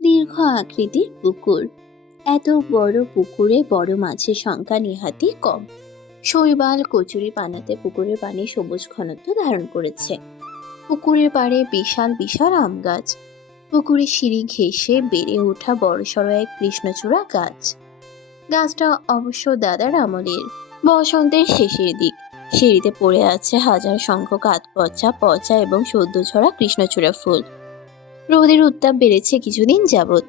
দীর্ঘ আকৃতির পুকুর। এত বড় পুকুরে বড় মাছের সংখ্যা নেহাতই কম। শৈবাল কচুরি পানাতে পুকুরের পানি সবুজ ঘনত্ব ধারণ করেছে। পুকুরের পাড়ে বিশাল বিশাল আম গাছ। পুকুরের সিঁড়ি ঘেঁষে বেড়ে ওঠা বড়সড় এক কৃষ্ণচূড়া গাছ। গাছটা অবশ্য দাদার আমলের। বসন্তের শেষের দিক। সিঁড়িতে পড়ে আছে হাজার সংখ্যক আধপচা পচা এবং সদ্য ঝরা কৃষ্ণচূড়া ফুল। রোদের উত্তাপ বেড়েছে কিছুদিন যাবৎ।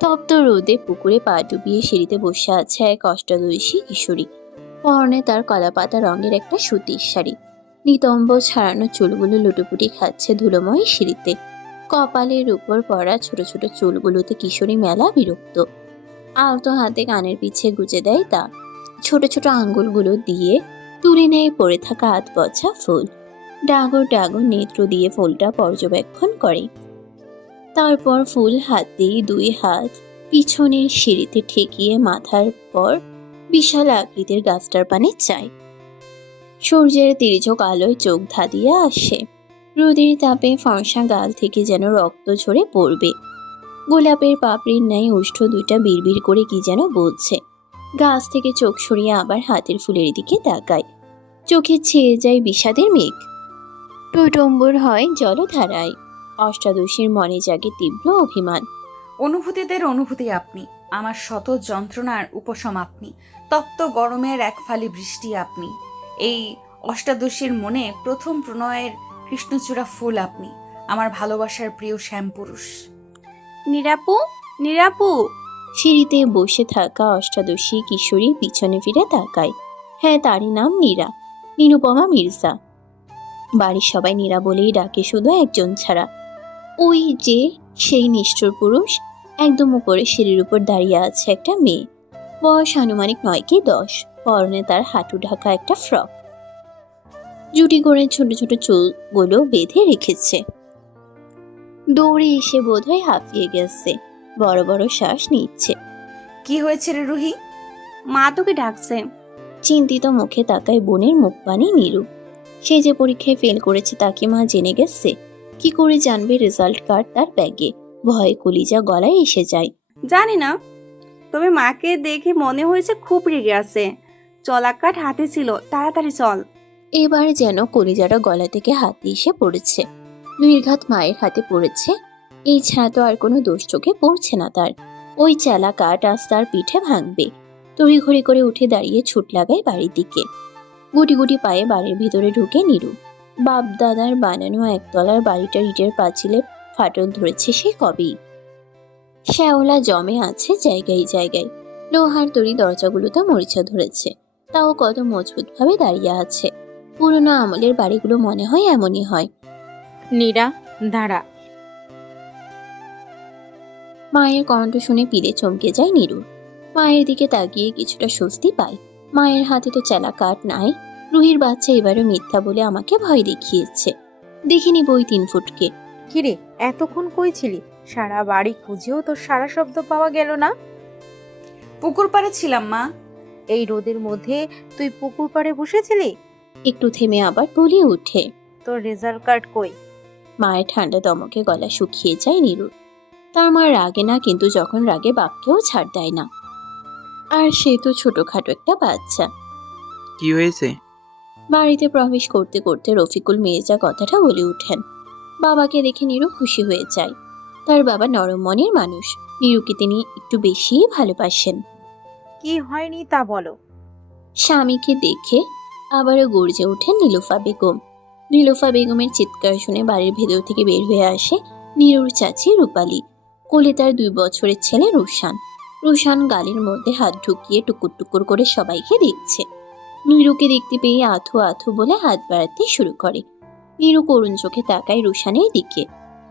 তপ্ত রোদে পুকুরে পা ডুবিয়ে সিঁড়িতে বসে আছে এক অষ্টাদশী কিশোরী। পরনে তার কলাপাতা রঙের একটা সুতির শাড়ি। নিতম্ব ছাড়ানো চুলগুলো লুটোপুটি খাচ্ছে ধুলোময় সিঁড়িতে। কপালের উপর পড়া ছোট ছোট চুলগুলোতে কিশোরী মেলা বিরক্ত। আলতো হাতে কানের পিছে গুজে দেয় তা। ছোট ছোট আঙ্গুলগুলো দিয়ে তুলে নেয় পড়ে থাকা আধপচা ফুল। ডাগর ডাগর নেত্র দিয়ে ফুলটা পর্যবেক্ষণ করে। তারপর ফুল হাতেই দুই হাত পিছনের সিঁড়িতে ঠেকিয়ে মাথার পর বিশাল আকৃতির গাছটার পানে চায়। সূর্যের তির্যক আলোয় চোখ ধাঁধিয়ে আসে। রোদের তাপে ফর্সা গাল থেকে যেন রক্ত ঝরে পড়বে। গোলাপের পাপড়ির ন্যায় ওষ্ঠ দুইটা বিড়বিড় করে কি যেন বলছে। গাছ থেকে চোখ সরিয়ে আবার হাতের ফুলের দিকে তাকায়। চোখে ছেয়ে যায় বিষাদের মেঘ। টইটম্বুর হয় জলধারায়। অষ্টাদশীর মনে জাগে তীব্র অভিমান। অনুভূতিদের অনুভূতি আপনি, আমার শত যন্ত্রণার উপশম আপনি, তপ্ত গরমের এক ফালি বৃষ্টি আপনি, এই অষ্টাদশীর মনে প্রথম প্রণয়ের কৃষ্ণচূড়া ফুল আপনি, আমার ভালোবাসার প্রিয় শ্যামপুরুষ। নিরাপু, নিরাপু। সিঁড়িতে বসে থাকা অষ্টাদশী কিশোরী পিছনে ফিরে তাকায়। হ্যাঁ, তারই নাম নীরা, নিরুপমা মির্জা। বাড়ির সবাই নীরা বলেই ডাকে, শুধু একজন ছাড়া। ওই যে সেই নিষ্ঠুর পুরুষ। একদম উপরে সিঁড়ির উপর দাঁড়িয়ে আছে একটা মেয়ে। বয়স আনুমানিক 9 কি 10। পরনে তার হাঁটু ঢাকা একটা ফ্রক। জুটি করে ছোট ছোট চুলগুলো বেঁধে রেখেছে। দৌড়ে এসে বোধহয় হাঁপিয়ে গেছে। বড় বড় শ্বাস নিচ্ছে। কি হয়েছে রে রুহি? মা তোকে ডাকছে। চিন্তিত মুখে তাকায় বোনের মুখ পানি নীরু। সে যে পরীক্ষায় ফেল করেছে তাকে মা জেনে গেছে। কি করে জানবে রেজাল্ট কার্ড তার ব্যাগে? ভয়ে কলিজা গলায় এসে যায়। জানি না, তবে মাকে দেখে মনে হয়েছে খুব রেগে আছে। চলাকাঠ হাতে ছিল, তাড়াতাড়ি চল। এবার যেন কলিজাটা গলা থেকে হাতে এসে পড়েছে। নির্ঘাত মায়ের হাতে পড়েছে। এই ছাড়া তো আর কোনো দোষ চোখে পড়ছে না তার। ওই চালা কাঠ আজ তার পিঠে ভাঙবে। তড়িঘড়ি করে উঠে দাঁড়িয়ে ছুট লাগায় বাড়ির দিকে। গুটি গুটি পায়ে বাড়ির ভিতরে ঢুকে নীরু। বাপ দাদার বানানো একতলার বাড়িটার ইটের পাঁচিলে ফাটল ধরেছে সে কবেই। শ্যাওলা জমে আছে জায়গায় জায়গায়। লোহার তৈরি দরজাগুলোতে মরিচা ধরেছে। তাও কত মজবুত ভাবে দাঁড়িয়ে আছে। পুরোনো আমলের বাড়িগুলো মনে হয় এমনই হয়। নীরা, দাঁড়া। মায়ের কণ্ঠ শুনে পিলে চমকে যায় নীরু। মায়ের দিকে তাকিয়ে কিছুটা স্বস্তি পায়। মায়ের হাতে তো চেলা কাঠ নাই। রুহির বাচ্চা এবারও মিথ্যা বলে আমাকে ভয় দেখিয়েছে। দেখিনি বই 3 ফুটকে। কিরে, এতক্ষণ কই ছিলি? সারা বাড়ি খুঁজেও তোর সারা শব্দ পাওয়া গেল না। পুকুর পাড়ে ছিলাম মা। এই রোদের মধ্যে তুই পুকুর পাড়ে বসেছিলি? একটু থেমে আবার বলে ওঠে। তোর রেজাল্ট কার্ড কই? মায়ের ঠান্ডা দমকে গলা শুকিয়ে যায় নীরুর। তার মা রাগে না, কিন্তু যখন রাগে বাপকেও ছাড় দেয় না। আর সে তো ছোটখাটো একটা বাচ্চা। কি হয়েছে? বাড়িতে প্রবেশ করতে করতে রফিকুল মির্জা কথাটা বলে ওঠেন। বাবাকে দেখে নীরু খুশি হয়ে যায়। তার বাবা নরম মনের মানুষ। নীরুকে তিনি একটু বেশিই ভালোবাসেন। কি হয়নি তা বলো। স্বামীকে দেখে আবারও গর্জে ওঠেন নীলুফা বেগম। নীলুফা বেগমের চিৎকার শুনে বাড়ির ভেতর থেকে বের হয়ে আসে নীরুর চাচি রূপালী। কোলে তার 2 বছরের ছেলে রুশান। রুশান গালের মধ্যে হাত ঢুকিয়ে টুকুর টুকুর করে সবাইকে দেখছে। নীরুকে দেখতে পেয়ে আথু আথু বলে হাত বাড়াতে শুরু করে। নীরু করুণ চোখে তাকায় রুশানের দিকে।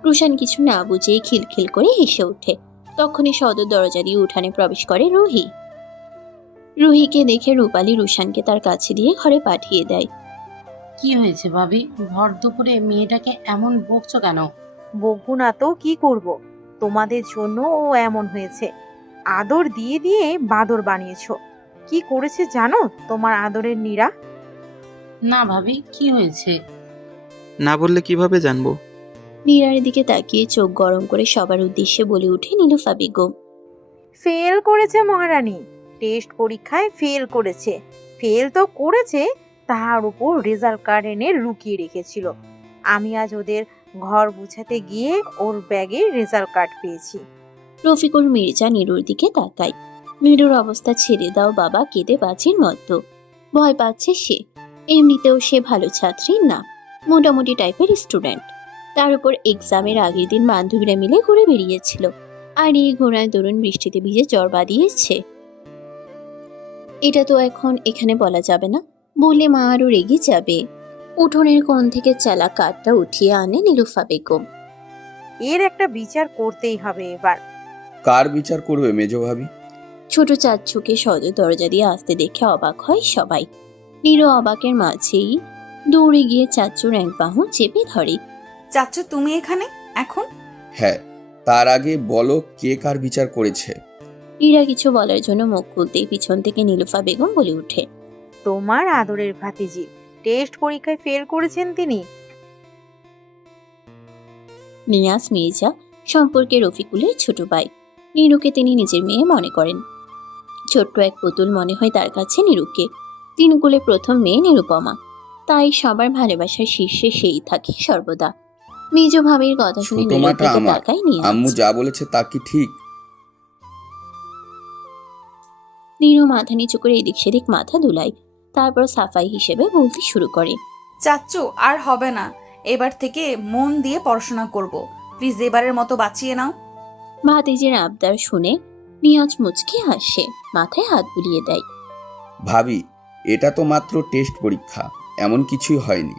রুশান কিছু না বুঝেই খিলখিল করে হেসে ওঠে। তখনই সদর দরজা দিয়ে উঠানে প্রবেশ করে রুহি। রুহিকে দেখে রূপালী রুশানকে তার কাছে দিয়ে ঘরে পাঠিয়ে দেয়। কি হয়েছে ভাবি? ভর দুপুরে মেয়েটাকে এমন বকছো কেন? বকবো না তো কি করব? তোমাদের জন্য ও এমন হয়েছে। আদর দিয়ে দিয়ে বাদর বানিয়েছো। কি করেছে জানো তোমার আদরের নীরা? না ভাবি, কি হয়েছে? না বললে কিভাবে জানবো? নীরার দিকে তাকিয়ে চোখ গরম করে সবার উদ্দেশ্যে বলে উঠে নীলুফা বেগম। ফেল করেছে মহারানী, টেস্ট পরীক্ষায় ফেল করেছে। ফেল তো করেছে, তার উপর রেজাল্ট কার্ড এনে লুকিয়ে রেখেছিল। আমি আজ ওদের ঘর গুছাতে গিয়ে ওর ব্যাগে রেজাল্ট কার্ড পেয়েছি। রফিকুল মির্জা নীরুর দিকে তাকায়। নীরুর অবস্থা ছেড়ে দাও বাবা, কেঁদে বাঁচির মতো। ভয় পাচ্ছে সে। এমনিতেও সে ভালো ছাত্রী না, মোটামুটি টাইপের স্টুডেন্ট। তার উপর এক্সামের আগের দিন বান্ধবীরা মিলে ঘুরে বেরিয়েছিল, আর এই ঘোড়ায় দরুন বৃষ্টিতে ভিজে জ্বর বাঁধিয়েছে। এটা তো এখন এখানে বলা যাবে না, বললে মা আরো রেগে যাবে। উঠোনের কোণ থেকে চালা কাঠটা উঠিয়ে আনে নীলুফা বেগম। এর একটা বিচার করতেই হবে এবার। কার বিচার করবে মেজো ভাবি? ছোট চাচ্চুকে সদর দরজা দিয়ে আসতে দেখে অবাক হয় সবাই। নীরু অবাকের মাঝেই দৌড়ে গিয়ে চাচ্চুর এক বাহু চেপে ধরে। চাচ্চু তুমি এখানে এখন? হ্যাঁ, তার আগে বলো কে কার বিচার করেছে? নীরা কিছু বলার জন্য মুখ খুলতেই পিছন থেকে নীলুফা বেগম বলে ওঠে। তোমার আদরের ভাতিজি, টেস্ট পরীক্ষায় ফেল করেছেন তিনি। নিয়াজ মির্জা সম্পর্কে রফিকুলের ছোট ভাই। নীরুকে তিনি নিজের মেয়ে মনে করেন। ছোট্ট এক পুতুল মনে হয় তার কাছে নীরুকে। তিন কুলে প্রথম মেয়ে নিরুপমা, তাই সবার ভালোবাসার শীর্ষে সেই থাকে সর্বদা। মেজ ভাবির কথা শুনে ছোট নীরুর মাটা দিকে আমার। তাকায় নিয়াজ। আম্মু যা বলেছে তা কি ঠিক? নীরু মাথা নিচু করে এদিক সেদিক মাথা দুলায়, তারপর সাফাই হিসেবে বলতে শুরু করে। চাচ্চু আর হবে না, এবার থেকে মন দিয়ে পড়াশোনা করব। প্লিজ এবারের মতো বাঁচিয়ে নাও। ভাতিজির আবদার শুনে নিয়াজ মুচকি হাসে, মাথায় হাত বুলিয়ে দেয়। ভাবি, এটা তো মাত্র টেস্ট পরীক্ষা, এমন কিছুই হয়নি।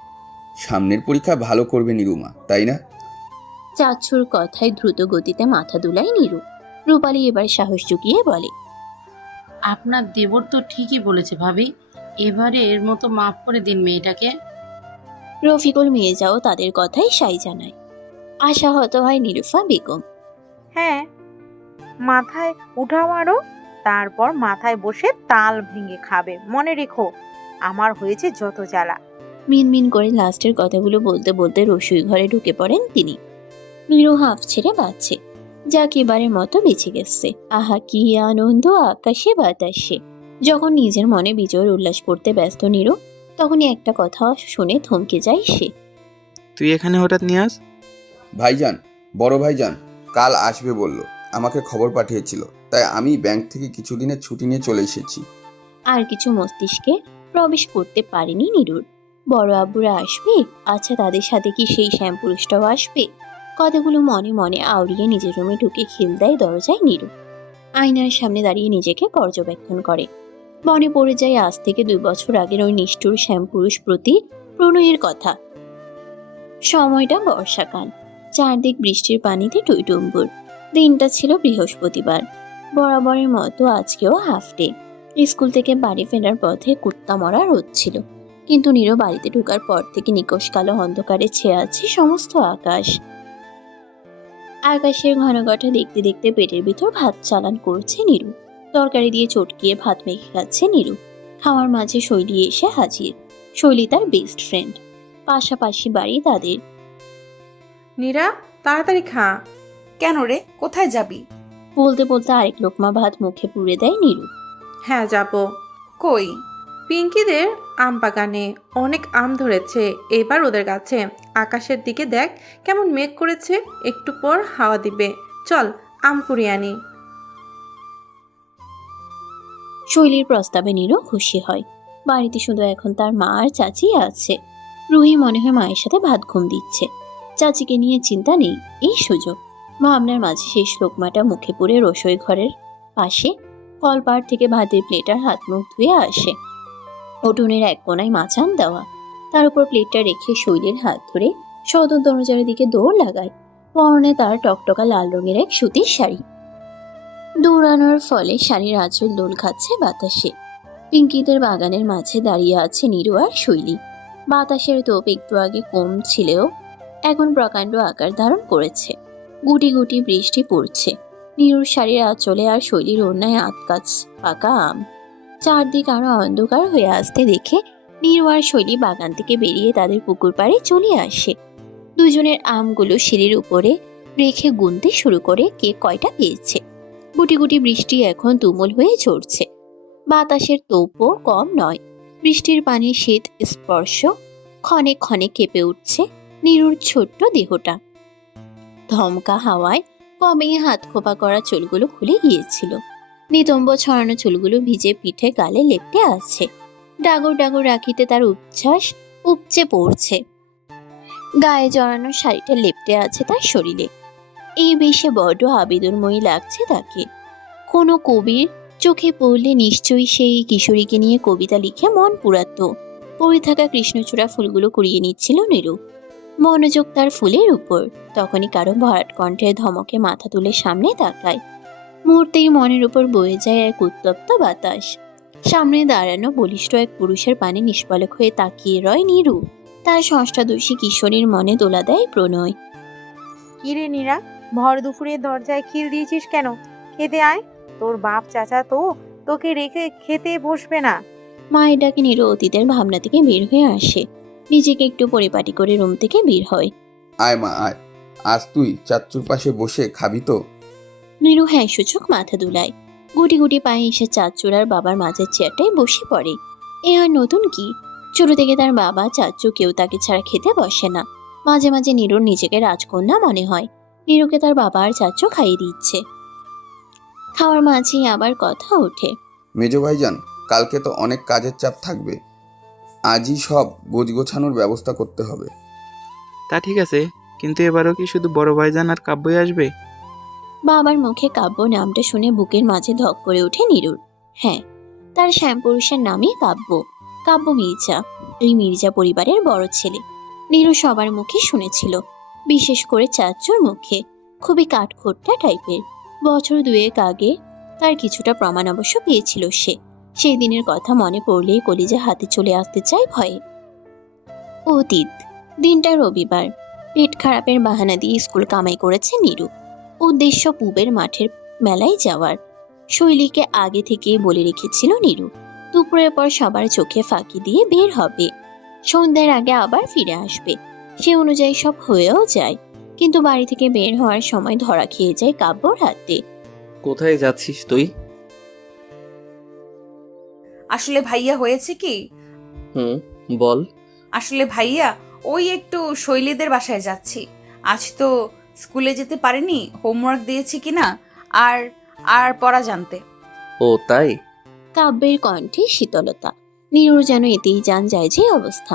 সামনের পরীক্ষা ভালো করবে নিরুমা, তাই না? চাচ্ছুর কথায় দ্রুত গতিতে মাথা দুলায় নীরু। রূপালী এবার সাহস জুগিয়ে বলে। আপনার দেবর তো ঠিকই বলেছে ভাবি, এবারে এর মতো মাফ করে দিন মেয়েটাকে। রফিকুল মির্জাও তাদের কথাই সাই জানায়। আশাহত হয় নীলুফা বেগম। হ্যাঁ, মাথায় উঠাও আরো, তারপর মাথায় বসে তাল ভেঙে খাবে। মনে রেখো, আমার হয়েছে যত জ্বালা। মিনমিন করে লাস্টের কথাগুলো বলতে বলতে রসুই ঘরে ঢুকে পড়েন তিনি। নীরু হাঁফ ছেড়ে বাঁচছে, যাক এবারের মতো বেঁচে গেছে। আহা কি আনন্দ আকাশে বাতাসে। যখন নিজের মনে বিজয়ের উল্লাস করতে ব্যস্ত নীরু, তখনই একটা কথা শুনে থমকে যায় সে। তুই এখানে হঠাৎ নিয়াজ? ভাইজান, বড় ভাইজান কাল আসবে বলল, আমাকে খবর পাঠিয়েছিল, তাই আমি ব্যাংক থেকে কিছুদিনের ছুটি নিয়ে চলে এসেছি। আর কিছু মস্তিষ্কে প্রবেশ করতে পারেনি নীরুর। বড় আব্বুরা আসবে, আচ্ছা তাদের সাথে কি সেই শ্যামপুরুষটাও আসবে? কথাগুলো মনে মনে আউড়িয়ে নিজের রুমে ঢুকে খিল দেয় দরজায় নীরু। আয়নার সামনে দাঁড়িয়ে নিজেকে পর্যবেক্ষণ করে। মনে পড়ে যায় আজ থেকে 2 বছর আগের ওই নিষ্ঠুর শ্যামপুরুষ প্রতি প্রণয়ের কথা। সময়টা বর্ষাকাল, চারদিক বৃষ্টির পানিতে টইটুম্বুর। দিনটা ছিল বৃহস্পতিবার। বরাবরের মতো আজকেও হাফ ডে। স্কুল থেকে বাড়ি ফেরার পথে কুত্তা মরা রোদ ছিল, কিন্তু নীরু বাড়িতে ঢোকার পর থেকে নিকষ কালো অন্ধকারে ছেয়ে আছে সমস্ত আকাশ। আকাশের ঘনঘটা দেখতে দেখতে পেটের ভিতর ভাত চালান করছে নীরু। তরকারি দিয়ে চটকিয়ে ভাত মেখে খাচ্ছে নীরু। খাওয়ার মাঝে শৈলী এসে হাজির। শৈলী তার বেস্ট ফ্রেন্ড, পাশাপাশি বাড়ি তাদের। নীরা, তাড়াতাড়ি খা। কেন রে, কোথায় যাবি? বলতে বলতে আরেক লোকমা ভাত মুখে পুরে দেয় নীরু। হ্যাঁ যাব। কই? পিঙ্কিদের আম বাগানে অনেক আম ধরেছে এবার ওদের কাছে। আকাশের দিকে দেখ কেমন মেঘ করেছে, একটু পর হাওয়া দিবে। চল আম কুড়িয়ে আনি। শৈলীর প্রস্তাবে নীরু খুশি হয়। বাড়িতে শুধু এখন তার মা আর চাচি আছে। রুহি মনে হয় মায়ের সাথে ভাত ঘুম দিচ্ছে। চাচিকে নিয়ে চিন্তা নেই, এই সুযোগ। ভাবনার মাঝে শেষ লোকমাটা মুখে পুরে রসোই ঘরের পাশে কলপাড় থেকে ভাতের প্লেটার হাত মুখ ধুয়ে আসে। উঠোনের এক কোনায় মাচান দেওয়া, তার উপর প্লেটটা রেখে শৈলীর হাত ধরে সদর দরজার দিকে দৌড় লাগায়। পরনে তার টকটকা লাল রঙের এক সুতির শাড়ি। দৌড়ানোর ফলে শাড়ির আঁচল দোল খাচ্ছে বাতাসে। পিঙ্কিদের বাগানের মাঝে দাঁড়িয়ে আছে নীরু আর শৈলী। বাতাসের তোপ একটু আগে কম ছিলেও এখন প্রকাণ্ড আকার ধারণ করেছে। গুটি গুটি বৃষ্টি পড়ছে। নীরুর শাড়ির আঁচলে আর শৈলীর ওড়নায় আতকাচ পাকা আম। চারদিক আরো অন্ধকার হয়ে আসতে দেখে নীরু আর শৈলী বাগান থেকে বেরিয়ে তাদের পুকুর পাড়ে চলে আসে। দুজনের আমগুলো সিঁড়ির উপরে রেখে গুনতে শুরু করে কে কয়টা পেয়েছে। গুটি গুটি বৃষ্টি এখন তুমুল হয়ে ঝরছে। বাতাসের তোপও কম নয়। বৃষ্টির পানির শীত স্পর্শ ক্ষণে ক্ষণে কেঁপে উঠছে নীরুর ছোট্ট দেহটা। ধমকা হাওয়ায় কমে হাত খোপা করা চুলগুলো খুলে গিয়েছিল। নিতম্ব ছড়ানো চুলগুলো ভিজে পিঠে গালে লেপটে আছে। ডাগর ডাগর রাখিতে তার উচ্ছ্বাস উপচে পড়ছে। গায়ে জড়ানো শাড়িটা লেপটে আছে তার শরীরে। এই বেশে বড্ড আবেদনময়ী লাগছে তাকে। কোনো কবির চোখে পড়লে নিশ্চয়ই সেই কিশোরীকে নিয়ে কবিতা লিখে মন পুরাত। পড়ে থাকা কৃষ্ণচূড়া ফুলগুলো কুড়িয়ে নিচ্ছিল নীরু, মনোযোগ তার ফুলের উপর। তখনই কারো ভরাট কণ্ঠের ধমকে মাথা তুলে সামনে তাকায়। মুহূর্তেই মনের উপর বয়ে যায় এক উত্তপ্ত বাতাস। সামনে দাঁড়ানো বলিষ্ঠ এক পুরুষের পানে নিষ্পলক হয়ে তাকিয়ে রয় নীরু। তার ষষ্ঠাদশী কিশোরীর মনে দোলা দেয় প্রণয়। কিরে নীরা, ভর দুপুরে দরজায় খিল দিয়েছিস কেন? খেতে আয়, তোর বাপ চাচা তো তোকে রেখে খেতে বসবে না। মায়ের ডাকে নীরু অতীতের ভাবনা থেকে বের হয়ে আসে। নিজেকে একটু পরিপাটি করে রুম থেকে বের হয়। আয় মা আয়, আজ তুই চাচ্চুর পাশে বসে খাবি তো? নীরু হ্যাঁ সূচক মাথা দুলায়। গুটি গুটি পায়ে এসে চাচ্চুর আর বাবার মাঝের চেয়ারটায় বসে পড়ে। এ আর নতুন কি, ছোট থেকে তার বাবা চাচ্চু কেউ তাকে ছাড়া খেতে বসে না। মাঝে মাঝে নীরুর নিজেকে রাজকন্যা মনে হয়। নীরুকে তার বাবা আর চাচ্চু খাইয়ে দিচ্ছে। খাওয়ার মাঝেই আবার কথা ওঠে। মেজো ভাইজান, কালকে তো অনেক কাজের চাপ থাকবে, আজই সব গোছানোর ব্যবস্থা করতে হবে। তা ঠিক আছে, কিন্তু এবারও কি শুধু বড় ভাইজান আর কাব্যই আসবে? বাবার মুখে কাব্য নামটা শুনে বুকের মাঝে ধক করে ওঠে নীরুর। হ্যাঁ, তার শ্যামপুরুষের নামই কাব্য। কাব্য মির্জা, এই মির্জা পরিবারের বড় ছেলে। নীরু সবার মুখে শুনেছিল, বিশেষ করে চাচ্চুর মুখে। খুবই কাঠখোট্টা টাইপের। বছর দুয়েক আগে তার কিছুটা প্রমাণ অবশ্য পেয়েছিল সে। সেই দিনের কথা মনে পড়লেই কলিজা হাতে চলে আসতে চায় ভয়ে। অতীত দিনটা রবিবার। পেট খারাপের বাহানা দিয়ে স্কুল কামাই করেছে নীরু। উদ্দেশ্য পুবের মাঠের মেলায় যাওয়ার। শৈলীকে আগে থেকেই বলে রেখেছিল নীরু, দুপুরের পর সবার চোখে ফাঁকি দিয়ে বের হবে, সন্ধ্যার আগে আবার ফিরে আসবে। সে অনুযায়ী সব হয়েও যায়, কিন্তু বাড়ি থেকে বের হওয়ার সময় ধরা খেয়ে যায় কাব্যর হাতে। কোথায় যাচ্ছিস তুই? আসলে ভাইয়া হয়েছে কি, বল। আসলে ভাইয়া ওই একটু শৈলীদের বাসায় যাচ্ছি। আজ তো স্কুলে যেতে পারিনি, হোমওয়ার্ক দিয়েছি কিনা আর আর পড়া জানতে। ও তাই? কাব্যের কণ্ঠে শীতলতা। নীরুর যেন এতেই জান যায় যে অবস্থা।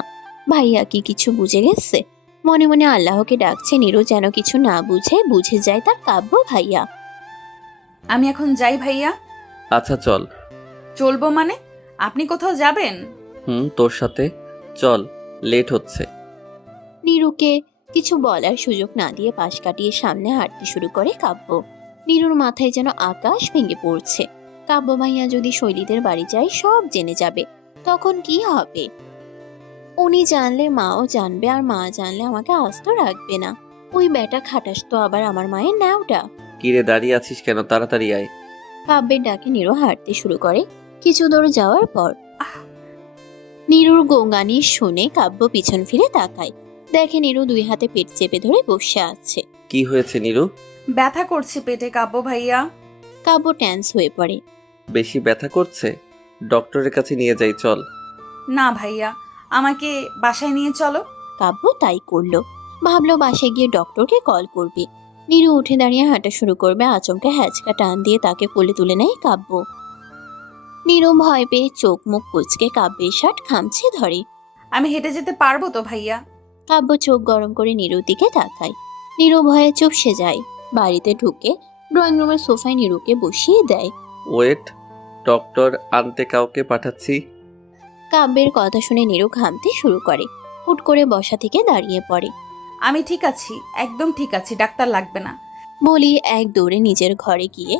ভাইয়া কি কিছু বুঝে গেছে? মনে মনে আল্লাহকে ডাকছে নীরু যেন কিছু না বুঝে যায় তার কাব্য ভাইয়া। আমি এখন যাই ভাইয়া। আচ্ছা চল। চলবো মানে? আপনি কোথাও যাবেন? তোর সাথে চল, লেট হচ্ছে। নীরুকে কিছু বলার সুযোগ না দিয়ে পাশ কাটিয়ে সামনে হাঁটতে শুরু করে কাব্য। নীরুর মাথায় যেন আকাশ ভেঙে পড়ছে। কাব্য ভাইয়া যদি শৈলীদের বাড়ি যায় সব জেনে যাবে, তখন কি হবে? উনি জানলে মাও জানবে, আর মা জানলে আমাকে আস্ত রাখবে না। ওই বেটা খাটাস তো আবার আমার মায়ের ন্যাওটা। কিরে দাঁড়িয়ে আছিস কেন? তাড়াতাড়ি আয়। কাব্যের ডাকে নীরু হাঁটতে শুরু করে। কিছু দূর যাওয়ার পর নীরুর গোঙানি শুনে কাব্য পিছন ফিরে তাকায়। দেখে নীরু দুই হাতে পেট চেপে ধরে বসে আছে। কি হয়েছে নীরু? ব্যথা করছে পেটে কাব্য ভাইয়া। কাব্য টেন্স হয়ে পড়ে। বেশি ব্যথা করছে? ডক্টরের কাছে নিয়ে যাই চল। না ভাইয়া, আমাকে বাসায় নিয়ে চলো। কাব্য তাই করলো। ভাবলো বাসায় গিয়ে ডক্টরকে কল করবে। নীরু উঠে দাঁড়িয়ে হাঁটা শুরু করবে। আচমকা হ্যাচকা টান দিয়ে তাকে কোলে তুলে নেয় কাব্য। নীরু ভয় পেয়ে চোখ মুখ কুচকে কাব্যের শার্ট খামচে ধরে। আমি হেঁটে যেতে পারবো তো ভাইয়া? কাব্য চোখ গরম করে নীরুর দিকে তাকায়। নীরু ভয়ে চুপসে যায়। বাড়িতে ঢুকে ড্রয়িং রুমের সোফায় নীরুকে বসিয়ে দেয়। ওয়েট, ডক্টর আনতে কাউকে পাঠাচ্ছি। কাব্যের কথা শুনে নীরু ঘামতে শুরু করে। হুট করে বসা থেকে দাঁড়িয়ে পড়ে। আমি ঠিক আছি, একদম ঠিক আছি, ডাক্তার লাগবে না। বলি এক দৌড়ে নিজের ঘরে গিয়ে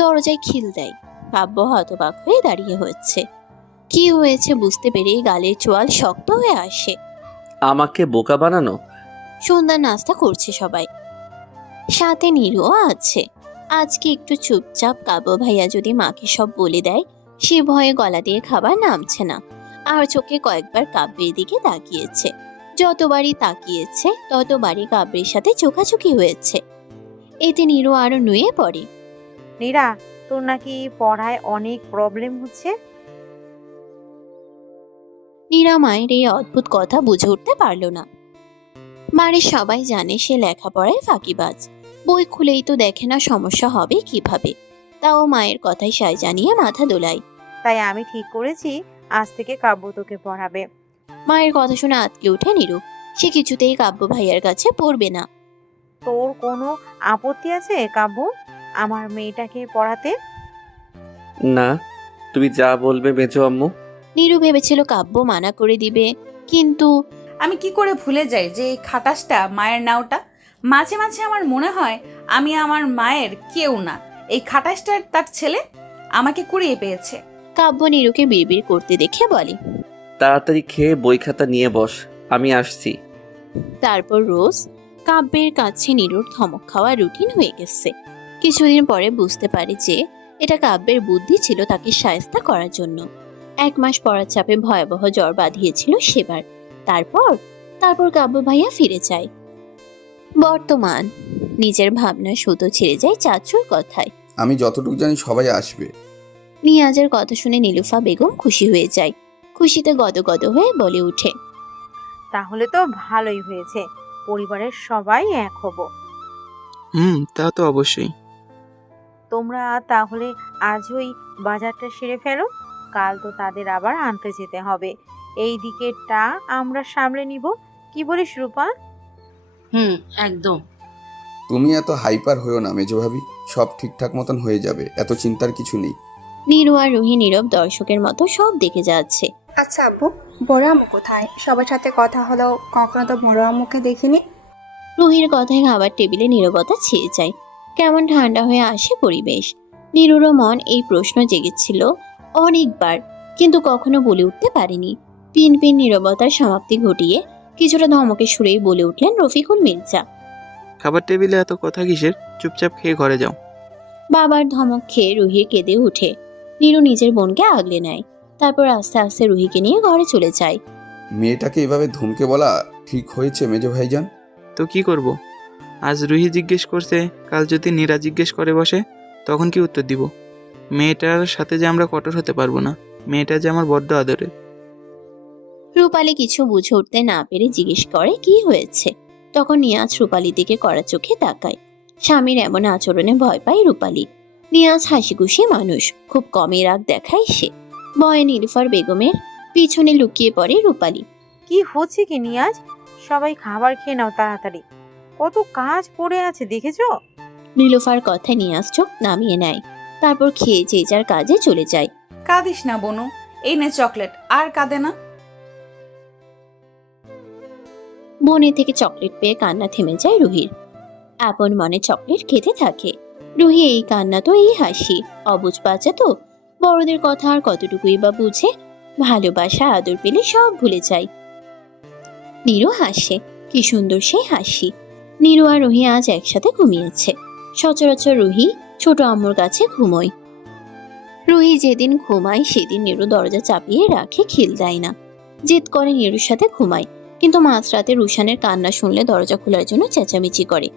দরজায় খিল দেয়। কাব্য হতবাক হয়ে দাঁড়িয়ে হচ্ছে। কি হয়েছে বুঝতে পেরেই গালের চোয়াল শক্ত হয়ে আসে। আমাকে বোকা বানানো? সন্ধ্যার নাস্তা করছে সবাই, সাথে নীরুও আছে। আজকে একটু চুপচাপ। কাব্য ভাইয়া যদি মাকে সব বলে দেয়, সে ভয়ে গলা দিয়ে খাবার নামছে না। আর চোখে কয়েকবার কাব্যের দিকে তাকিয়েছে। যতবারই তাকিয়েছে ততবারই কাব্যের সাথে চোখাচোখি হয়েছে। এতে নীরু আরো নুয়ে পড়ে। নীরা, তোর নাকি পড়ায় অনেক প্রবলেম হচ্ছে? নীরা মায়ের এই অদ্ভুত কথা বুঝে উঠতে পারল না। বাড়ির সবাই জানে সে লেখাপড়ায় ফাঁকিবাজ। বই খুলেই তো দেখে না সমস্যা হবে কিভাবে। তাও মায়ের কথায় সায় জানিয়ে মাথা দোলায়। তাই আমি ঠিক করেছি আজ থেকে কাব্য তোকে পড়াবে। মায়ের কথা শুনে আঁতকে ওঠে নীরু। সে কিছুতেই কাব্য ভাইয়ার কাছে পড়বে না। তোর কোনো আপত্তি আছে কাব্য আমার মেয়েটাকে পড়াতে? না, তুমি যা বলবে মেজো আম্মু। নীরু ভেবেছিল কাব্য মানা করে দিবে, কিন্তু আমি কি করে ভুলে যাই যে এই খাটাসটা মায়ের নাওটা? মাঝে মাঝে আমার মনে হয় আমি আমার মায়ের কেউ না, এই খাটাসটার তার ছেলে আমাকে কুড়িয়ে পেয়েছে। কাব্য নীরুকে বিড়বিড় করতে দেখে বলে। তাড়াতাড়ি খেয়ে বই খাতা নিয়ে বস, আমি আসছি। তারপর রোজ কাব্যের কাছে নীরুর ধমক খাওয়া রুটিন হয়ে গেছে। কিছুদিন পরে বুঝতে পারে যে এটা কাব্যের বুদ্ধি ছিল তাকে শায়েস্তা করার জন্য। 1 মাস পড়ার চাপে ভয়াবহ জ্বর বাঁধিয়েছিল সেবার। তারপর কাব্য ভাইয়া ফিরে যায়। বর্তমান নিজের ভাবনা সুতো ছেড়ে যায় চাচুর কথায়। আমি যতটুকু জানি সবাই আসবে। নিয়াজের কথা শুনে নীলুফা বেগম খুশি হয়ে যায়। খুশিতে গদগদ হয়ে বলে ওঠে। তাহলে তো ভালোই হয়েছে, পরিবারের সবাই এক হব। তা তো অবশ্যই। তোমরা তাহলে আজই বাজারটা সেরে ফেলো, কাল তো তাদের আবার আনতে যেতে হবে। এই দিকেরটা আমরা সামলে নিব, কি বলিস রূপা? একদম। তুমি এত হাইপার হয়েও না মেজো ভাবি, সব ঠিকঠাক মতন হয়ে যাবে, এত চিন্তার কিছু নেই। নীরু আর রুহি নীরব দর্শকের মতো সব দেখে যাচ্ছে। আচ্ছা আব্বু, বড় আম্মু কোথায়? সবার সাথে কথা হলো, কখনো তো বড় আম্মুকে দেখিনি। রুহির কথায় খাবার টেবিলে নীরবতা ছেয়ে যায়। কেমন ঠান্ডা হয়ে আসে পরিবেশ। নীরুরও মন এই প্রশ্ন জেগেছিল অনেকবার, কিন্তু কখনো বলে উঠতে পারেনি। পিন পিন নীরবতার সমাপ্তি ঘটিয়ে কিছুটা ধমকে সুরেই বলে উঠলেন রফিকুল মির্জা। খাবার টেবিলে এত কথা কিসের? চুপচাপ খেয়ে ঘরে যাও। বাবার ধমক খেয়ে রুহি কেঁদে উঠে। নীরু নিজের বোনকে আগলে নেয়। তারপর আস্তে আস্তে রুহিকে নিয়ে ঘরে চলে যায়। মেয়েটাকে এভাবে ধমকে বলা ঠিক হয়েছে মেজো ভাইজান? তো কি করব? আজ রুহি জিজ্ঞেস করছে, কাল যদি নীরা জিজ্ঞেস করে বসে তখন কি উত্তর দিব? মেয়েটার সাথে যে আমরা কঠোর হতে পারবো না। মেয়েটা যে আমার বড্ড আদরের। রূপালী কিছু বুঝে উঠতে না পেরে জিজ্ঞেস করে কি হয়েছে। তখন নিয়াজ রূপালীর দিকে কড়া চোখে তাকায়। স্বামীর এমন আচরণে ভয় পায় রূপালী। নিয়াজ হাসি খুশি মানুষ, খুব কমই রাগ দেখায় সে। ভয়ে নীলুফার বেগমের পিছনে লুকিয়ে পড়ে রূপালী। কি হচ্ছে কি নিয়াজ? সবাই খাবার খেয়ে নাও তাড়াতাড়ি, কত কাজ পড়ে আছে দেখেছো? নীলুফার কথায় নিয়াজ চোখ নামিয়ে নেয়। তারপর খেয়ে যে যার কাজে চলে যায়। কাঁদিস না বনু, এই নে চকলেট, আর কাঁদে না। বনে থেকে চকলেট পেয়ে কান্না থেমে যায় রুহির। আপন মনে চকলেট খেতে থাকে। রুহি এই কান্না তো এই হাসি, অবুঝ বাচ্চা তো, বড়দের কথা আর কতটুকুই বা বুঝে। ভালোবাসা আদর পেলে সব ভুলে যায়। নীরু হাসে, কি সুন্দর সেই হাসি। নীরু আর রুহি আজ একসাথে ঘুমিয়েছে। সচরাচর রুহি ছোট আম্মুর কাছে ঘুমোয়। রুহি যেদিন ঘুমায় সেদিন নীরু দরজা চাপিয়ে রাখে, খিল দেয় না। জেদ করে নীরুর সাথে ঘুমায়, কিন্তু মাঝরাতে রুশানের কান্না শুনলে দরজা খোলার জন্য চেঁচামেচি করে।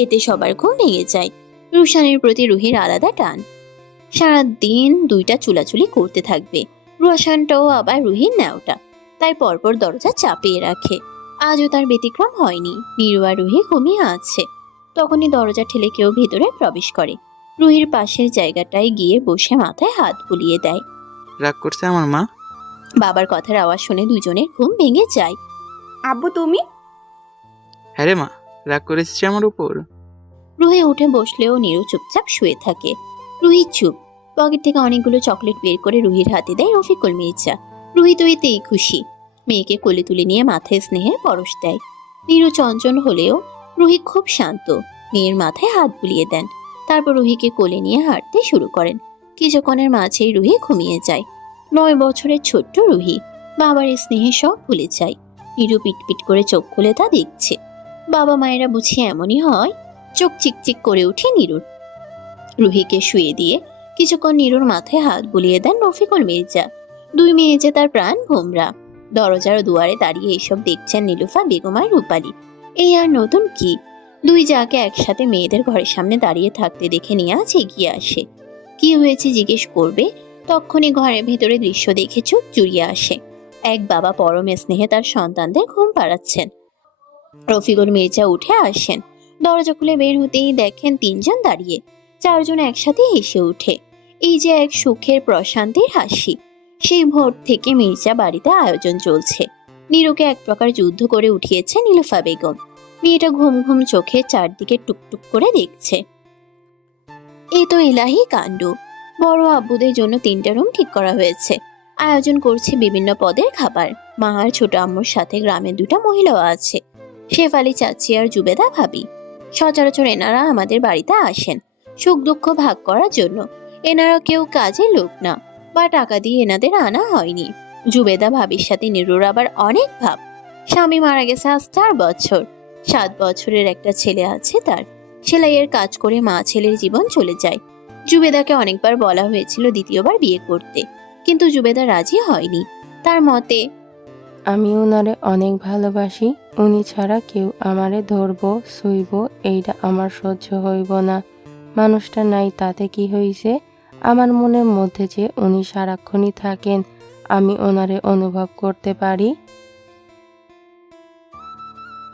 এতে সবার ঘুম ভেঙে যায়। রুশানের প্রতি রুহির আলাদা টান। সারাদিন দুইটা চুলাচুলি করতে থাকবে। রুশানটাও আবার রুহির ন্যাওটা, তাই পরপর দরজা চাপিয়ে রাখে। আজও তার ব্যতিক্রম হয়নি। নীরু আর রুহি ঘুমিয়ে আছে। তখনই দরজা ঠেলে কেউ ভেতরে প্রবেশ করে। রুহির পাশের জায়গাটায় গিয়ে বসে মাথায় হাত বুলিয়ে দেয়। রাগ করছে আমার মা? বাবার কথার আওয়াজ শুনে দুজনের ঘুম ভেঙে যায়। আব্বু তুমি? হ্যাঁ রে মা, রাগ করেছিস আমার উপর? রুহি উঠে বসলেও নীরু চুপচাপ শুয়ে থাকে। রুহি চুপ। পকেট থেকে অনেকগুলো চকলেট বের করে রুহির হাতে দেয় রফিকুল মির্জা। রুহি তো এতেই খুশি। মেয়েকে কোলে তুলে নিয়ে মাথায় স্নেহের পরশ দেয়। নীরু চঞ্চল হলেও রুহি খুব শান্ত। মেয়ের মাথায় হাত বুলিয়ে দেন। তারপর রুহিকে কোলে নিয়ে হাঁটতে শুরু করেন। কিছুক্ষণের মাঝেই রুহি ঘুমিয়ে যায়। 9 বছরের ছোট্ট রুহি বাবার স্নেহে সব ভুলে যায়। নীরু পিটপিট করে চোখ খুলে তা দেখছে। বাবা মায়েরা বুঝি এমনই হয়। চোখ চিকচিক করে উঠে নীরুর। রুহিকে শুয়ে দিয়ে কিছুক্ষণ নীরুর মাথায় হাত বুলিয়ে দেন রফিকুল মির্জা। দুই মেয়ে যে তার প্রাণ ভোমরা। দরজার দুয়ারে দাঁড়িয়ে এসব দেখছেন নীলুফা বেগম আর রূপালী। এই আর নতুন কি, দুই যাকে একসাথে মেয়েদের ঘরের সামনে দাঁড়িয়ে থাকতে দেখে নিয়াজ এগিয়ে আসে। কি হয়েছে জিজ্ঞেস করবে, তক্ষুনি ঘরের ভেতরে দৃশ্য দেখে চোখ জুড়িয়ে আসে। এক বাবা পরম স্নেহে তার সন্তানদের ঘুম পাড়াচ্ছেন। রফিকুল মির্জা উঠে আসেন। দরজা খুলে বের হতেই দেখেন তিনজন দাঁড়িয়ে। চারজন একসাথে হেসে উঠে। এই যে এক সুখের প্রশান্তির হাসি। সেই ভোর থেকে মির্জা বাড়িতে আয়োজন চলছে। নীরুকে এক প্রকার যুদ্ধ করে উঠিয়েছে নীলুফা বেগম। মেয়েটা ঘুম ঘুম চোখে চারদিকে টুকটুক করে দেখছে। এ তো এলাহি কাণ্ড। বড় আব্বুদের জন্য 3টা রুম ঠিক করা হয়েছে। আয়োজন করছে বিভিন্ন পদের খাবার। মা আর ছোট আম্মুর সাথে গ্রামের 2টা মহিলাও আছে, শেফালি চাচি আর জুবেদা ভাবি। সচরাচর এনারা আমাদের বাড়িতে আসেন সুখ দুঃখ ভাগ করার জন্য। এনারা কেউ কাজের লোক না বা টাকা দিয়ে এনাদের আনা হয়নি। জুবেদা ভাবির সাথে নীরুর আবার অনেক ভাব। স্বামী মারা গেছে আজ 4 বছর। 7 বছরের একটা ছেলে আছে তার। সেলাইয়ের কাজ করে মা ছেলের জীবন চলে যায়। জুবেদাকে অনেকবার বলা হয়েছিল দ্বিতীয়বার বিয়ে করতে, কিন্তু জুবেদা রাজি হয়নি। তার মতে, আমি ওনারে অনেক ভালোবাসি, উনি ছাড়া কেউ আমারে ধরব ছুঁইব এইটা আমার সহ্য হইব না। মানুষটা নাই তাতে কি হইছে, আমার মনের মধ্যে যে উনি সারাক্ষণই থাকেন, আমি ওনারে অনুভব করতে পারি।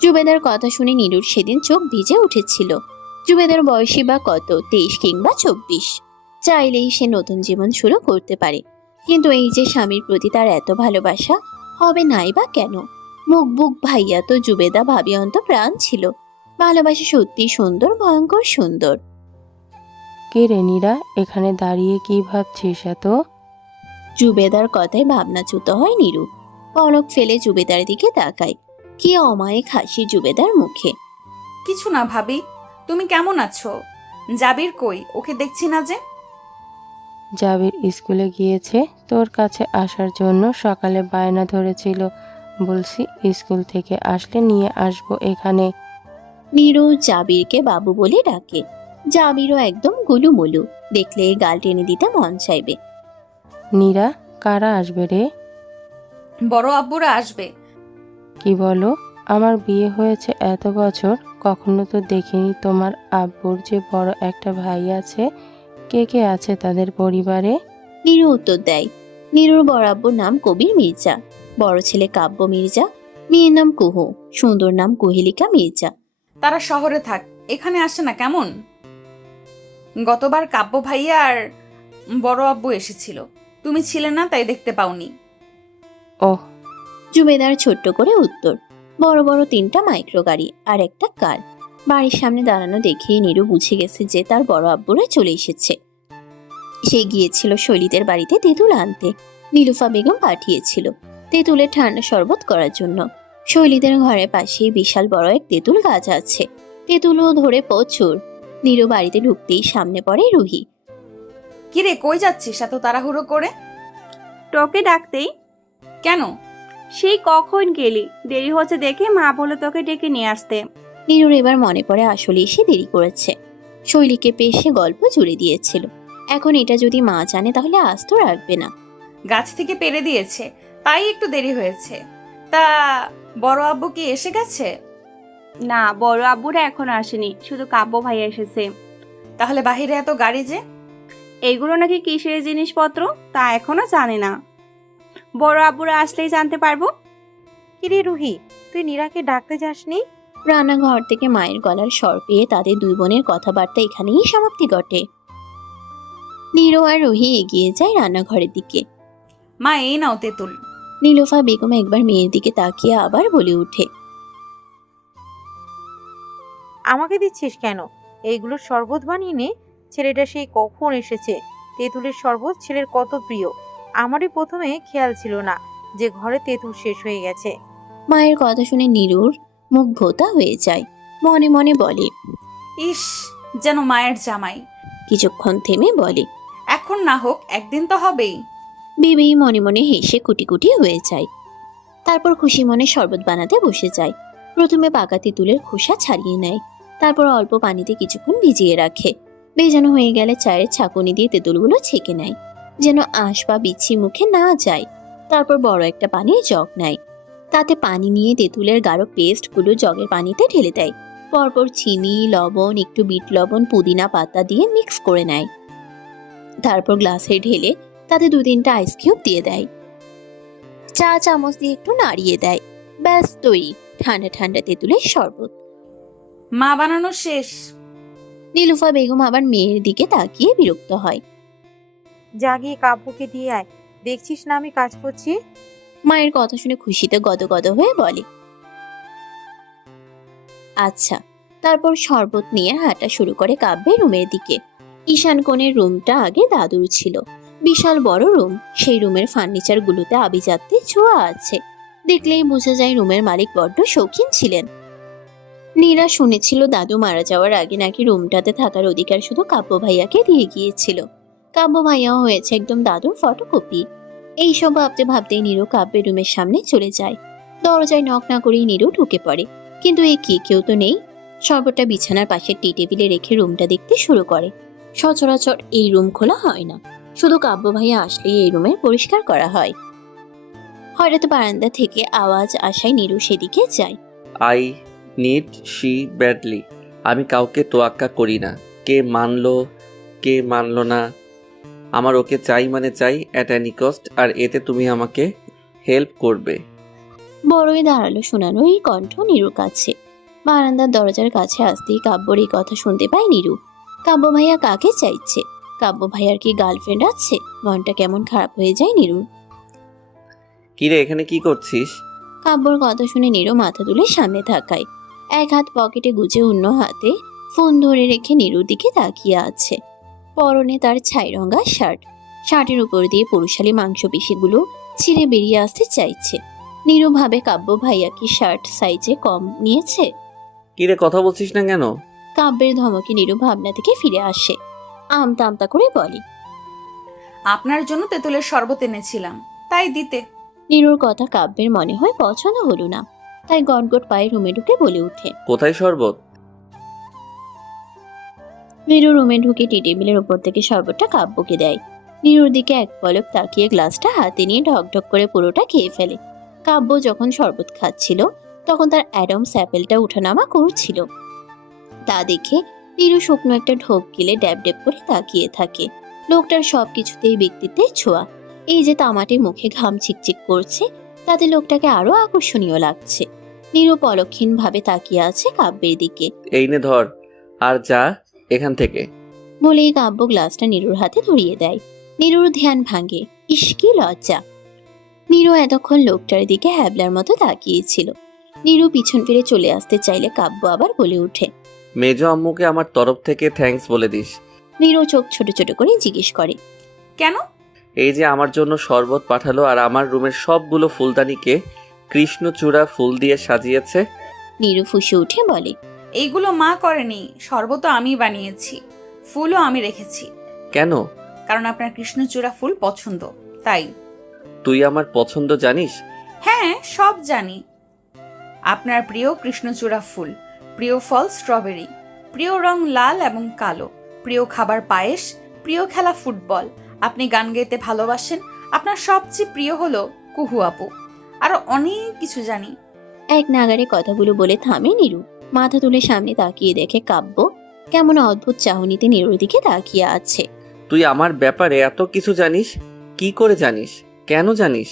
জুবেদার কথা শুনে নীরুর সেদিন চোখ ভিজে উঠেছিল। জুবেদার বয়সী বা কত, 23 কিংবা 24। চাইলেই সে নতুন জীবন শুরু করতে পারে। কিন্তু এই যে স্বামীর প্রতি তার এত ভালোবাসা, হবে নাই বা কেন? মুখ বুক ভাইয়া তো জুবেদা ভাবি অন্ত প্রাণ ছিল। ভালোবাসা সত্যি সুন্দর, ভয়ঙ্কর সুন্দর। কে রে নীরা, এখানে দাঁড়িয়ে কি ভাবছিস এত? জুবেদার কথায় ভাবনাচ্যুত হয় নীরু। পলক ফেলে জুবেদার দিকে তাকায়। কি অমায়িক হাসি জুবেদার মুখে। কিছু না ভাবি, তুমি কেমন আছো? জাবির কই? ওকে দেখছি না যে। জাবির স্কুলে গিয়েছে, তোর কাছে আসার জন্য সকালে বায়না ধরেছিল। বলছি স্কুল থেকে আসলে নিয়ে আসবো এখানে। নীরু জাবিরকে বাবু বলে ডাকে। জাবিরও একদম গুলুমুলু, দেখলে গাল টেনে দিতে মন চাইবে। নীরা, কারা আসবে রে? বড় আব্বুরা আসবে। কি বলো? আমার বিয়ে হয়েছে এত বছর, কখনো তো দেখিনি তোমার আব্বুর যে বড় একটা ভাই আছে। কে কে আছে তাদের পরিবারে? নীরু উত্তর দেয়। নীরুর বড় আব্বুর নাম কবির মির্জা, বড় ছেলে কাব্য মির্জা, মেয়ের নাম কুহু, সুন্দর নাম কুহেলিকা মির্জা। তারা শহরে থাক, এখানে আসে না কেমন? গতবার কাব্য ভাইয়া আর বড় আব্বু এসেছিল, তুমি ছিলে না তাই দেখতে পাওনি। ওহ। জুবেদার ছোট্ট করে উত্তর। বড় বড় 3টা মাইক্রো গাড়ি আর একটা কার বাড়ির সামনে দাঁড়ানো দেখেই নীরু বুঝে গেছে যে তার বড় আব্বুরা চলে এসেছে। সে গিয়েছিল শৈলীদের বাড়িতে তেঁতুল আনতে। নীলুফা বেগম পাঠিয়েছিল তেঁতুলের ঠান্ডা শরবত করার জন্য। শৈলীদের ঘরের পাশেই বিশাল বড় এক তেঁতুল গাছ আছে। তেঁতুলও ধরে প্রচুর। নীরু বাড়িতে ঢুকতেই সামনে পড়ে রুহি। কিরে, কই যাচ্ছিস এত তাড়াহুড়ো করে? তোকে ডাকতেই। কেন? সেই কখন গেলি? দেরি হচ্ছে দেখে মা বলে তোকে ডেকে নিয়ে আসতে। নীরুর এবার মনে পড়ে আসলে সে দেরি করেছে। শৈলীকে পেয়ে সে গল্প জুড়ে দিয়েছিল। এখন এটা যদি মা জানে তাহলে আস্ত রাখবে না। গাছ থেকে পেরে দিয়েছে তাই একটু দেরি হয়েছে। তা বড় আব্বু কি এসে গেছে? না, বড় আব্বুরা এখন আসেনি, শুধু কাব্য ভাই এসেছে। তাহলে বাহিরে এত গাড়ি যে? এইগুলো নাকি কিসের জিনিসপত্র তা এখনো জানে না। বড় আব্বুরা আসলেই জানতে পারবো। কিরে রুহি, তুই নীরাকে ডাকতে যাসনি? রান্নাঘর থেকে মায়ের গলার স্বর পেয়ে তাদের দুই বোনের কথাবার্তা এখানেই সমাপ্তি ঘটে। নীরু আর রুহি এগিয়ে যায় রান্নাঘরের দিকে। মা, এই নাও তেঁতুল। নীলুফা বেগম একবার মেয়ের দিকে তাকিয়ে আবার বলে ওঠে, আমাকে দিচ্ছিস কেন? এইগুলোর শরবত বানিয়ে নে। ছেলেটা সেই কখন এসেছে। তেঁতুলের শরবত ছেলের কত প্রিয়। আমারই প্রথমে খেয়াল ছিল না যে ঘরে তেঁতুল শেষ হয়ে গেছে। মায়ের কথা শুনে নীরুর মুখ ভোতা হয়ে যায়। মনে মনে বলে, ইস, যেন মায়ের জামাই। কিছুক্ষণ থেমে বলে, এখন না হোক একদিন তো হবেই। বেবি মনে মনে হেসে কুটি কুটি হয়ে যায়। তারপর খুশি মনে শরবত বানাতে বসে যায়। প্রথমে পাকা তেঁতুলের খোসা ছাড়িয়ে নেয়, তারপর অল্প পানিতে কিছুক্ষণ ভিজিয়ে রাখে। ভেজানো হয়ে গেলে চায়ের ছাঁকুনি দিয়ে তেঁতুলগুলো ছেঁকে নেয়। যেন আঁশ বা বিচ্ছি মুখে না যায়। তারপর বড় একটা পানির জগ নেয়, তাতে পানি নিয়ে তেঁতুলের গাঢ় পেস্টগুলো জগের পানিতে ঢেলে দেয়। পরপর চিনি, লবণ, একটু বিট লবণ, পুদিনা পাতা দিয়ে মিক্স করে নেয়। তারপর গ্লাসে ঢেলে তাতে 2-3টা আইস কিউব দিয়ে দেয়। চা চামচ দিয়ে একটু নাড়িয়ে দেয়। ব্যাস তৈরি ঠান্ডা ঠান্ডা তেঁতুলের শরবত। মা বানানো শেষ। নীলুফা বেগম আবার মেয়ের দিকে তাকিয়ে বিরক্ত হয়। জাগিয়ে কাব্যকে দিয়ে আয়, দেখছিস না আমি কাজ করছি। মায়ের কথা শুনে খুশিতে গদগদ হয়ে বলে, আচ্ছা। তারপর শরবত নিয়ে হাঁটা শুরু করে কাব্যের রুমের দিকে। ঈশান কোণের রুমটা আগে দাদুর ছিল। বিশাল বড় রুম। সেই রুমের ফার্নিচার গুলোতে আভিজাত্যের ছোঁয়া আছে। দেখলেই বোঝা যায় রুমের মালিক বড্ড শৌখিন ছিলেন। নীরা শুনেছিল দাদু মারা যাওয়ার আগে নাকি রুমটাতে থাকার অধিকার শুধু কাব্য ভাইয়াকে দিয়ে গিয়েছিল। কাব্য ভাইয়াও হয়েছে একদম দাদুর ফটোকপি। এইসব ভাবতে ভাবতেই নীরু কাব্যের রুমের সামনে চলে যায়। দরজায় নক না করেই নীরু ঢুকে পড়ে। কিন্তু এ কি, কেউ তো নেই। শরবতটা বিছানার পাশে টি টেবিলে রেখে রুমটা দেখতে শুরু করে। সচরাচর এই রুম খোলা হয় না, শুধু কাব্য ভাইয়া আসলেই এই রুমের পরিষ্কার করা হয়। হঠাৎ বারান্দা থেকে আওয়াজ আসায় নীরু সেদিকে যায়। I need she badly. আমি কাউকে তোয়াক্কা করি না। কে মানলো কে মানলো না, আমার ওকে চাই মানে চাই অ্যাট এনি কস্ট। আর এতে তুমি আমাকে হেল্প করবে। বড়ই দাঁড়ালো শোনানো এই কণ্ঠ নীরুর কাছে। বারান্দার দরজার কাছে আসতেই কাব্যর এই কথা শুনতে পায় নীরু। কাব্য ভাইয়া কাকে চাইছে? কাব্য ভাইয়ার কি গার্লফ্রেন্ড আছে? মনটা কেমন খারাপ হয়ে যায় নীরুর। কিরে, এখানে কি করছিস? কাব্যর কথা শুনে নীরু মাথা তুলে সামনে তাকায়। এক হাত পকেটে গুজে অন্য হাতে ফোন ধরে রেখে নীরুর দিকে তাকিয়ে আছে। পরনে তার ছাই রঙা শার্ট। শার্টের উপর দিয়ে পুরুষালী মাংসপেশিগুলো ছিঁড়ে বেরিয়ে আসতে চাইছে। নীরু ভাবে কাব্য ভাইয়া কি শার্ট সাইজে কম নিয়েছে। কিরে, কথা বলছিস না কেন? কাব্যের ধমকে নীরু ভাবনা থেকে ফিরে আসে। আমতা আমতা করে বলে, আপনার জন্য তেঁতুলের শরবত এনেছিলাম, তাই দিতে। নীরুর কথা কাব্যের মনে হয় পছন্দ হলো না, তাই গটগট পায়ে রুমে ঢুকে বলে উঠে। কোথায় শরবত? নীরু রুমে ঢুকে টি টেবিলের উপর থেকে শরবতটা কাব্যকে দেয়। নীরুর দিকে এক পলক তাকিয়ে গ্লাসটা হাতে নিয়ে ঢকঢক করে পুরোটা খেয়ে ফেলে। কাব্য যখন শরবত খাচ্ছিল তখন তার অ্যাডামস অ্যাপেলটা উঠানামা করছিল। তা দেখে নীরু শুকনো একটা ঢোক গিলে ড্যাব ড্যাব করে তাকিয়ে থাকে। লোকটার সবকিছুতেই ব্যক্তিত্বের ছোঁয়া। এই যে তামাটে মুখে ঘাম চিকচিক করছে, তাতে লোকটাকে আরো আকর্ষণীয় লাগছে। নীরু পলক্ষীন ভাবে তাকিয়ে আছে কাব্যের দিকে। এই নে ধর, আর যা এখান থেকে। বলেই কাব্য গ্লাসটা নীরুর হাতে ধরিয়ে দেয়। নীরুর ধ্যান ভাঙে। ইস কি লজ্জা! নীরু এতক্ষণ লোকটার দিকে হ্যাবলার মতো তাকিয়েছিল। নীরু পিছন ফিরে চলে আসতে চাইলে কাব্য আবার বলে ওঠে, মেজো আম্মুকে আমার তরফ থেকে থ্যাঙ্কস বলে দিস। নীরু চোখ ছোট ছোট করে জিজ্ঞেস করে, কেন? এই যে আমার জন্য শরবত পাঠালো আর আমার রুমের সবগুলো ফুলদানিকে কৃষ্ণচূড়া ফুল দিয়ে সাজিয়েছে। নীরু ফুঁসে উঠে বলে, এইগুলো মা করেনি, শরবতও আমি বানিয়েছি, ফুলও আমি রেখেছি। কেন? কারণ আপনার কৃষ্ণচূড়া ফুল পছন্দ, তাই। তুই আমার পছন্দ জানিস? হ্যাঁ, সব জানি। আপনার প্রিয় কৃষ্ণচূড়া ফুল, প্রিয় ফল স্ট্রবেরি, প্রিয় রং লাল এবং কালো, প্রিয় খাবার পায়েস, প্রিয় খেলা ফুটবল, আপনি গান গাইতে ভালোবাসেন, আপনার সবচেয়ে প্রিয় হলো কুহু আপু, আরো অনেক কিছু জানি। এক নাগারে কথাগুলো বলে থামে নীরু। মাথা তুলে সামনে তাকিয়ে দেখে কাব্য কেমন অদ্ভুত চাহনিতে নীরুর দিকে তাকিয়ে আছে। তুই আমার ব্যাপারে এত কিছু জানিস? কি করে জানিস? কেন জানিস?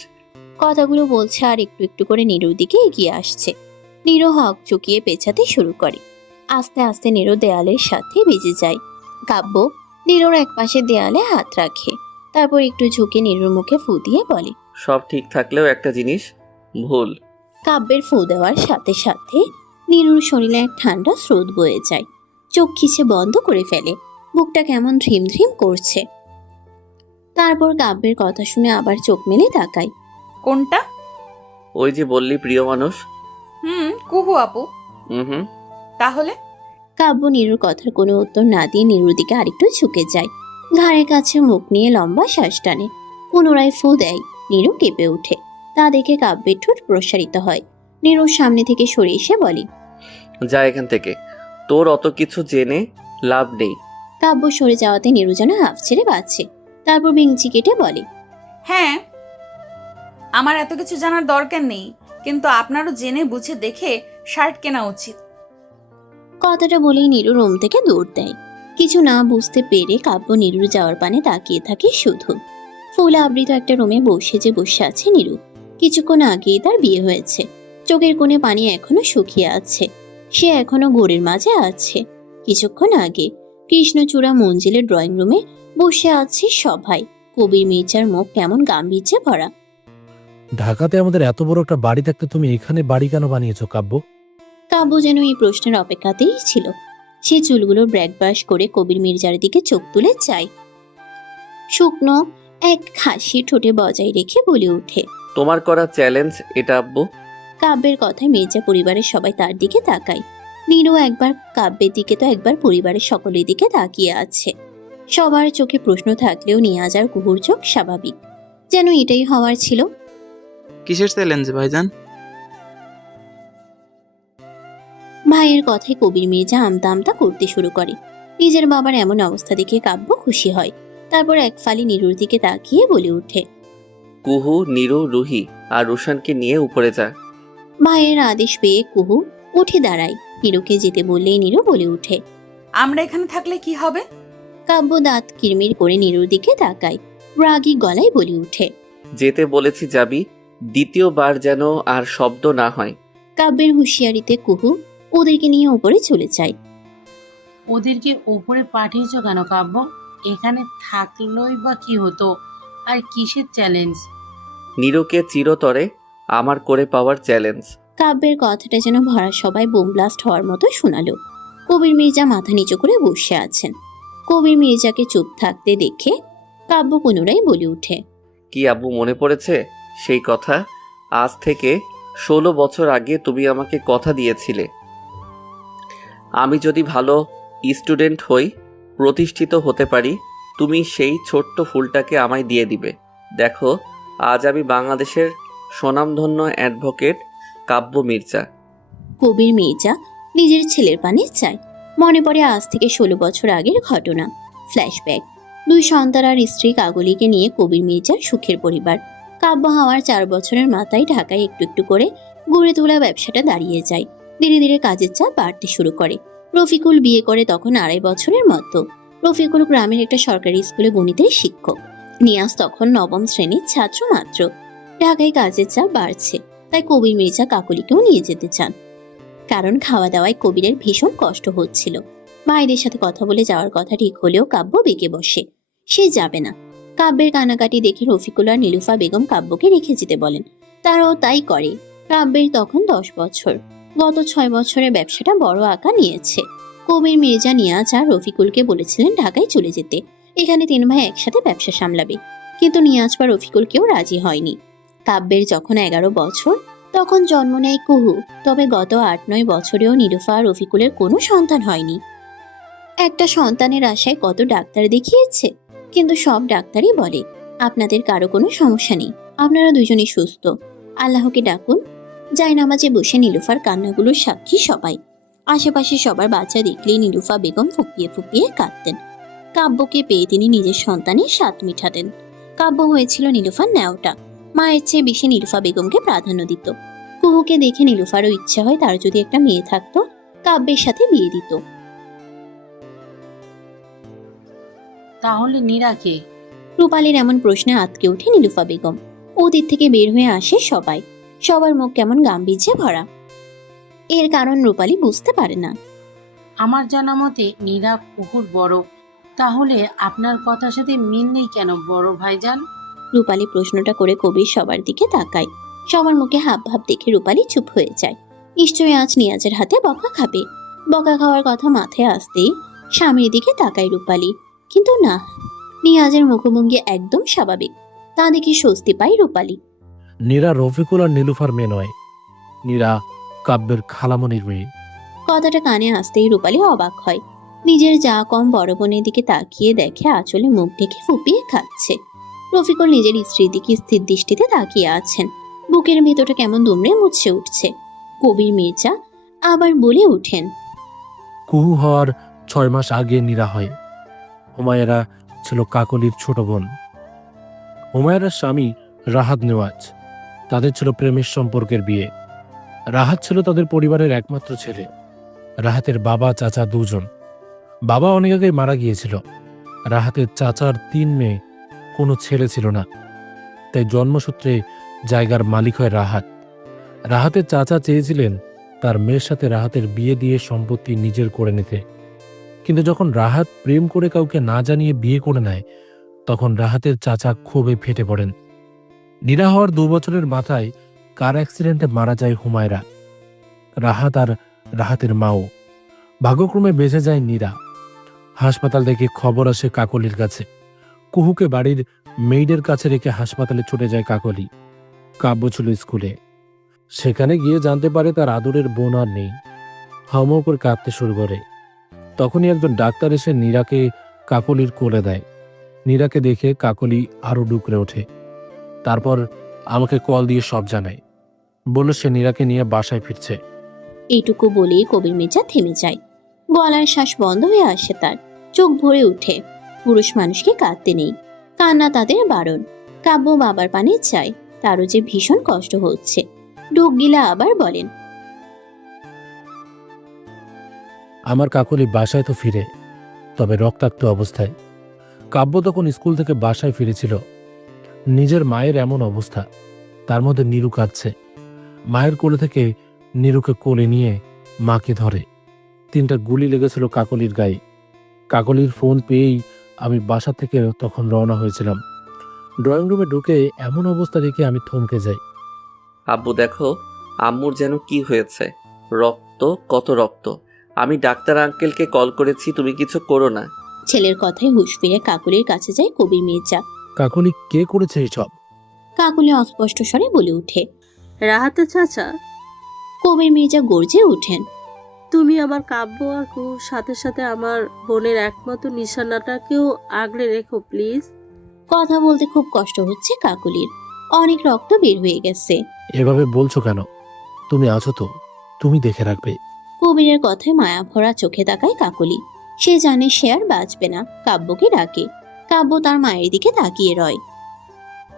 কথাগুলো বলছে আর একটু একটু করে নীরুর দিকে এগিয়ে আসছে। নীরু হক চুকিয়ে পেছাতে শুরু করে। আস্তে আস্তে নীরু দেয়ালের সাথে ভিজে যায়। কাব্য নীরুর এক পাশে দেয়ালে হাত রাখে, তারপর একটু ঝুঁকে নীরুর মুখে ফু দিয়ে বলে, সব ঠিক থাকলেও একটা জিনিস ভুল। কাব্যের ফু দেওয়ার সাথে সাথে নীরুর শরীরে এক ঠান্ডা স্রোত বয়ে যায়। চোখ খিচে বন্ধ করে ফেলে। বুকটা কেমন ধ্রিম ধ্রিম করছে। তারপর কাব্যের কথা শুনে আবার চোখ মেলে তাকায়। কোনটা? ওই যে বললি প্রিয় মানুষ। কুহু আপু। হুম। তাহলে? কাব্য নীরুর কথার কোনো উত্তর না দিয়ে নীরুর দিকে আরেকটু ঝুঁকে যায়। ঘাড়ের কাছে মুখ নিয়ে লম্বা শ্বাস টানে। পুনরায় ফু দেয়। নীরু কেঁপে ওঠে। তা দেখে কাব্যের ঠোঁট প্রসারিত হয়। নীরুর সামনে থেকে সরে এসে বলে, যা এখান থেকে, তোর অত কিছু জেনে লাভ নেই। কাব্য সরে যাওয়াতে নীরু যেন হাফ ছেড়ে বাঁচছে। তারপর বেঞ্চি কেটে বলে, হ্যাঁ, আমার এত কিছু জানার দরকার নেই, কিন্তু আপনারও জেনে বুঝে দেখে শার্ট কেনা উচিত। কথাটা বলেই নীরু রুম থেকে দৌড় দেয়। কিছু না বুঝতে পেরে কাব্য নীরুর যাওয়ার পানে তাকিয়ে থাকে শুধু। ফুল আবৃত একটা রুমে বসে আছে নীরু। কিছুক্ষণ আগেই তার বিয়ে হয়েছে। চোখের কোণে পানি এখনো শুকিয়ে আছে। সে এখনো ঘোরের মাঝে আছে। কিছুক্ষণ আগে কৃষ্ণচূড়া মঞ্জিলের ড্রয়িং রুমে বসে আছে সবাই। কবির মির্জার মুখ কেমন গাম্ভীর্যে ভরা। ঢাকাতে আমাদের এত বড় একটা বাড়ি থাকতে তুমি এখানে বাড়ি কেন বানিয়েছো কাব্য? কাব্য যেন এই প্রশ্নের অপেক্ষাতেই ছিল। সে চুলগুলো ব্র্যাক ব্রাশ করে কবির মির্জার দিকে চোখ তুলে চায়। শুকনো এক হাসি ঠোঁটে বজায় রেখে বলে ওঠে, তোমার করা চ্যালেঞ্জ এটা আব্বু। কাব্যের কথায় মির্জা পরিবারের সবাই তার দিকে তাকায়। নীরু একবার কাব্যের দিকে তো একবার পরিবারের সকলের দিকে তাকিয়ে আছে। সবার চোখে প্রশ্ন থাকলেও নিয়াজ আর কুহুর চোখ স্বাভাবিক, যেন এটাই হওয়ার ছিল। কিসের চ্যালেঞ্জ ভাইজান? ভাইয়ের কথায় কবির মির্জা আমতা আমতা করতে শুরু করে। নিজের বাবার এমন অবস্থা দেখে কাব্য খুশি হয়। তারপর এক ফালি নীরুর দিকে তাকিয়ে বলে ওঠে, কুহু, নীরু, রুহি আর রুশানকে নিয়ে উপরে যা। ভাইয়ের আদেশ পেয়ে কুহু উঠে দাঁড়ায়। নীরুকে যেতে বললেই নীরু বলে ওঠে, আমরা এখানে থাকলে কি হবে? কাব্য দাঁত কিরমির করে নীরুর দিকে তাকায়। রাগী গলায় বলে ওঠে, যেতে বলেছি যাবি, দ্বিতীয়বার যেন আর শব্দ না হয়। কাব্যের হুঁশিয়ারিতে কুহু ওদেরকে নিয়ে উপরে চলে যায়। ওদেরকে ওপরে পাঠিয়েছো কেন কাব্য? এখানে থাকলোই বা কি হতো? আর কিসের চ্যালেঞ্জ? নীরুকে চিরতরে আমার করে পাওয়ার চ্যালেঞ্জ। কাব্যের কথাটা যেন ভরা সবাই বোম ব্লাস্ট হওয়ার মতো শোনালো। কবির মির্জা মাথা নিচু করে বসে আছেন। কবির মির্জাকে চুপ থাকতে দেখে কাব্য পুনরায় বলে ওঠে, কি আব্বু মনে পড়েছে সেই কথা? আজ থেকে 16 বছর আগে তুমি আমাকে কথা দিয়েছিলে, আমি যদি ভালো স্টুডেন্ট হই, প্রতিষ্ঠিত হতে পারি, তুমি সেই ছোট্ট ফুলটাকে আমায় দিয়ে দিবে। দেখো আজ আমি বাংলাদেশের স্বনামধন্য অ্যাডভোকেট কাব্য মির্জা। কবির মির্জা নিজের ছেলের পানে চায়। মনে পড়ে আজ থেকে 16 বছর আগের ঘটনা। ফ্ল্যাশব্যাক। 2 সন্তান আর স্ত্রী কাগলিকে নিয়ে কবির মির্জার সুখের পরিবার। কাব্য হওয়ার 4 বছরের মাথায় ঢাকায় একটু একটু করে গড়ে তোলা ব্যবসাটা দাঁড়িয়ে যায়। ধীরে ধীরে কাজের চাপ বাড়তে শুরু করে। রফিকুল বিয়ে করে তখন 2.5 বছরের মতো। রফিকুল গ্রামের একটা সরকারি স্কুলে গণিতের শিক্ষক। নিয়াজ তখন 9ম শ্রেণীর ছাত্র মাত্র। ঢাকায় কাজের চাপ বাড়ছে, তাই কবির মির্জা কাকলিকেও নিয়ে যেতে চান। কারণ খাওয়া দাওয়ায় কবিরের ভীষণ কষ্ট হচ্ছিল। ভাইদের সাথে কথা বলে যাওয়ার কথা ঠিক হলেও কাব্য বেঁকে বসে। সে যাবে না। কাব্যের কানাকাটি দেখে রফিকুল আর নীলুফা বেগম কাব্যকে রেখে যেতে বলেন। তারাও তাই করে। কাব্যের তখন 10 বছর। গত 6 বছরে ব্যবসাটা বড় আকার নিয়েছে। কবির মির্জা নিয়াজ আর রফিকুলকে বলেছিলেন ঢাকায় চলে যেতে। এখানে 3 ভাই একসাথে ব্যবসা সামলাবে। কিন্তু নিয়াজ বা রফিকুল কেউ রাজি হয়নি। কাব্যের যখন 11 বছর তখন জন্ম নেয় কুহু। তবে গত 8-9 বছরেও নীলুফা আর রফিকুলের কোনো সন্তান হয়নি। একটা সন্তানের আশায় কত ডাক্তার দেখিয়েছে, কিন্তু সব ডাক্তারই বলে আপনাদের কারো কোনো সমস্যা নেই, আপনারা দুজনেই সুস্থ, আল্লাহকে ডাকুন। জায়নামাজে বসে নীলুফার কান্নাগুলোর সাক্ষী সবাই। আশেপাশে সবার বাচ্চা দেখলেই নীলুফা বেগম ফুপিয়ে ফুপিয়ে কাঁদতেন। কাব্যকে পেয়ে তিনি নিজের সন্তানের স্বাদ মিটাতেন। কাব্য হয়েছিল নীলুফার ন্যাওটা। মায়ের চেয়ে বেশি নীলুফা বেগমকে প্রাধান্য দিত। কুহুকে দেখে নীলুফারও ইচ্ছে হয় তার যদি একটা মেয়ে থাকতো, কাব্যের সাথে বিয়ে দিত। তাহলে নীরাকে? রূপালীর এমন প্রশ্নে আটকে ওঠে নীলুফা বেগম। ওদের থেকে বের হয়ে আসে সবাই। সবার মুখ কেমন গাম্ভীর্যে ভরা। এর কারণ রূপালী বুঝতে পারে না। আমার জানা মতে নীরা কুহুর বড়। তাহলে আপনার কথার সাথে মিল নেই কেন বড় ভাইজান? রূপালী প্রশ্নটা করে কবির সবার দিকে তাকায়। সবার মুখে হাব ভাব দেখে রূপালী চুপ হয়ে যায়। নিশ্চয়ই আজ নিয়াজের হাতে বকা খাবে। বকা খাওয়ার কথা মাথায় আসতেই স্বামীর দিকে তাকায় রূপালী। কিন্তু না, নিয়াজের মুখভঙ্গি একদম স্বাভাবিক। তা দেখে স্বস্তি পায় রূপালী। নীরা রফিকুল আর নীলুফার মেয়ে নয়, নীরা কাব্যের খালামণির মেয়ে। কথাটা কানে আসতেই রূপালী অবাক হয়। নিজের যা কম বড় বোনের দিকে তাকিয়ে দেখে আঁচলে মুখ ঢেকে ফুপিয়ে খাচ্ছে। রফিকুল নিজের স্ত্রীর দিকে স্থির দৃষ্টিতে তাকিয়ে আছেন। বুকের ভেতরটা কেমন দুমড়ে মুছড়ে উঠছে। কবির মির্জা আবার বলে ওঠেন, কুহু হওয়ার 6 মাস আগে নীরা হয়। হুমায়েরা ছিল কাকলির ছোট বোন। হুমায়রার স্বামী রাহাত নেওয়াজ। তাদের ছিল প্রেমের সম্পর্কের বিয়ে। রাহাত ছিল তাদের পরিবারের একমাত্র ছেলে। রাহাতের বাবা চাচা দুজন। বাবা অনেক আগে মারা গিয়েছিল। রাহাতের চাচার 3 মেয়ে, কোনো ছেলে ছিল না, তাই জন্মসূত্রে জায়গার মালিক হয় রাহাত। রাহাতের চাচা চেয়েছিলেন তার মেয়ের সাথে রাহাতের বিয়ে দিয়ে সম্পত্তি নিজের করে নিতে, কিন্তু যখন রাহাত প্রেম করে কাউকে না জানিয়ে বিয়ে করে নেয়, তখন রাহাতের চাচা ক্ষোভে ফেটে পড়েন। নীরা হওয়ার 2 বছরের মাথায় কার অ্যাক্সিডেন্টে মারা যায় হুমায়রা। রাহাত আর রাহাতের মাও। ভাগ্যক্রমে বেঁচে যায় নীরা। হাসপাতাল থেকে খবর আসে কাকলির কাছে। কুহুকে বাড়ির মেইডের কাছে রেখে হাসপাতালে ছুটে যায় কাকলি। কাব্য ছিল স্কুলে। সেখানে গিয়ে জানতে পারে তার আদরের বোন আর নেই। হাউমাউ করে কাঁদতে শুরু করে। তখনই একজন ডাক্তার এসে নীরাকে কাকলির কোলে দেয়। নীরাকে দেখে কাকলি আরো ডুকরে ওঠে। তারপর আমাকে কল দিয়ে সব জানায়। বলল সে নীরাকে নিয়ে বাসায় ফিরছে। এইটুকু বলেই কবির মির্জা থেমে যায়। গলার শ্বাস বন্ধ হয়ে আসে তার, চোখ ভরে ওঠে। পুরুষ মানুষকে কাঁদতে নেই, কান্না তাদের বারণ। কাব্য বাবার পানে চায়, তারও যে ভীষণ কষ্ট হচ্ছে। ঢোক গিলা আবার বলেন, আমার কাকলি বাসায় তো ফিরে, তবে রক্তাক্ত অবস্থায়। কাব্য তখন স্কুল থেকে বাসায় ফিরেছিল। নিজের মায়ের এমন অবস্থা, তার মধ্যে নীরু কাঁদছে। মায়ের কোলে থেকে নীরুকে কোলে নিয়ে মাকে ধরে। 3টা গুলি লেগেছিল কাকলির গায়ে। কাকলির ফোন পেয়েই আমি বাসা থেকে তখন রওনা হয়েছিলাম। ড্রয়িং রুমে ঢুকে এমন অবস্থা দেখে আমি থমকে যাই। আব্বু দেখো, আম্মুর যেন কি হয়েছে। রক্ত, কত রক্ত। আমি ডাক্তার আঙ্কেলকে কল করেছি, তুমি কিছু করো না। ছেলের কথায় হুঁশ ফিরে কাকুলির কাছে যায় কবির মির্জা। কাকলি কে করেছে এইসব? কাকুলি অস্পষ্ট স্বরে বলে ওঠে, রাহাতের চাচা। কবির মির্জা গর্জে ওঠেন, তুমি আমার কাব্য আর কুহুর সাথে সাথে আমার বোনের একমাত্র নিশানাটাকেও আগলে রেখো প্লিজ। কথা বলতে খুব কষ্ট হচ্ছে কাকুলির। অনেক রক্ত বের হয়ে গেছে। এভাবে বলছো কেন? তুমি আছো তো, তুমি দেখে রাখবে। কবিরের কথায় মায়া ভরা চোখে তাকায় কাকুলি। সে জানে সে আর বাঁচবে না। কাব্যকে ডাকে। কাব্য তার মায়ের দিকে তাকিয়ে রয়।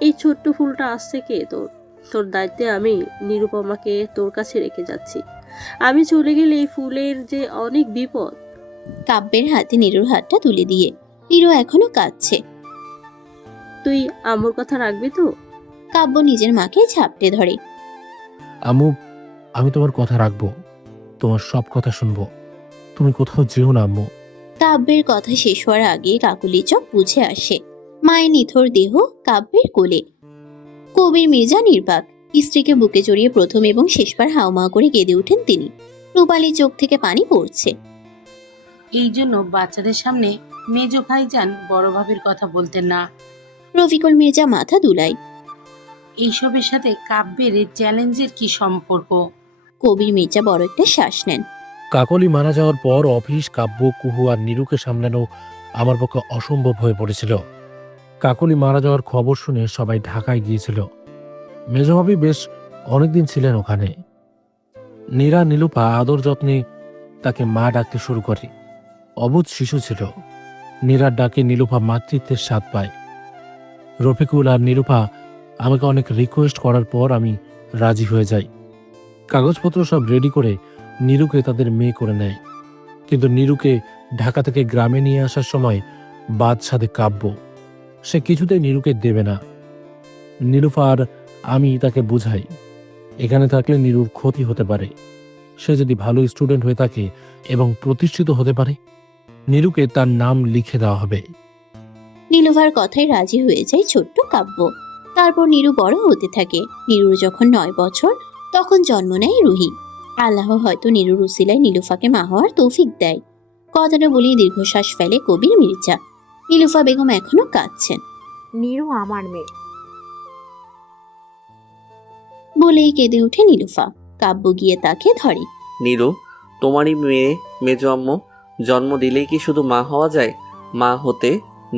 এই ছোট্ট ফুলটা আসছে কে তোর? তোর দায়িত্বে আমি নিরুপমাকে তোর কাছে রেখে যাচ্ছি। আমি চলে গেলে এই ফুলের যে অনেক বিপদ। কাব্যের হাতে নীরুর হাতটা তুলে দিয়ে, নীরু এখনো কাঁদছে। তুই আম্মুর কথা রাখবি তো? কাব্য নিজের মাকে ঝাপটে ধরে। আম্মু, আমি তোমার কথা রাখবো, তোমার সব কথা শুনবো। তুমি কোথাও যেও না আম্মু। কাব্যের কথা শেষ হওয়ার আগে কাকুলি চোখ বুঝে আসে। মায়ের নিথর দেহ কাব্যের কোলে। কবির মির্জা নির্বাক। স্ত্রীকে বুকে জড়িয়ে প্রথম এবং শেষবার হাউমাউ করে কেঁদে ওঠেন তিনি। রূপালীর চোখ থেকে পানি পড়ছে। এই জন্য বাচ্চাদের সামনে মেজো ভাইজান বড় ভাবির কথা বলতেন না। রফিকুল মির্জা মাথা দুলায়। এইসবের সাথে কাব্যের চ্যালেঞ্জের কি সম্পর্ক? কবির মির্জা বড় একটা শ্বাস নেন। কাকলি মারা যাওয়ার পর অফিস, কাব্য, কুহু আর নীরুকে সামলানো আমার পক্ষে অসম্ভব হয়ে পড়েছিল। কাকলি মারা যাওয়ার খবর শুনে সবাই ঢাকায় গিয়েছিল। মেজভাবি বেশ অনেকদিন ছিলেন ওখানে। নীরা নীলুফা আদর যত্নে তাকে মা ডাকতে শুরু করে। অবুঝ শিশু ছিল। নীরার ডাকে নীলুফা মাতৃত্বের স্বাদ পায়। রফিকুল আর নীলুফা আমাকে অনেক রিকোয়েস্ট করার পর আমি রাজি হয়ে যাই। কাগজপত্র সব রেডি করে নীরুকে তাদের মেয়ে করে নেয়। কিন্তু নীরুকে ঢাকা থেকে গ্রামে নিয়ে আসার সময় বাদ সাধে কাব্য। সে কিছুতেই নীরুকে দেবে না। নীলুফা আর আমি তাকে বুঝাই, এখানে থাকলে নীরুর ক্ষতি হতে পারে। সে যদি ভালো স্টুডেন্ট হয়ে থাকে এবং প্রতিষ্ঠিত হতে পারে, নীরুকে তার নাম লিখে দেওয়া হবে। নীলুফার কথায় রাজি হয়ে যায় ছোট্ট কাব্য। তারপর নীরু বড় হতে থাকে। নীরুর যখন 9 বছর, তখন জন্ম নেয় রুহি। আল্লাহ হয়তো নীরুর উসিলায় নীলুফাকে মা হওয়ার তৌফিক দেয়। কথাটা বলেই দীর্ঘশ্বাস ফেলে কবির মির্জা। নীলুফা বেগম এখনো কাঁদছেন। নীরু আমার মেয়ে বলেই কেঁদে উঠে নীলুফা। কাব্য গিয়ে তাকে ধরে। নীরু, তোমারই মেয়ে মেজো আম্মু। জন্ম দিলেই কি শুধু মা হওয়া যায়? মা হতে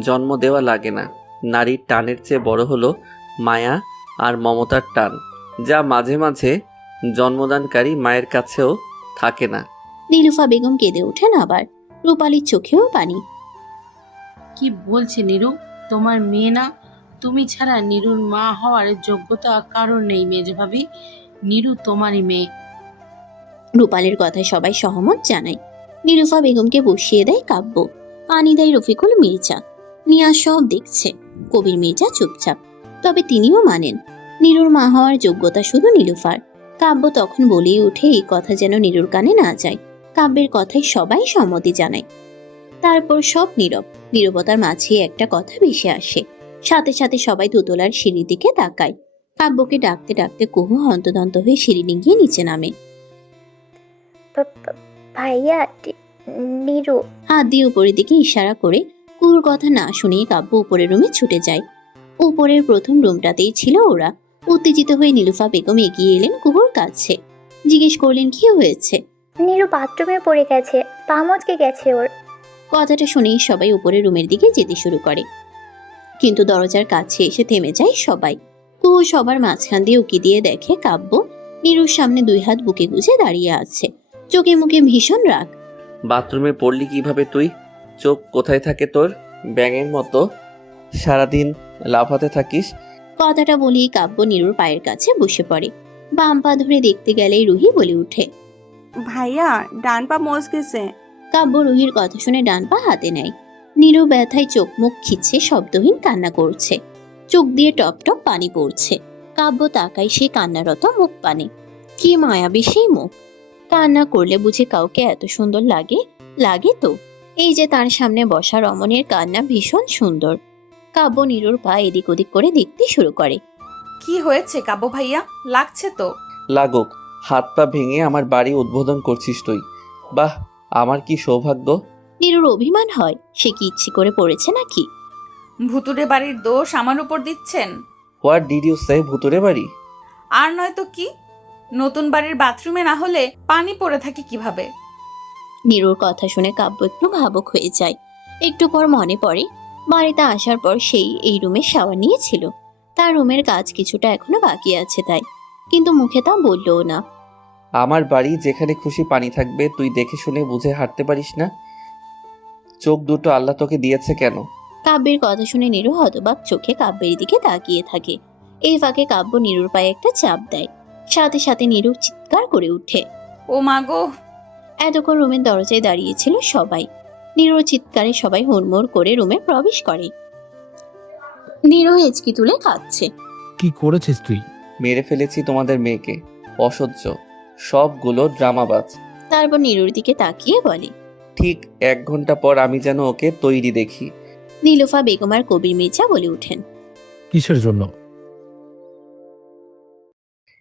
জন্ম দেওয়া লাগে না। নারীর টানের চেয়ে বড় হলো মায়া আর মমতার টান, যা মাঝে মাঝে জন্মদানকারী মায়ের কাছেও থাকে না। নীলুফা বেগম কেঁদে ওঠেন আবার। রূপালীর চোখেও পানি। কি বলছে নিরু? তোমার মেয়ে না? তুমি ছাড়া নিরুর মা হওয়ার যোগ্যতা কারণ নেই মেজ ভাবি। নিরু তোমারই মেয়ে। রূপালের কথায় সবাই সহমত জানায়। নিরুফা বেগমকে বসিয়ে দেয় কাব্য, পানি দেয় রফিকুল মির্জা। নিয়া সব দেখছে, কবির মির্জা চুপচাপ। তবে তিনিও মানেন নিরুর মা হওয়ার যোগ্যতা শুধু নীলুফার। কাব্য তখন বলেই ওঠে এই কথা যেন নিরুর কানে না যায়। কাব্যের কথায় সবাই সম্মতি জানায়। তারপর সব নীরব। নীরবতার মাঝে একটা কথা ভেসে আসে। সাথে সাথে সবাই দোতলার সিঁড়ির দিকে তাকায়। কাব্যকে ডাকতে ডাকতে কুহু হন্তদন্ত হয়ে সিঁড়ি গিয়ে নিচে নামে। ভাইয়া, নিরু। হাত দিয়ে উপরের দিকে ইশারা করে কুহুর কথা না শুনেই কাব্য উপরের রুমে ছুটে যায়। উপরের প্রথম রুমটাতেই ছিল ওরা। উত্তেজিত হয়ে নীলুফা বেগম এগিয়ে এলেন কুহুর কাছে। জিজ্ঞেস করলেন কি হয়েছে। নিরু বাথরুমে পড়ে গেছে, পা মচকে গেছে ওর। কথাটা শুনেই সবাই উপরের রুমের দিকে যেতে শুরু করে, কিন্তু দরজার কাছে এসে থেমে যায় সবাই। কুহু সবার মাঝখান দিয়ে উকি দিয়ে দেখে কাব্য নিরুর সামনে 2 হাত বুকে গুজে দাঁড়িয়ে আছে, চোখে মুখে ভীষণ রাগ। বাথরুমে পড়লি কিভাবে তুই? চোখ কোথায় থাকে তোর? ব্যাঙের মতো সারাদিন লাফাতে থাকিস। কথাটা বলেই কাব্য নিরুর পায়ের কাছে বসে পড়ে। বাম পা ধরে দেখতে গেলেই রুহি বলে উঠে, ভাইয়া ডান পা মচকেছে। কাব্য রুহির কথা শুনে ডান পা হাতে নেয়। নিরু ব্যথায় চোখ মুখ খিচ্ছে শব্দহীন কান্না করছে, চোখ দিয়ে টপ টপ পানি পড়ছে। কাব্য তাকায় সেই কান্নারত মুখ পানে। কি মায়াবী সেই মুখ! কান্না করলে বুঝে কাউকে এত সুন্দর লাগে? লাগে তো। এই যে তার সামনে বসা রমণের কান্না ভীষণ সুন্দর। কাব্য নিরুর পা এদিক ওদিক করে দেখতে শুরু করে। কি হয়েছে কাব্য ভাইয়া? লাগছে তো? লাগুক, হাত পা ভেঙে আমার বাড়ি উদ্বোধন করছিস তুই। বাহ, আমার কি সৌভাগ্য। নিরুর অভিমান হয়, সে কি ইচ্ছে করে পড়েছে নাকি? ভুতুরে বাড়ির দোষ আমার উপর দিচ্ছেন? হোয়াট ডিড ইউ সে? ভুতুরে বাড়ি? আর নয় তো কি, নতুন বাড়ির বাথরুমে না হলে পানি পড়ে থাকে কিভাবে? নিরুর কথা শুনে কাব্য একটু ভাবুক হয়ে যায়। একটু পর মনে পড়ে বাড়িতে আসার পর সেই এই রুমে শাওয়ার নিয়েছিল। তার রুমের কাজ কিছুটা এখনো বাকি আছে তাই, কিন্তু মুখে তা বললও না। আমার বাড়ি, যেখানে খুশি পানি থাকবে, তুই দেখে শুনে বুঝে হাঁটতে পারিস না? চোখ দুটো আল্লাহ তোকে দিয়েছে কেন? কাব্যের কথা শুনে নিরু হতবাক চোখে কাব্যের দিকে তাকিয়ে থাকে। এই ফাঁকে কাব্য নিরুর পায়ে একটা চাপ দেয়। সাথে সাথে নিরু চিৎকার করে উঠে, ও মা গো! এতক্ষণ রুমের দরজায় দাঁড়িয়েছিল সবাই। নিরুর চিৎকারে সবাই হুড়মুড় করে রুমে প্রবেশ করে। নিরু হেঁচকি তুলে কাঁদছে। কি করেছিস তুই? মেরে ফেলেছি তোমাদের মেয়েকে। অসহ্য সবগুলো ড্রামাবাজ। তারপর নিরুর দিকে তাকিয়ে বলে, ঠিক 1 ঘন্টা পর আমি যেন ওকে তৈরি দেখি। নীলুফা বেগম আর কবির মির্জা বলে উঠেন, কিসের জন্য?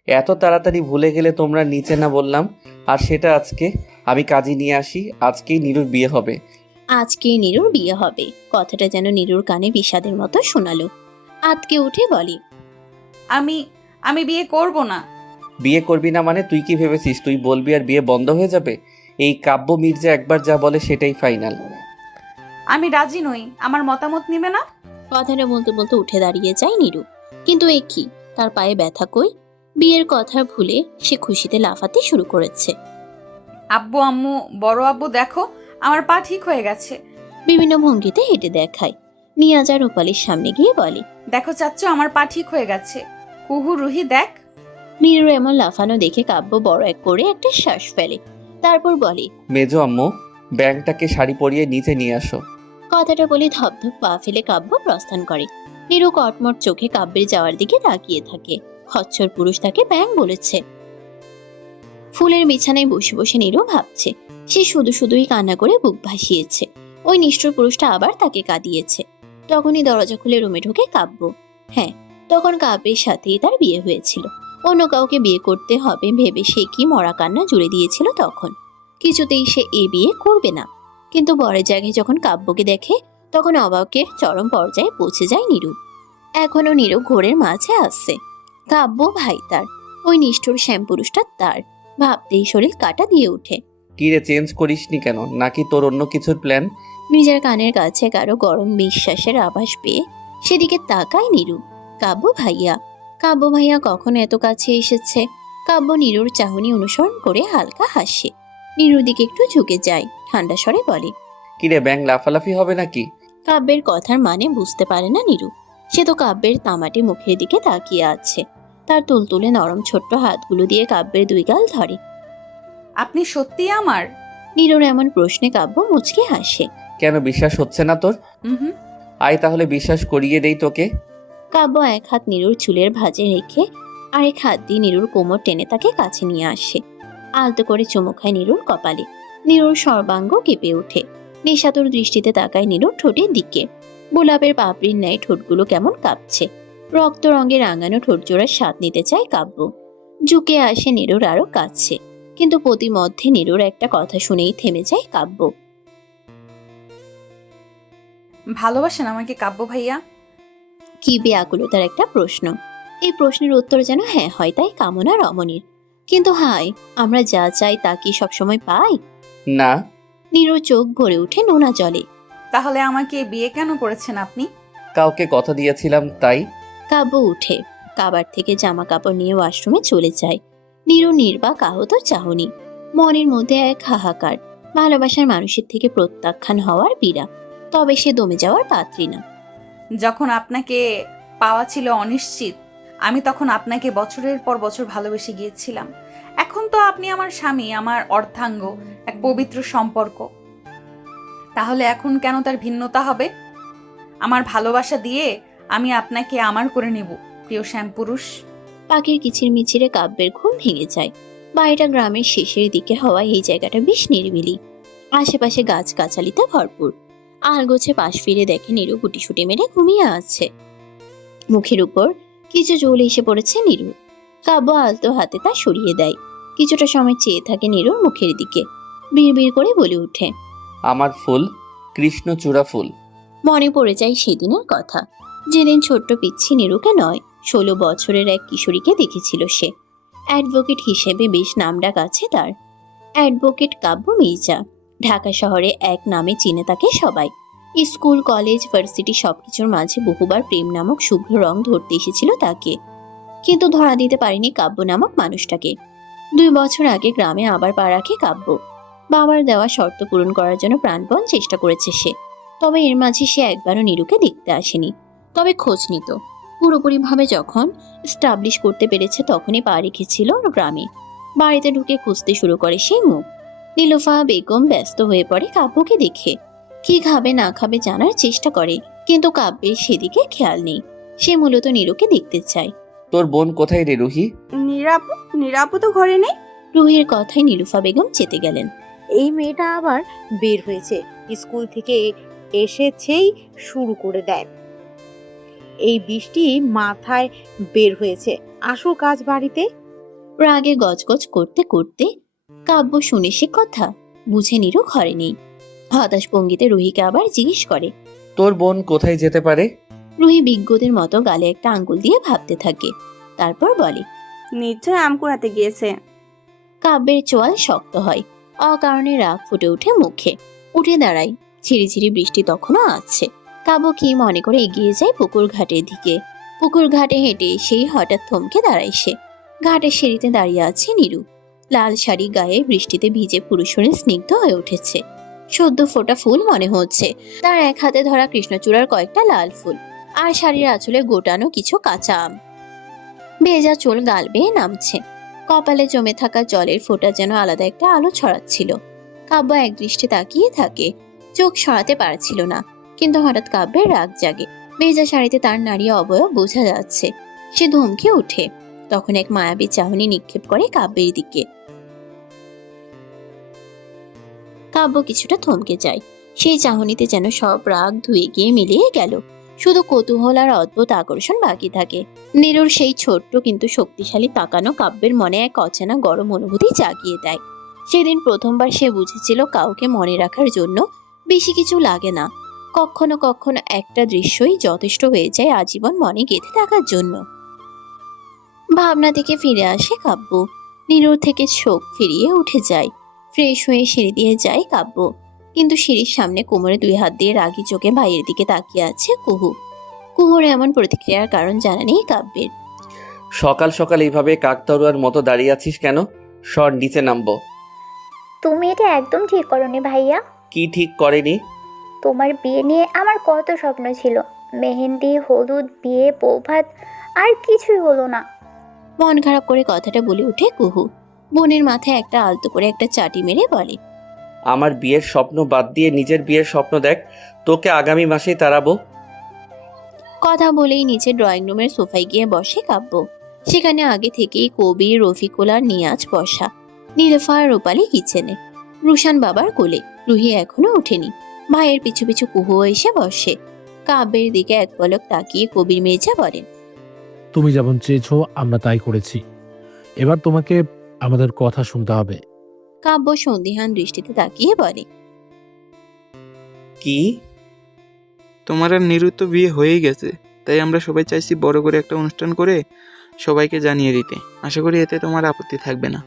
এত তাড়াতাড়ি ভুলে গেলে তোমরা? নিচে না বললাম? আর সেটা আজকে আমি কাজে নিয়ে আসি। আজকেই নিরুর বিয়ে হবে। আজকে নিরুর বিয়ে হবে। কথাটা যেন নিরুর কানে বিষাদের মতো শোনালো। আতকে উঠে বলে, আমি আমি বিয়ে করব না। বিয়ে করবি না মানে? তুই কি ভেবেছিস তুই বলবি আর বিয়ে বন্ধ হয়ে যাবে? এই কাব্য মির্জা একবার যা বলে সেটাই ফাইনাল। আমি রাজি নই। আমার মতামত নিবে না? কথাটা বলতে বলতে উঠে দাঁড়িয়ে যায় নিরু। কিন্তু এ কি, তার পায়ে ব্যথা কই? বিয়ের কথা ভুলে সে খুশিতে লাফাতে শুরু করেছে। আব্বু আম্মু, বড় আব্বু দেখো, আমার পা ঠিক হয়ে গেছে। বিভিন্ন ভঙ্গিতে হেঁটে দেখায়। নিয়াজা রূপালীর সামনে গিয়ে বলে, দেখো চাচ্চু, আমার পা ঠিক হয়ে গেছে। কুহু, রুহি দেখ। নিরুর এমন লাফানো দেখে কাব্য বড় এক করে একটা শ্বাস ফেলে। তারপর বলে, মেজো আম্মু, ব্যাংকটাকে শাড়ি পরিয়ে নিচে নিয়ে আসো। কথাটা বলে ধপধপ পা ফেলে কাব্য প্রস্থান করে। নিরু কটমট চোখে কাব্যের যাওয়ার দিকে তাকিয়ে থাকে। খচ্চর পুরুষ তাকে ব্যাং বলেছে। ফুলের বিছানায় বসে বসে নিরু ভাবছে, সে শুধু শুধুই কান্না করে বুক ভাসিয়েছে। ওই নিষ্ঠুর পুরুষটা আবার তাকে কাঁদিয়েছে। তখনই দরজা খুলে রুমে ঢোকে কাব্য। হ্যাঁ, তখন কাব্যের সাথেই তার বিয়ে হয়েছিল। অন্য কাউকে বিয়ে করতে হবে ভেবে সে কি মরা কান্না জুড়ে দিয়েছিল তখন। কিছুতেই সে এ বিয়ে করবে না। কিন্তু বরের জায়গায় যখন কাব্যকে দেখে তখন অবাকের চরম পর্যায়ে পৌঁছে যায় নিরু। এখনো নিরু ঘোরের মাঝে আসছে। কাব্য ভাই তার, ওই নিষ্ঠুর শ্যামপুরুষটা তার। ভাবতেই শরীর কাটা দিয়ে ওঠে। কি রে, চেঞ্জ করিসনি কেন? নাকি তোর অন্য কিছুর প্ল্যান? নিজের কানের কাছে কারো গরম বিশ্বাসের আভাস পেয়ে সেদিকে তাকায় নিরু। কাব্য ভাইয়া, কাব্য ভাইয়া কখন এত কাছে এসেছে। কাব্য নিরুর চাহনি অনুসরণ করে হালকা হাসে। নিরুর দিকে একটু ঝুঁকে যায়, ঠান্ডা স্বরে বলে, কি রে ব্যাং, লাফালাফি হবে নাকি? কাব্যের কথার মানে বুঝতে পারে না নীরু। সে তো কাব্যের তামাটে মুখের দিকে তাকিয়ে আছে। তার তুলতুলে নরম ছোট্ট হাতগুলো দিয়ে কাব্যের দুই গাল ধরে। আপনি সত্যিই আমার? নীরুর এমন প্রশ্নে কাব্য মুচকে হাসে। কেন বিশ্বাস হচ্ছে না তোর? হুম। আয় তাহলে বিশ্বাস করিয়ে দেই তোকে। কাব্য এক হাত নীরুর চুলের ভাঁজে রেখে আরেক হাত দিয়ে নীরুর কোমর টেনে তাকে কাছে নিয়ে আসে। আলতো করে চুমু খায় নীরুর কপালে। নীরুর সর্বাঙ্গ কেঁপে ওঠে। নেশাতুর দৃষ্টিতে তাকায় নীরুর ঠোঁটের দিকে। গোলাপের পাপড়ির ন্যায় ঠোঁটগুলো কেমন কাঁপছে। রক্ত রঙে রাঙানো ঠোঁট জোড়ার স্বাদ নিতে চায় কাব্য। ঝুঁকে আসে নীরুর আরো কাছে, কিন্তু প্রতিমধ্যে নীরুর একটা কথা শুনেই থেমে যায় কাব্য। ভালোবাসেন আমাকে কাব্য ভাইয়া? কি ব্যাকুলতার একটা প্রশ্ন। এই প্রশ্নের উত্তর যেন হ্যাঁ হয় তাই কামনা রমণীর। কিন্তু হায়, আমরা যা চাই তা কি সবসময় পাই? না। নীরুর চোখ ভরে উঠে নোনা জলে। তাহলে আমাকে বিয়ে কেন করেছেন আপনি? কাউকে কথা দিয়েছিলাম তাই। কাব্য উঠে কাবার থেকে জামা কাপড় নিয়ে ওয়াশরুমে চলে যায়। নীরু নির্বাক আহত চাহনি। মনের মধ্যে এক হাহাকার। ভালোবাসার মানুষের থেকে প্রত্যাখ্যান হওয়ার পীড়া। তবে সে দমে যাওয়ার পাত্রী না। যখন আপনাকে পাওয়া ছিল অনিশ্চিত, আমি তখন আপনাকে বছরের পর বছর ভালোবেসে গিয়েছিলাম। এখন তো আপনি আমার স্বামী, আমার অর্ধাঙ্গ, এক পবিত্র সম্পর্ক। তাহলে এখন কেন তার ভিন্নতা হবে? আমার ভালোবাসা দিয়ে আমি আপনাকে আমার করে নেব, প্রিয় শ্যামপুরুষ। পাখির কিচিরমিচিরে কাব্যের ঘুম ভেঙে যায়। বাড়িটা গ্রামের শেষের দিকে হওয়ায় এই জায়গাটা বেশ নিরিবিলি। আশেপাশে গাছগাছালিতে ভরপুর। আলগোছে পাশ ফিরে দেখে নীরু গুটিসুটি মেরে ঘুমিয়ে আছে। মুখের উপর কিছু জল এসে পড়েছে নীরুর। কাব্য আলতো হাতে তা সরিয়ে দেয়। কিছুটা সময় চেয়ে থাকে নীরুর মুখের দিকে। বিড়বিড় করে বলে ওঠে, আমার ফুল, কৃষ্ণচূড়া ফুল। মনে পড়ে যায় সেদিনের কথা, যেদিন ছোট্ট পিচ্ছি নীরুকে নয় 16 বছরের এক কিশোরীকে দেখেছিল সে। অ্যাডভোকেট হিসেবে বেশ নামডাক আছে তার। অ্যাডভোকেট কাব্য মির্জা। ঢাকা শহরে এক নামে চিনে তাকে সবাই। স্কুল, কলেজ, ভার্সিটি সবকিছুর মাঝে বহুবার প্রেম নামক শুভ্র রং ধরতে এসেছিল তাকে, কিন্তু ধরা দিতে পারেনি কাব্য নামক মানুষটাকে। 2 বছর আগে গ্রামে আবার পা রাখে কাব্য। বাবার দেওয়া শর্ত পূরণ করার জন্য প্রাণপণ চেষ্টা করেছে সে। তবে এর মাঝে সে একবারও নীরুকে দেখতে আসেনি, তবে খোঁজ নিত। পুরোপুরিভাবে যখন স্টাবলিশ করতে পেরেছে তখনই পা রেখেছিল গ্রামে। বাড়িতে ঢুকে খুঁজতে শুরু করে সেই মুখ। নীলুফা বেগম ব্যস্ত হয়ে পড়ে কাব্যকে দেখে। কি খাবে না খাবে জানার চেষ্টা করে, কিন্তু কাব্যের সেদিকে খেয়াল নেই। সে মূলত নীরুকে দেখতে চায়। তোর বোন কোথায় রে রুহি? নিরাপু তো ঘরে নেই। রুহির কথায় নীলুফা বেগম চেতে গেলেন। এই মেয়েটা আবার বের হয়েছে, স্কুল থেকে এসেছেই শুরু করে দেয়। এই বৃষ্টি মাথায় বের হয়েছে, আসো কাজ বাড়িতে। রাগে গজগজ করতে করতে কাব্য শুনে সে কথা বুঝে নীরু ঘরে নেই। হতাশ ভঙ্গিতে রুহিকে আবার জিজ্ঞেস করে, তোর বোন কোথায় যেতে পারে? রুহি বিজ্ঞদের মতো গালে একটা আঙ্গুল দিয়ে ভাবতে থাকে, তারপর বলে, নিশ্চয় আম কুড়াতে গিয়েছে। কাব্যের চোয়াল শক্ত হয়। অকারণে রাগ ফুটে ওঠে মুখে। উঠে দাঁড়ায়। ঝিরিঝিরি বৃষ্টি তখনও আছে। কাব্য কি মনে করে এগিয়ে যায় পুকুর ঘাটের দিকে। পুকুর ঘাটে হেঁটে সেই হঠাৎ থমকে দাঁড়ায় সে। ঘাটের সিঁড়িতে দাঁড়িয়ে আছে নীরু। লাল শাড়ি গায়ে বৃষ্টিতে ভিজে পুরুষের স্নিগ্ধ হয়ে উঠেছে। সদ্য ফোটা ফুল মনে হচ্ছে। তার এক হাতে ধরা কৃষ্ণচূড়ার কয়েকটা লাল ফুল, আর শাড়ির আঁচলে গোটানো কিছু কাঁচা আম। ভেজা চুল গাল বেয়ে নামছে। কপালে জমে থাকা জলের ফোঁটা যেন আলাদা একটা আলো ছড়াচ্ছিল। কাব্য একদৃষ্টে তাকিয়ে থাকে, চোখ সরাতে পারছিল না। কিন্তু হঠাৎ কাব্যের রাগ জাগে। ভেজা শাড়িতে তার নারী অবয়ব বোঝা যাচ্ছে। সে ধমকে ওঠে। তখন এক মায়াবী চাহনি নিক্ষেপ করে কাব্যের দিকে। কাব্য কিছুটা থমকে যায়। সেই চাহনিতে যেন সব রাগ ধুয়ে গিয়ে মিলিয়ে গেল। শুধু কৌতূহল আর অদ্ভুত আকর্ষণ বাকি থাকে। নীরুর সেই ছোট্ট কিন্তু শক্তিশালী তাকানো কাব্যের মনে এক অচেনা গরম অনুভূতি জাগিয়ে দেয়। সেদিন প্রথমবার সে বুঝেছিল কাউকে মনে রাখার জন্য বেশি কিছু লাগে না। কখনো কখনো একটা দৃশ্যই যথেষ্ট হয়ে যায় আজীবন মনে গেঁথে থাকার জন্য। ভাবনা থেকে ফিরে আসে কাব্য। নীরুর থেকে চোখ ফিরিয়ে উঠে যায়। ফ্রেশ হয়ে সিঁড়ি দিয়ে যায় কাব্য। কিন্তু সিঁড়ির সামনে কোমরে 2 হাত দিয়ে রাগী চোখে ভাইয়ের দিকে তাকিয়ে আছে কুহু। কুহুর এমন প্রতিক্রিয়ার কারণ জানা নেই কাব্যের। সকাল সকাল এইভাবে কাকতাড়ুয়ার মতো দাঁড়িয়ে আছিস কেন? সর, নিচে নামবো। তুমি এটা একদম ঠিক করনি ভাইয়া। কি ঠিক করেনি? তোমার বিয়ে নিয়ে আমার কত স্বপ্ন ছিল, মেহেন্দি, হলুদ, বিয়ে, বৌভাত, আর কিছুই হলো না। মন খারাপ করে কথাটা বলে ওঠে কুহু। বোনের মাথায় একটা আলতো করে একটা চাটি মেরে বলে, আমার বিয়ের স্বপ্ন বাদ দিয়ে নিজের বিয়ের স্বপ্ন দেখ, তোকে আগামী মাসেই তাড়াবো। কথা বলেই নিচে ড্রয়িং রুমের সোফায় গিয়ে বসে কাব্য। সেখানে আগে থেকেই কবির, রফিকুল আর নিয়াজ বসা। নীলোফা আর রূপালী কিচেনে, রুশান বাবার কোলে। রুহি এখনো ওঠেনি। ভাইয়ের পিছু পিছু কুহু এসে বসে। কাব্যের দিকে এক পলক তাকিয়ে কবির মেজা বলেন, তুমি যেমন চেয়েছো আমরা তাই করেছি, এবার তোমাকে আমাদের কথা শুনতে হবে। কাব্য সন্দিহান দৃষ্টিতে তাকিয়ে বলে, কি? তোমার আর নিরু তো বিয়ে হয়েই গেছে, তাই আমরা সবাই চাইছি বড় করে একটা অনুষ্ঠান করে সবাইকে জানিয়ে দিতে। আশা করি এতে তোমার আপত্তি থাকবে না।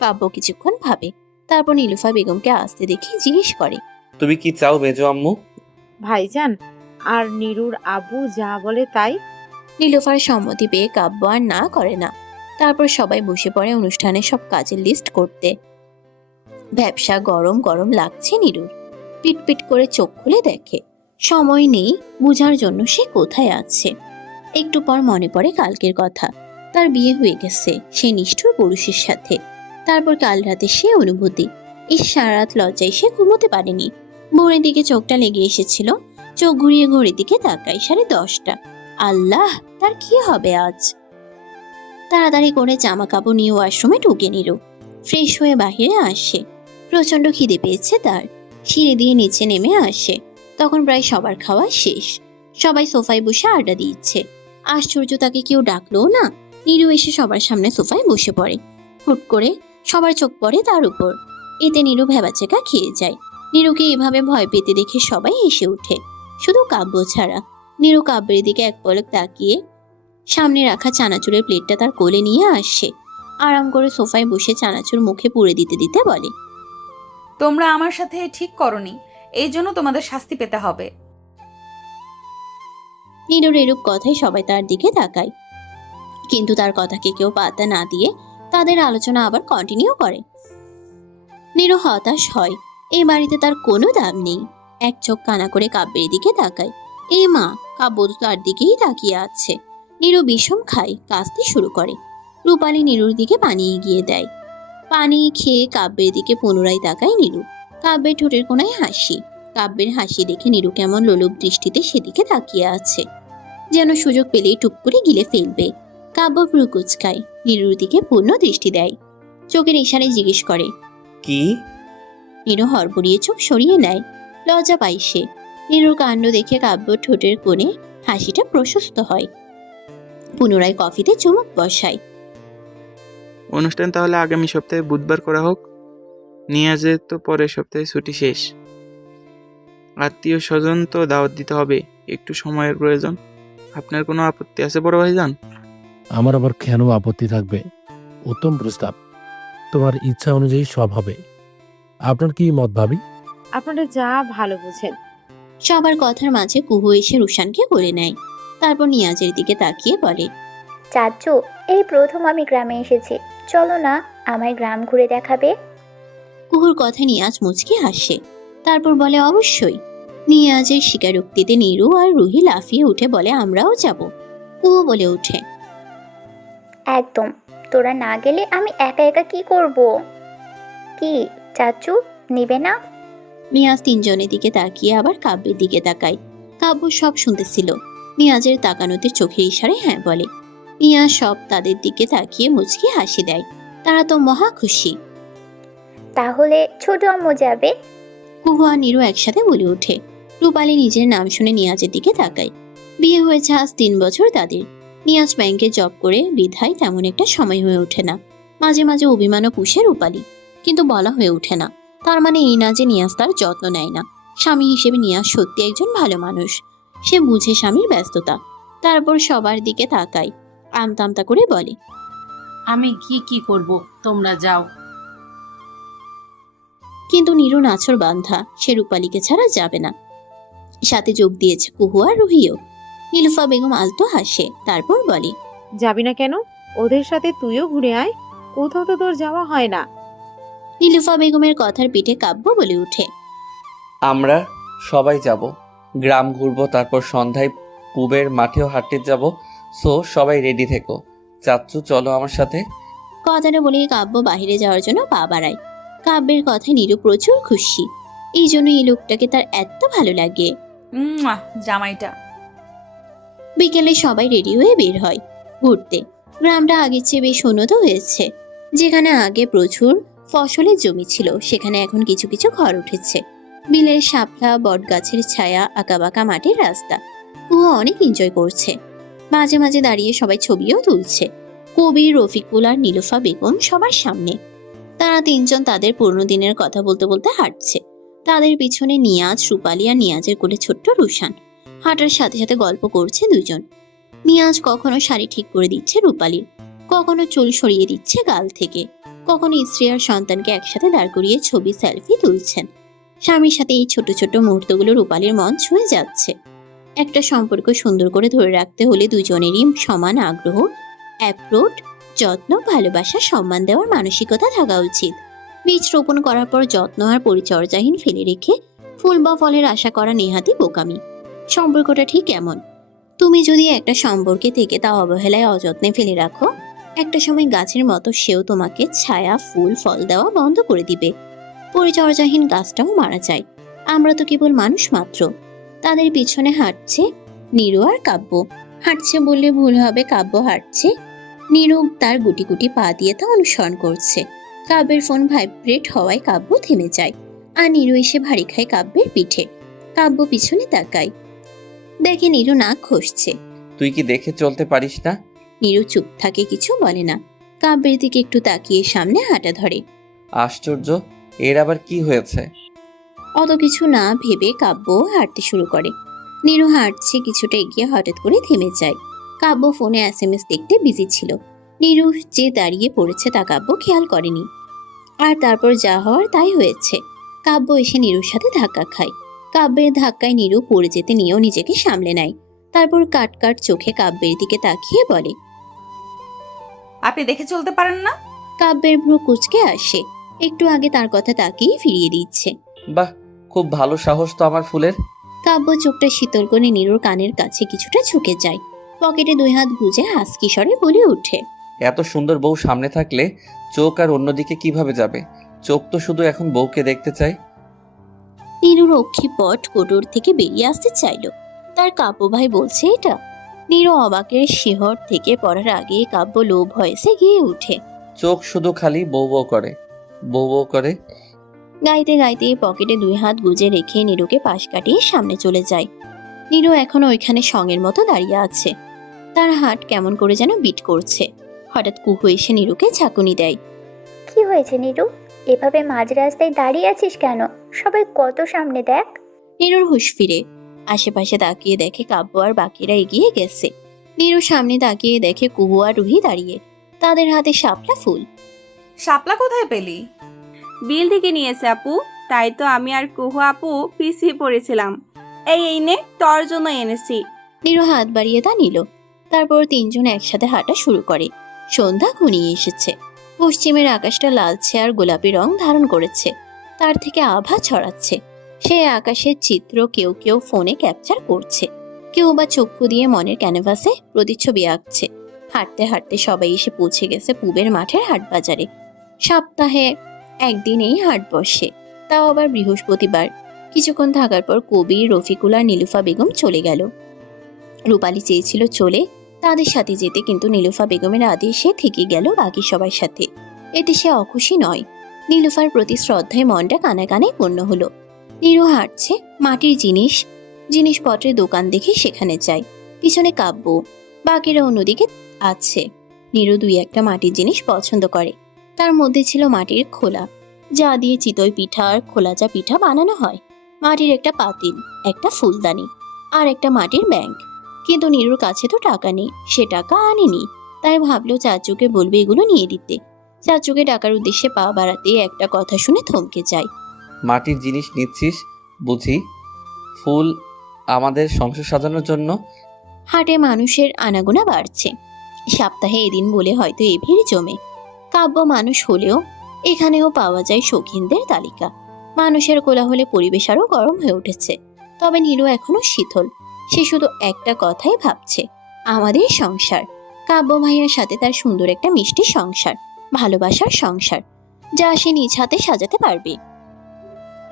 কাব্য কিছুক্ষণ ভাবে, তারপর নীলুফা বেগমকে আসতে দেখে জিজ্ঞেস করে, তুমি কি চাও মেজো আম্মু? ভাইজান আর নিরুর আব্বু যা বলে তাই। নীলুফার সম্মতি পেয়ে কাব্য আর না করে না। তারপর সবাই বসে পড়ে অনুষ্ঠানের সব কাজের লিস্ট করতে। ব্যবসা গরম গরম লাগছে নিরুর। পিটপিট করে চোখ খুলে দেখে, সময় নেই বুঝার জন্য সে কোথায় আছে। একটু পর মনে পড়ে কালকের কথা। তার বিয়ে হয়ে গেছে সে নিষ্ঠুর পুরুষের সাথে। তারপর কাল রাতে সে অনুভূতি, এই সারা রাত লজ্জায় সে ঘুমোতে পারেনি। ভোরের দিকে চোখটা লেগে এসেছিল। চোখ ঘুরিয়ে ঘড়ির দিকে তাকাই, 10:30। আল্লাহ, তার কি হবে আজ? তাড়াতাড়ি করে জামা কাপড় নিয়ে ওয়াশরুমে ঢুকে নিল। ফ্রেশ হয়ে বাহিরে আসে। প্রচন্ড খিদে পেয়েছে তার। সিঁড়ি দিয়ে নিচে নেমে আসে। তখন প্রায় সবার খাওয়া শেষ। সবাই সোফায় বসে আড্ডা দিচ্ছে। আশ্চর্য, তাকে কেউ ডাকলো না। নিরু এসে সবার সামনে সোফায় বসে পড়ে। হুট করে সবার চোখ পড়ে তার উপর। এতে নিরু ভেবাচেকা খেয়ে যায়। নিরুকে এভাবে ভয় পেতে দেখে সবাই হেসে ওঠে, শুধু কাব্য ছাড়া। নিরু কাব্যের দিকে এক পলক তাকিয়ে সামনে রাখা চানাচুরের প্লেটটা তার কোলে নিয়ে আসে। আরাম করে সোফায় বসে চানাচুর মুখে পুড়ে দিতে দিতে বলে, তোমরা আমার সাথে ঠিক করনি, এই জন্য তোমাদের শাস্তি পেতে হবে। নিরুর এরূপ কথায় সবাই তার দিকে তাকায়, কিন্তু তার কথাকে কেউ পাত্তা না দিয়ে তাদের আলোচনা আবার কন্টিনিউ করে। নিরু হতাশ হয়। এই বাড়িতে তার কোনো দাম নেই। এক চোখ কানা করে কাব্যের দিকে তাকায়। এই মা, কাব্য তো তার দিকেই তাকিয়ে আছে। নিরু বিষম খায়, কাঁদতে শুরু করে। রূপালী নিরুর দিকে পানি এগিয়ে দেয়। পানি খেয়ে কাব্যের দিকে পুনরায় তাকায় নিরু। কাব্যের ঠোঁটের কোনায় হাসি। কাব্যের হাসি দেখে নিরু কেমন লোলুপ দৃষ্টিতে সেদিকে তাকিয়ে আছে, যেন সুযোগ পেলেই টুক করে গিলে ফেলবে। কাব্য ভ্রু কুচকায়, নিরুর দিকে পূর্ণ দৃষ্টি দেয়। চোখের ইশারায় জিজ্ঞেস করে, কি? নিরু হড়বড়িয়ে চোখ সরিয়ে নেয়। লজ্জা পায় সে। নিরুর কাণ্ড দেখে কাব্য ঠোঁটের কোণে হাসিটা প্রশস্ত হয়। পুনরায় কফিতে চুমুক বসায়। অনুষ্ঠান তাহলে আগামী সপ্তাহে বুধবার করা হোক। নিয়াজের তো পরের সপ্তাহে ছুটি শেষ। আত্মীয় স্বজন তো দাওয়াত দিতে হবে, একটু সময়ের প্রয়োজন। আপনার কোনো আপত্তি আছে বড় ভাইজান? আমার আবার কেন আপত্তি থাকবে? উত্তম প্রস্তাব। তোমার ইচ্ছা অনুযায়ী সব হবে। আপনার কি মত ভাবি? আপনারা যা ভালো বুঝেন। সবার কথার মাঝে কুহু এসে রুশানকে করে নেয়। তারপর নিয়াজের দিকে তাকিয়ে বলে, চাচু, এই প্রথম আমি গ্রামে এসেছি, চলো না আমায় গ্রাম ঘুরে দেখাবে। কুহুর কথায় নিয়াজ মুচকি হাসে। তারপর বলে, অবশ্যই। নিয়াজের স্বীকারোক্তিতে নিরু আর রুহি লাফিয়ে উঠে বলে, আমরাও যাব। কুহু বলে ওঠে, একদম, তোরা না গেলে আমি একা একা কি করব? কি চাচু, নিবে না? নিয়াজ তিনজনের দিকে তাকিয়ে আবার কাব্যের দিকে তাকায়। কাব্য সব শুনতেছিল। নিয়াজের তাকানোতে চোখের ইশারায় হ্যাঁ বলে। নিয়াজ সব তাদের দিকে তাকিয়ে মুচকি হাসি দেয়। তারা তো মহা খুশি। তাহলে ছোট আম্মু যাবে? কুহু আর নিরু একসাথে বলে ওঠে। রূপালী নিজের নাম শুনে নিয়াজের দিকে তাকায়। বিয়ে হয়েছে আজ 3 বছর তাদের। নিয়াজ ব্যাংকে জব করে বিধায় তেমন একটা সময় হয়ে ওঠে না। মাঝে মাঝে অভিমানও পুষে রূপালী, কিন্তু বলা হয়ে ওঠে না। তার মানে এই না যে নিয়াজ তার যত্ন নেয় না। স্বামী হিসেবে নিয়াজ সত্যি একজন ভালো মানুষ। সে বুঝে স্বামীর ব্যস্ততা। তারপর সবার দিকে তাকায়, আমতা আমতা করে বলে, আমি কি করব, তোমরা যাও। কিন্তু নিরু নাছর বান্ধা, সে রূপালীকে ছাড়া যাবে না। সাথে যোগ দিয়েছে কুহু আর রুহিও। নীলুফা বেগম আলতো হাসে, তারপর বলে, যাবি না কেন? ওদের সাথে তুইও ঘুরে আয়, কোথাও তো তোর যাওয়া হয় না। নীলুফা বেগমের কথার পিঠে কাব্য বলে ওঠে, আমরা সবাই যাব, গ্রাম ঘুরবো, তারপর সন্ধ্যায় পুবের মাঠেও হাঁটতে যাব। সো সবাই রেডি থেকো। চাচ্চু চলো আমার সাথে। কথাটা বলে কাব্য বাহিরে যাওয়ার জন্য পা বাড়ায়। কাব্যের কথায় নীরু প্রচুর খুশি, এই জন্য এই লোকটাকে তার এত ভালো লাগে। জামাইটা। বিকেলে সবাই রেডি হয়ে বের হয় ঘুরতে। গ্রামটা আগের চেয়ে বেশ উন্নত হয়েছে। যেখানে আগে প্রচুর ফসলের জমি ছিল, সেখানে এখন কিছু কিছু ঘর উঠেছে। বিলের শাপলা, বট গাছের ছায়া, আঁকাবাঁকা মাটির রাস্তা। কুয়া অনেক এনজয় করছে। মাঝে মাঝে দাঁড়িয়ে সবাই ছবিও তুলছে। কবির, রফিকুল আর নীলুফা বেগম সবার সামনে। তারা তিনজন তাদের পুরনো দিনের কথা বলতে বলতে হাঁটছে। তাদের পিছনে নিয়াজ, রূপালী আর নিয়াজের কোলে ছোট্ট রুশান। হাঁটার সাথে সাথে গল্প করছে দুজন। নিয়াজ কখনো শাড়ি ঠিক করে দিচ্ছে রূপালীর, কখনো চুল সরিয়ে দিচ্ছে গাল থেকে, কখনো স্ত্রী আর সন্তানকে একসাথে দাঁড় করিয়ে ছবি, সেলফি তুলছেন। স্বামীর সাথে এই ছোট ছোট মুহূর্তগুলো রূপালীর মন ছুঁয়ে যাচ্ছে। একটা সম্পর্ক সুন্দর করে ধরে রাখতে হলে দুজনেরই সমান আগ্রহ, অ্যাপ্রোচ, যত্ন, ভালোবাসা, সম্মান দেওয়ার মানসিকতা থাকা উচিত। বীজ রোপণ করার পর যত্ন আর পরিচর্যাহীন ফেলে রেখে ফুল বা ফলের আশা করা নেহাতি বোকামি। সম্পর্কটা ঠিক এমন, তুমি যদি একটা সম্পর্কে থেকে তা অবহেলায়, অযত্নে ফেলে রাখো, একটা সময় গাছের মতো সেও তোমাকে ছায়া, ফুল, ফল দেওয়া বন্ধ করে দিবে। পরিচর্যাহীন গাছটাও মারা যায়। আমরা তো কেবল মানুষ মাত্র। তাদের পিছনে হাঁটছে নীরু আর কাব্য। হাঁটছে বললে ভুল হবে, কাব্য হাঁটছে। নীরু তার গুটি গুটি পা দিয়ে তা অনুসরণ করছে। কাব্যের ফোন ভাইব্রেট হওয়ায় কাব্য থেমে যায়, আর নীরু এসে ভারী খায় কাব্যের পিঠে। কাব্য পিছনে তাকায়, দেখে নীরু নাক ঘষছে। তুই কি দেখে চলতে পারিস না? নীরু চুপ থাকে, কিছু বলে না। কাব্যের দিকে একটু তাকিয়ে সামনে হাঁটা ধরে। আশ্চর্য, এর আবার কি হয়েছে? অত কিছু না ভেবে কাব্য হাঁটতে শুরু করে। নীরু হাঁটছে, কিছুটা এগিয়ে হঠাৎ করে থেমে যায়। কাব্য ফোনে SMS দেখতে বিজি ছিল। নীরু যে দাঁড়িয়ে পড়েছে তা কাব্য খেয়াল করেনি। আর তারপর যা হওয়ার তাই হয়েছে। কাব্য এসে নীরুর সাথে ধাক্কা খায়। কাব্যের ধাক্কায় নীরু পড়ে যেতে নিয়েও নিজেকে সামলে নেয়। তারপর কাট কাট চোখে কাব্যের দিকে তাকিয়ে বলে, আপনি দেখে চলতে পারেন না? কাব্যের ভ্রু কুঁচকে আসে। একটু আগে তার কথা তাকিয়ে ফিরিয়ে দিচ্ছে। বাহ, খুব ভালো সাহস তো আমার ফুলের। কাব্য চোখটা শীতল করে নীরুর কানের কাছে কিছুটা ঝুঁকে যায়। পকেটে 2 হাত গুজে হাসকি স্বরে বলে ওঠে, এত সুন্দর বউ সামনে থাকলে চোখ আর অন্যদিকে কিভাবে যাবে? চোখ তো শুধু এখন বউকে দেখতে চাই। নীরুর অক্ষিপট কোটর থেকে বেরিয়ে আসতে চাইল। তার কাব্য ভাই বলছে এটা। নীরু অবাকের শিহর থেকে পড়ার আগে কাব্য লো ভয়েসে গিয়ে উঠে, চোখ শুধু খালি বউ বউ করে, বউ বউ করে। গাইতে গাইতে পকেটে 2 হাত গুজে রেখে নীরুকে পাশ কাটিয়ে সামনে চলে যায়। নীরু এখনো ওইখানে সঙ্গের মতো দাঁড়িয়ে আছে। তার হাত কেমন করে যেন বিট করছে। হঠাৎ কুহু এসে নীরুকে ঝাঁকুনি দেয়। কি হয়েছে নীরু? এভাবে মাঝ রাস্তায় দাঁড়িয়ে আছিস কেন? সবাই কত সামনে, দেখ। নীরুর হুঁশ ফিরে আশেপাশে তাকিয়ে দেখে কাব্য আর বাকিরা এগিয়ে গেছে। নীরু সামনে তাকিয়ে দেখে কুহু আর রুহি দাঁড়িয়ে, তাদের হাতে শাপলা ফুল। শাপলা কোথায় পেলি? বিল থেকে নিয়েছে আপু, তাই তো আমি আর কুহু আপু পিছিয়ে পড়েছিলাম। এই নে, তোর জন্য এনেছি। নীরু হাত বাড়িয়ে তা নিল। তারপর তিনজন একসাথে হাঁটা শুরু করে। সন্ধ্যা ঘনিয়ে এসেছে। পশ্চিমের আকাশটা লালচে আর গোলাপি রং ধারণ করেছে। তার থেকে আভা ছড়াচ্ছে। সেই আকাশের চিত্র কেউ কেউ ফোনে ক্যাপচার করছে, কেউ বা চক্ষু দিয়ে মনের ক্যানভাসে প্রতিচ্ছবি আঁকছে। হাঁটতে হাঁটতে সবাই এসে পৌঁছে গেছে পুবের মাঠের হাট বাজারে। সপ্তাহে একদিন এই হাট বসে, তাও আবার বৃহস্পতিবার। কিছুক্ষণ থাকার পর কবির, রফিকুল আর নীলুফা বেগম চলে গেল। রূপালী চেয়েছিল চলে তাদের সাথে যেতে, কিন্তু নীলুফা বেগমের আদেশে থেকে গেল বাকি সবার সাথে। এতে সে অখুশি নয়। নীলুফার প্রতি শ্রদ্ধায় মনটা কানে কানে পূর্ণ হলো। নীরু হাঁটছে, মাটির জিনিসপত্রের দোকান দেখে সেখানে যায়। পিছনে কাব্য, বাকিরা অন্যদিকে আছে। নীরু 2-1টা মাটির জিনিস পছন্দ করে। তার মধ্যে ছিল মাটির খোলা, যা দিয়ে চিতই পিঠা আর খোলাজা পিঠা বানানো হয়, মাটির একটা পাতিল, একটা ফুলদানি আর একটা মাটির ব্যাংক। কিন্তু নীরুর কাছে তো টাকা নেই, সে টাকা আনেনি। তাই ভাবলো চাচুকে বলবে এগুলো নিয়ে দিতে। চাচুকে টাকার উদ্দেশ্যে পা বাড়াতে একটা কথা শুনে থমকে যায়। মাটির জিনিস নিচ্ছিস বুঝি? ফুল আমাদের সংসার সাজানোর জন্য? হাটে মানুষের আনাগোনা বাড়ছে। সপ্তাহে এদিন বলে হয়তো এ ভিড় জমে। কাব্য মানুষ হলেও এখানেও পাওয়া যায় শৌখিনদের তালিকা। মানুষের কোলাহলে পরিবেশ আরো গরম হয়ে উঠেছে। তবে নীরু এখনো শীতল। সে শুধু একটা কথাই ভাবছে, আমাদের সংসার, কাব্য ভাইয়ার সাথে তার সুন্দর একটা মিষ্টি সংসার, ভালোবাসার সংসার, যা সে নিজ হাতে সাজাতে পারবে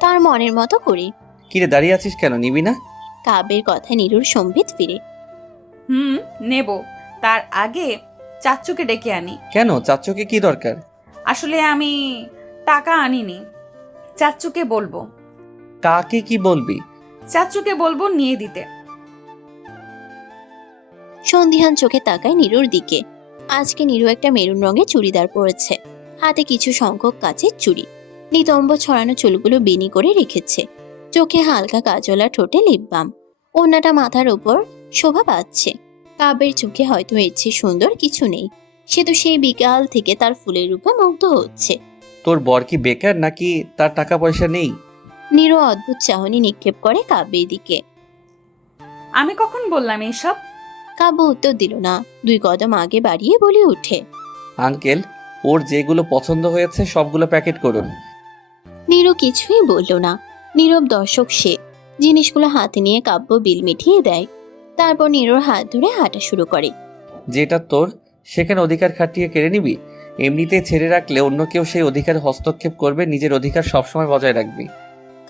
তার মনের মতো করে। কিরে দাঁড়িয়ে আছিস কেন, নিবি না? কাব্যের কথায় নীরুর সম্বিত ফিরে। নেব, তার আগে চাচ্চুকে ডেকে আনি। কেন, চাচ্চুকে কি দরকার? আসলে আমি টাকা আনিনি, চাচ্চুকে বলবো। কাকে কি বলবি? চাচ্চুকে বলবো নিয়ে দিতে। সন্ধিহান চোখে তাকায় নীরুর দিকে। আজকে নীরু একটা মেরুন রঙের চুড়িদার পরেছে, হাতে কিছু সংখ্যক কাচের চুড়ি, নিতম্ব ছড়ানো চুলগুলো বেনি করে রেখেছে, চোখে হালকা কাজল আর ঠোঁটে লিপ বাম, ওড়নাটা মাথার উপর শোভা পাচ্ছে। কাব্যের চোখে হয়তো এর চেয়ে সুন্দর কিছু নেই। সে তো সেই বিকাল থেকে তার ফুলের রূপে মুগ্ধ হচ্ছে। তোর বর কি বেকার নাকি তার টাকা পয়সা নেই? নীরু অদ্ভুত চাহনি নিক্ষেপ করে কাব্যের দিকে। আমি কখন বললাম এইসব? কাব্য উত্তর দিল না, 2 কদম আগে বাড়িয়ে বলে ওঠে, আঙ্কেল, ওর যেগুলো পছন্দ হয়েছে সবগুলো প্যাকেট করুন। নীরু কিছুই বলল না। নীরব দর্শক সে। জিনিসগুলো হাতে নিয়ে কাব্য বিল মিটিয়ে দেয়। তারপর নীরুর হাত ধরে হাঁটা শুরু করে। যেটা তোর সেখানে অধিকার খাটিয়ে কেড়ে নিবি? এমনিতে ছেড়ে রাখলে অন্য কেউ সেই অধিকার হস্তক্ষেপ করবে, নিজের অধিকার সবসময় বজায় রাখবি।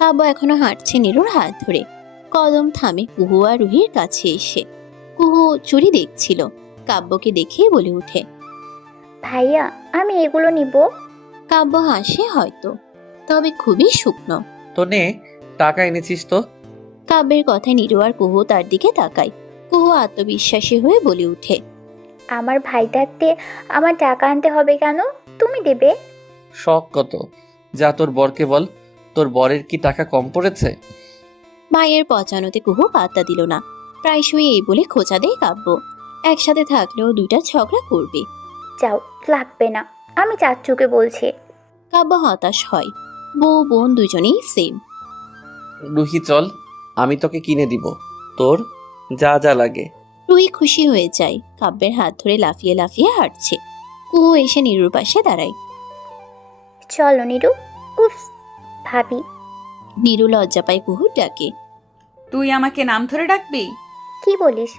কাব্য এখনো হাঁটছে নীরুর হাত ধরে। কদম থামে কুহু আর রুহির কাছে এসে। কুহু চুরি দেখছিল, কাব্যকে দেখেই বলে ওঠে, ভাইয়া আমি এগুলো নিব। কাব্য হাসে হয়তো, তবে খুবই শুকনো। তো নে, টাকা এনেছিস তো? কাব্যের কথায় নীরু আর কুহু তার দিকে তাকায়। কুহু আত্মবিশ্বাসী হয়ে বলে ওঠে, আমার ভাই থাকতে আমার টাকা আনতে হবে কেন? তুমি দেবে। শখ কত, যা তোর বরকে বল। তোর বরের কি টাকা কম পড়েছে? মায়ের পচানোতে কুহু পাত্তা দিল না। প্রায়শই এই বলে খোঁচা দেয় কাব্য। একসাথে থাকলেও 2টা ঝগড়া করবে। যাও, লাগবে না, আমি চাচ্চুকে বলছি। কাব্য হতাশ হয়। বউ বোন দুজনেই সেম। রুহি চল, আমি তোকে কিনে দিব তোর যা যা লাগে। রুহি খুশি হয়ে যায়, কাব্যের হাত ধরে লাফিয়ে লাফিয়ে হাঁটছে। কুহু এসে নীরুর পাশে দাঁড়ায়। চলো নিরু। উফ, ভাবি। নীরু লজ্জা পায় কুহুর ডাকে। তুই আমাকে নাম ধরে ডাকবি? কি বলিস?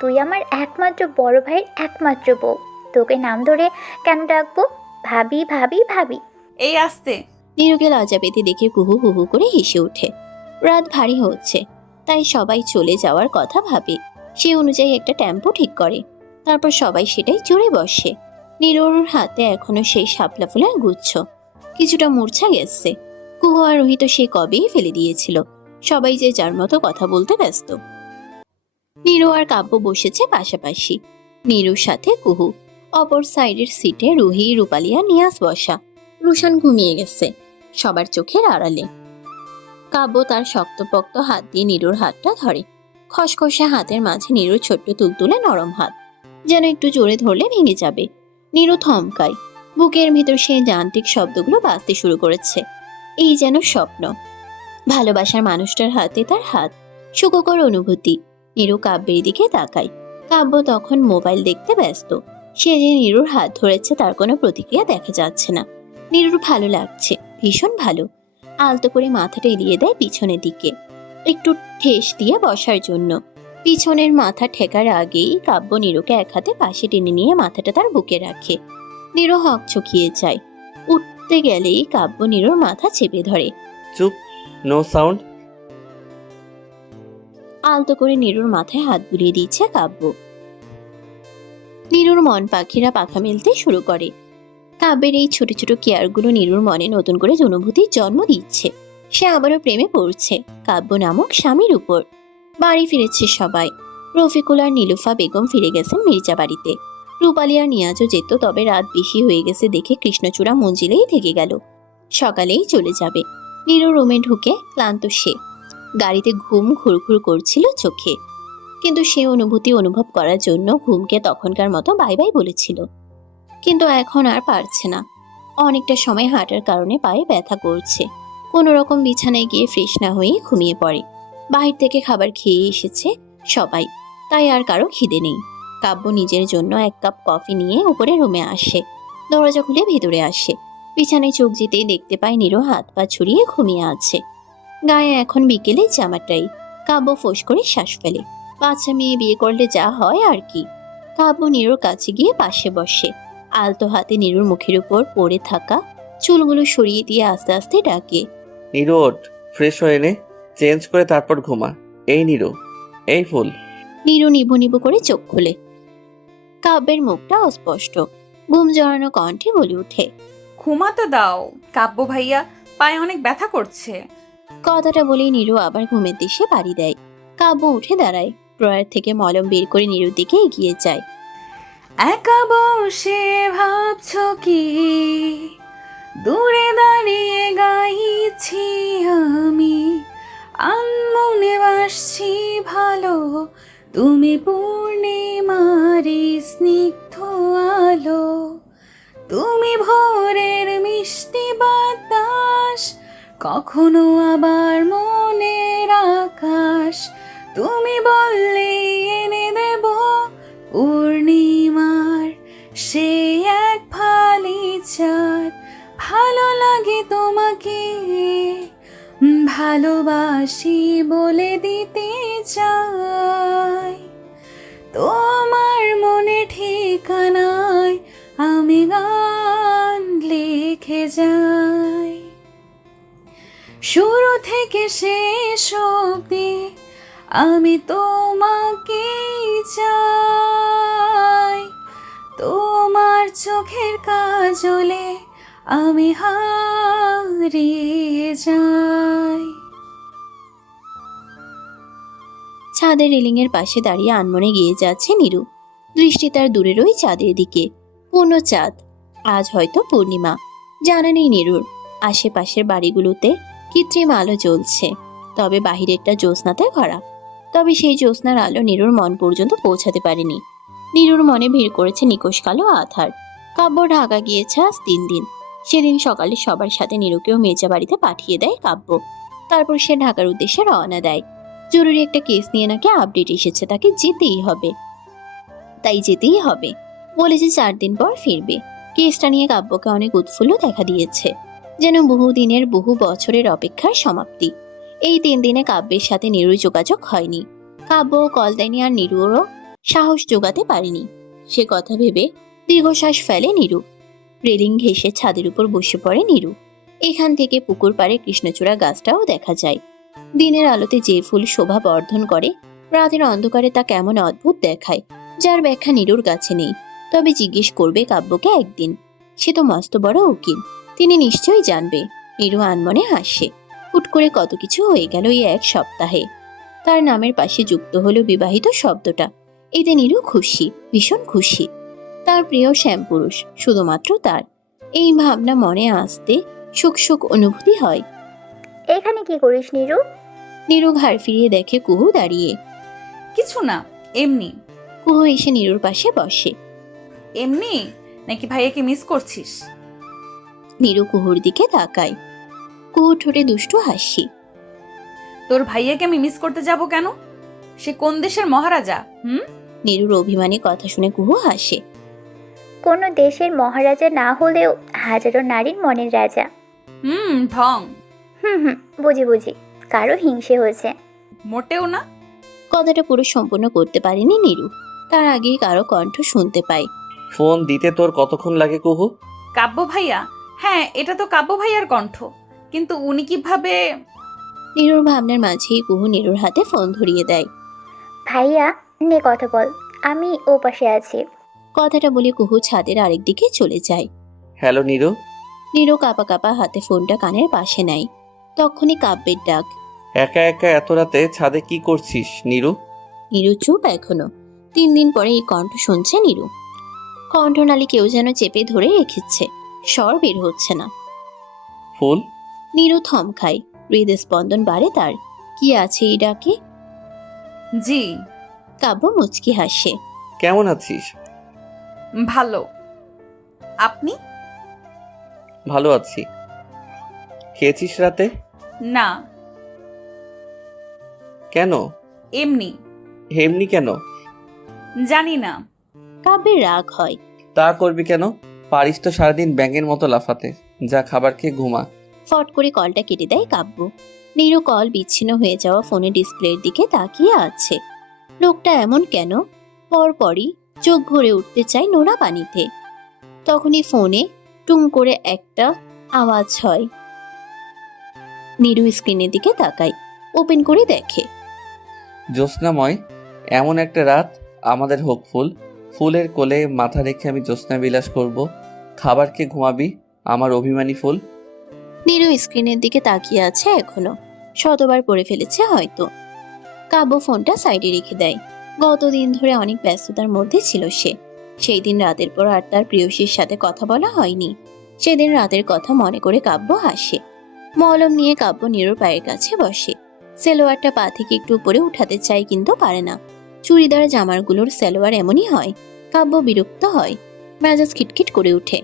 তুই আমার একমাত্র বড় ভাইয়ের একমাত্র বউ, তোকে নাম ধরে কেন ডাকবো? ভাবি ভাবি ভাবি। এই আসতে। নীরুকে লজ্জা পেতে দেখে কুহু হু হু করে হেসে ওঠে। রাত ভারী হচ্ছে, তাই সবাই চলে যাওয়ার কথা ভাবে। সে অনুযায়ী একটা টেম্পো ঠিক করে। তারপর সবাই সেটাই চড়ে বসে। নীরুর হাতে এখনো সেই শাপলা ফুলের গুচ্ছ, কিছুটা মূর্ছা গেছে। কুহু আর রোহিত সে কবেই ফেলে দিয়েছিল। সবাই যে যার মতো কথা বলতে ব্যস্ত। নীরু আর কাব্য বসেছে পাশাপাশি, নীরুর সাথে কুহু। অপর সাইডের সিটে রুহি, রূপালী আর নিয়াজ বসা। রুশান ঘুমিয়ে গেছে সবার চোখের আড়ালে। কাব্য তার শক্তপোক্ত হাত দিয়ে নীরুর হাতটা ধরে। খসখসে হাতের মাঝে নীরুর ছোট্ট তুলতুলে নরম হাত, যেন একটু জোরে ধরলে ভেঙে যাবে। নীরু থমকায়। বুকের ভেতর সেই যান্ত্রিক শব্দগুলো বাজতে শুরু করেছে। এই যেন স্বপ্ন। ভালোবাসার মানুষটার হাতে তার হাত, সুখকর অনুভূতি। নীরু কাব্যের দিকে তাকায়। কাব্য তখন মোবাইল দেখতে ব্যস্ত। সে যে নীরুর হাত ধরেছে তার কোনো প্রতিক্রিয়া দেখা যাচ্ছে না। নীরুর ভালো লাগছে, ভীষণ ভালো। আলতো করে মাথাটা এলিয়ে দেয় পিছনের দিকে, একটু ঠেস দিয়ে বসার জন্য। পিছনের মাথা ঠেকার আগেই কাব্য নীরুকে এক হাতে পাশে টেনে নিয়ে মাথাটা তার বুকে রাখে। নীরু হকচকিয়ে যায়। উঠতে গেলেই কাব্য নীরুর মাথা চেপে ধরে। চুপ, নো সাউন্ড। আলতো করে নীরুর মাথায় হাত বুলিয়ে দিচ্ছে কাব্য। নীরুর মন পাখিরা পাখা মেলতে শুরু করে। কাব্যের এই ছোট ছোট কেয়ারগুলো নীরুর মনে নতুন করে অনুভূতির জন্ম দিচ্ছে। সে আবারও প্রেমে পড়ছে কাব্য নামক স্বামীর উপর। বাড়ি ফিরেছে সবাই। রফিকুল আর নীলুফা বেগম ফিরে গেছেন মির্জা বাড়িতে। রূপালী আর নিয়াজও যেত, তবে রাত বেশি হয়ে গেছে দেখে কৃষ্ণচূড়া মঞ্জিলেই থেকে গেল। সকালেই চলে যাবে। নীরু রুমে ঢুকে ক্লান্ত সে। গাড়িতে ঘুম ঘুরঘুর করছিল চোখে, কিন্তু সে অনুভূতি অনুভব করার জন্য ঘুমকে তখনকার মতো বাই বাই বলেছিল। কিন্তু এখন আর পারছে না। অনেকটা সময় হাঁটার কারণে পায়ে ব্যথা করছে। কোনো রকম বিছানায় গিয়ে ফ্রেশ না হয়ে ঘুমিয়ে পড়ে। বাহির থেকে খাবার খেয়ে এসেছে সবাই, তাই আর কারো খিদে নেই। কাব্য নিজের জন্য 1 কাপ কফি নিয়ে উপরে রুমে আসে। দরজা খুলে ভেতরে আসে। বিছানায় চোখ যেতেই দেখতে পায় নীরু হাত পা ছড়িয়ে ঘুমিয়ে আছে। গায়ে এখন বিকেলে জামাটাই। কাব্য ফোঁস করে শ্বাস ফেলে। বাচ্চা মেয়ে বিয়ে করলে যা হয় আর কি। কাব্য নীরুর কাছে গিয়ে পাশে বসে। আলতো হাতে নীরুর মুখের উপর পড়ে থাকা চুলগুলো সরিয়ে দিয়ে আস্তে আস্তে ডাকে, নীরু ওঠ, ফ্রেশ হয়ে নে, চেঞ্জ করে তারপর ঘুমা। এই নীরু, এই ফুল। নীরু নিভু নিভু করে চোখ খুলে। কাব্যের মুখটা অস্পষ্ট। ঘুম জড়ানো কণ্ঠে বলে ওঠে, ঘুমাতে দাও কাব্য ভাইয়া, পায়ে অনেক ব্যথা করছে। কথাটা বলেই নীরু আবার ঘুমের দেশে বাড়ি দেয়। কাব্য উঠে দাঁড়ায়। ড্রয়ার থেকে মলম বের করে নীরুর দিকে এগিয়ে যায়। একা বসে ভাবছো কি, দূরে দাঁড়িয়ে গাইছি আমি, আনমনে বাসছি ভালো, তুমি পূর্ণিমারি স্নিগ্ধ আলো, তুমি ভোরের মিষ্টি বাতাস, কখনো আবার মনের আকাশ, তুমি বললে এনে দেব পূর্ণিমার সে এক ফালি চাঁদ, ভালো লাগে তোমাকে, ভালোবাসি বলে দিতে চাই, তোমার মনে ঠিকানায় আমি গান লিখে যাই, শুরু থেকে শেষ অবধি আমি তোমাকেই চাই, তোমার চোখের কাজলে আমি হারিয়ে যাই। ছাদের রেলিংয়ের পাশে দাঁড়িয়ে আনমনে গিয়ে যাচ্ছে নীরু। দৃষ্টি তার দূরের ওই চাঁদের দিকে। পূর্ণ চাঁদ। আজ হয়তো পূর্ণিমা। জানা নেই নীরুর। আশেপাশের বাড়িগুলোতে কৃত্রিম আলো জ্বলছে, তবে বাহিরেরটা জ্যোৎস্নাতে ভরা। তবে সেই জ্যোৎস্নার আলো নীরুর মন পর্যন্ত পৌঁছাতে পারেনি। নীরুর মনে ভিড় করেছে নিকোষ কালো আধার। কাব্য ঢাকা গিয়েছে আজ 3 দিন। সেদিন সকালে সবার সাথে নীরুকেও মেজা বাড়িতে পাঠিয়ে দেয় কাব্য। তারপর সে ঢাকার উদ্দেশ্যে রওনা দেয়। জরুরি একটা কেস নিয়ে নাকি আপডেট এসেছে, তাকে যেতেই হবে। তাই যেতেই হবে বলেছে 4 দিন পর ফিরবে। কেসটা নিয়ে কাব্যকে অনেক উৎফুল্ল দেখা দিয়েছে, যেন বহুদিনের বহু বছরের অপেক্ষার সমাপ্তি। এই 3 দিনে কাব্যের সাথে নীরুর যোগাযোগ হয়নি। কাব্যও কল দেয়নি, আর নীরুরও সাহস জোগাতে পারেনি। সে কথা ভেবে দীর্ঘশ্বাস ফেলে নীরু। রেলিং ঘেঁষে ছাদের উপর বসে পড়ে নীরু। এখান থেকে পুকুর পাড়ে কৃষ্ণচূড়া গাছটাও দেখা যায়। দিনের আলোতে যে ফুল শোভা বর্ধন করে, রাতের অন্ধকারে তা কেমন অদ্ভুত দেখায়, যার ব্যাখ্যা নীরুর কাছে নেই। তবে জিজ্ঞেস করবে কাব্যকে একদিন। সে তো মস্ত বড় উকিল, তিনি নিশ্চয়ই জানবে। নীরু আনমনে হাসে। হুট করে কত কিছু হয়ে গেল এই 1 সপ্তাহে। তার নামের পাশে যুক্ত হলো বিবাহিত শব্দটা। এতে নীরু খুশি, ভীষণ খুশি। তার প্রিয় শ্যামপুরুষ শুধুমাত্র তার। এই ভাবনা মনে আসতে সুখ সুখ অনুভূতি হয়। এখানে কি করিস নীরু? নীরু ঘাড় ফিরিয়ে দেখে কুহু দাঁড়িয়ে। কিছু না, এমনি। কুহু এসে নীরুর পাশে বসে। এমনি নাকি ভাইয়াকে মিস করছিস? নীরু কুহুর দিকে তাকায়। কুহু ঠোঁটে দুষ্টু হাসি। তোর ভাইয়াকে আমি মিস করতে যাব কেন? সে কোন দেশের মহারাজা? নীরুর অভিমানী কথা শুনে কুহু হাসে। কোনো দেশের মহারাজা না হলেও হাজারো নারীর মনের রাজা। ঢং। বুঝি বুঝি, কারো হিংসে হয়েছে। মোটেও না। কথাটা পুরো সম্পূর্ণ করতে পারেনি নীরু। তার আগেই কারো কণ্ঠ শুনতে পায়। ফোন দিতে তোর কতক্ষণ লাগে কুহু? কাব্য ভাইয়া? হ্যাঁ, এটা তো কাব্য ভাইয়ার কণ্ঠ, কিন্তু উনি কিভাবে? নীরুর ভাবনার মাঝেই কুহু নীরুর হাতে ফোন ধরিয়ে দেয়। ভাইয়া নে কথা বল, আমি ও পাশে আছি। কথাটা বলে কুহু ছাদের আরেক দিকে চলে যায়। হ্যালো নীরু। নীরু কাঁপা কাঁপা হাতে ফোনটা কানের পাশে নেয়। তখনই কাব্যের ডাক। একা একা এত রাতে ছাদে কি করছিস নীরু? নীরু চুপ এখনো। 3 দিন পরে এই কণ্ঠ শুনছে নীরু। কণ্ঠনালী কেউ যেন চেপে ধরে রেখেছে, স্বর বের হচ্ছে না। ফুল। নীরু থমকায়। হৃদস্পন্দন বাড়ে তার। কি আছে এই ডাকে? জি। কাব্য মুচকি হাসে। কেমন আছিস? ভালো। আপনি? ভালো আছি। খেয়েছিস রাতে? না। কেন? এমনি। এমনি কেন? জানি না। কাব্যের রাগ হয়। তা করবি কেন? পারিস তো সারাদিন ব্যাঙের মতো লাফাতে। যা খাবার খেয়ে ঘুমা। ফট করে কলটা কেটে দেয় কাব্য। নীরু কল বিচ্ছিন্ন হয়ে যাওয়া ফোনের ডিসপ্লের দিকে তাকিয়ে আছে। লোকটা এমন কেন? পরপরই চোখ ভরে উঠতে চায় নোনা পানিতে। তখনই ফোনে টুং করে একটা আওয়াজ হয়। নীরু স্ক্রিনের দিকে তাকায়, ওপেন করে দেখে জ্যোৎস্নাময় এমন একটা রাত আমাদের হোক ফুল, ফুলের কোলে মাথা রেখে আমি জ্যোৎস্না বিলাস করব, খাবার খেয়ে ঘুমাবি আমার অভিমানী ফুল। নীরু স্ক্রিনের দিকে তাকিয়ে আছে এখনো, শতবার পড়ে ফেলেছে হয়তো। কাব্য ফোনটা সাইডে রেখে দেয়। গতদিন ধরে অনেক ব্যস্ততার মধ্যে ছিল সে। সেই দিন রাতের পর আর তার প্রিয়সীর সাথে কথা বলা হয়নি। সেদিন রাতের কথা মনে করে কাব্য হাসে। মলম নিয়ে কাব্য নীরুর পায়ের কাছে বসে। সেলোয়ারটা পা থেকে একটু উপরে উঠাতে চায় কিন্তু পারে না। চুড়িদার জামারগুলোর সেলোয়ার এমনই হয়। কাব্য বিরক্ত হয়, মেজাজ খিটখিট করে উঠে।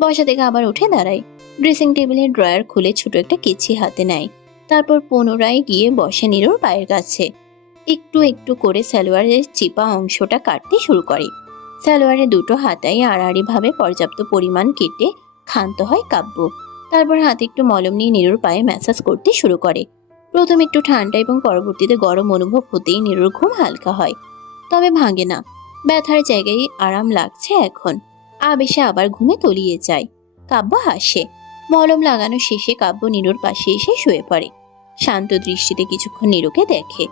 বসা থেকে আবার উঠে দাঁড়ায়। ড্রেসিং টেবিলের ড্রয়ার খুলে ছোট একটা কেচি হাতে নেয়। তারপর পুনরায় গিয়ে বসে নীরুর পায়ের কাছে। একটু একটু করে সালোয়ারের চিপা অংশটা কাটতে শুরু করে। সালোয়ারের দুটো হাতায় আড়াআড়ি ভাবে পর্যাপ্ত পরিমাণ কেটে ক্ষান্ত হয় কাব্য। তারপর হাতে একটু মলম নিয়ে নীরুর পায়ে ম্যাসাজ করতে শুরু করে। প্রথম একটু ঠান্ডা এবং পরবর্তীতে গরম অনুভব হতেই নীরুর ঘুম হালকা হয়, তবে ভাঙে না। ব্যথার জায়গায় আরাম লাগছে এখন। আবেশে আবার ঘুমে তলিয়ে যায়। কাব্য হাসে। মলম লাগানো শেষে কাব্য নীরুর পাশে এসে শুয়ে পড়ে। শান্ত দৃষ্টিতে কিছুক্ষণ নীরুকে দেখে,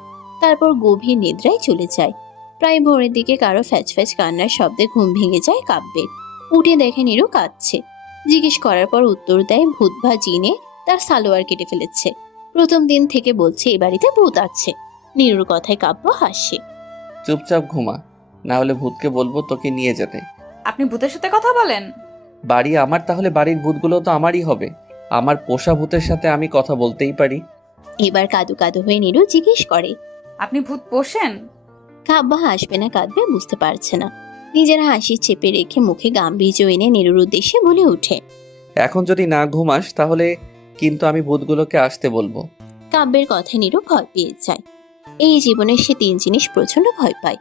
তারপর গভীর নিদ্রায় চলে যায়। প্রায় ভোরের দিকে কারো ফ্যাচ ফ্যাচ কান্নার শব্দে ঘুম ভেঙে যায় কাব্যের। উঠে দেখে নীরু কাঁদছে। জিজ্ঞেস করার পর উত্তর দেয় ভূতভা জিনে তার সালোয়ার কেটে ফেলেছে। প্রথম দিন থেকে বলছে এ বাড়িতে ভূত আছে। নীরুর কথায় কাব্য হাসে। চুপচাপ ঘুমা, না হলে ভূতকে বলবো তোকে নিয়ে যেতে। আপনি ভূতের সাথে কথা বলেন? বাড়ি আমার, তাহলে বাড়ির ভূতগুলো তো আমারই হবে। আমার পোষা ভূতের সাথে আমি কথা বলতেই পারি। এবার কাদু কাদু হয়ে নীরু জিজ্ঞেস করে, আপনি ভূত পোষেন? কাব্য হাসবে না কাঁদবে বুঝতে পারছে না। নিজের হাসি চেপে রেখে মুখে গাম্ভীর্য এনে নীরুর উদ্দেশ্যে বলে ওঠে, এখন যদি না ঘুমাস তাহলে কিন্তু আমি ভূতগুলোকে আসতে বলবো। কাব্যের কথায় নীরু ভয় পেয়ে যায়। এই জীবনে সে তিন জিনিস প্রচন্ড ভয় পায়,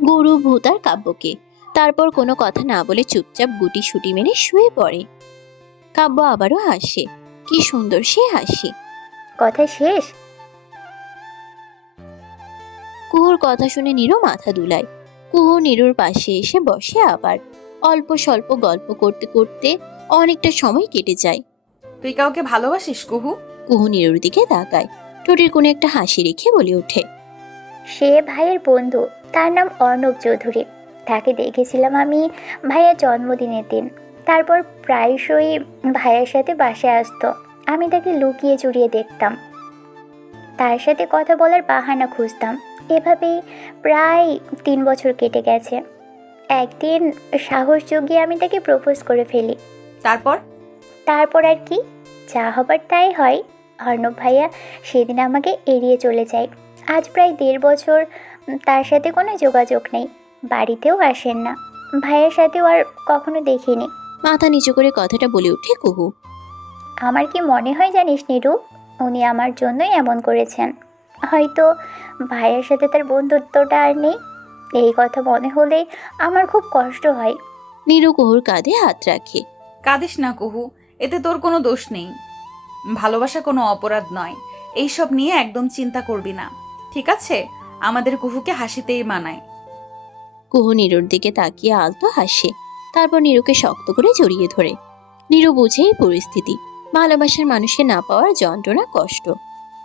গরু, ভূত আর কাব্যকে। তারপর কোনো কথা না বলে চুপচাপ গুটি সুটি মেরে শুয়ে পড়ে। কাব্য আবারও হাসে। কি সুন্দর সে হাসি। কথা শেষ? কুহুর কথা শুনে নীরু মাথা দুলায়। কুহু নীরুর পাশে এসে বসে আবার। অল্প স্বল্প গল্প করতে করতে অনেকটা সময় কেটে যায়। তুই কাউকে ভালোবাসিস কুহু? কুহু নীরুর দিকে তাকায়, ঠোঁটের কোণে একটা হাসি রেখে বলে ওঠে, সে ভাইয়ের বন্ধু, তার নাম অর্ণব চৌধুরী। তাকে দেখেছিলাম আমি ভাইয়ের জন্মদিনের দিন। তারপর প্রায়শই ভাইয়ের সাথে বাসায় আসতো। আমি তাকে লুকিয়ে চুরিয়ে দেখতাম, তার সাথে কথা বলার বাহানা খুঁজতাম। এভাবেই প্রায় 3 বছর কেটে গেছে। একদিন সাহস জুগিয়ে আমি তাকে প্রপোজ করে ফেলি। তারপর আর কি, যা হবার তাই হয়। অর্ণব ভাইয়া সেদিন আমাকে এড়িয়ে চলে যায়। আজ প্রায় 1.5 বছর তার সাথে কোনো যোগাযোগ নেই। বাড়িতেও আসেন না, ভাইয়ের সাথেও আর কখনো দেখিনি। মাথা নিচু করে কথাটা বলে ওঠে কুহু। আমার কি মনে হয় জানিস নীরু, উনি আমার জন্যই এমন করেছেন। হয়তো ভাইয়ের সাথে তার বন্ধুত্বটা আর নেই। এই কথা মনে হলে আমার খুব কষ্ট হয়। নীরু কুহুর কাঁধে হাত রাখে। কাঁদিস না কুহু, এতে তোর কোনো দোষ নেই। ভালোবাসা কোনো অপরাধ নয়। এইসব নিয়ে একদম চিন্তা করবি না, ঠিক আছে? আমাদের কুহুকে হাসিতেই মানায়। কুহু নীরুর দিকে তাকিয়ে আলতো হাসে। তারপর নীরুকে শক্ত করে জড়িয়ে ধরে। নীরু বুঝে এই পরিস্থিতি। ভালোবাসার মানুষকে না পাওয়ার যন্ত্রণা, কষ্ট,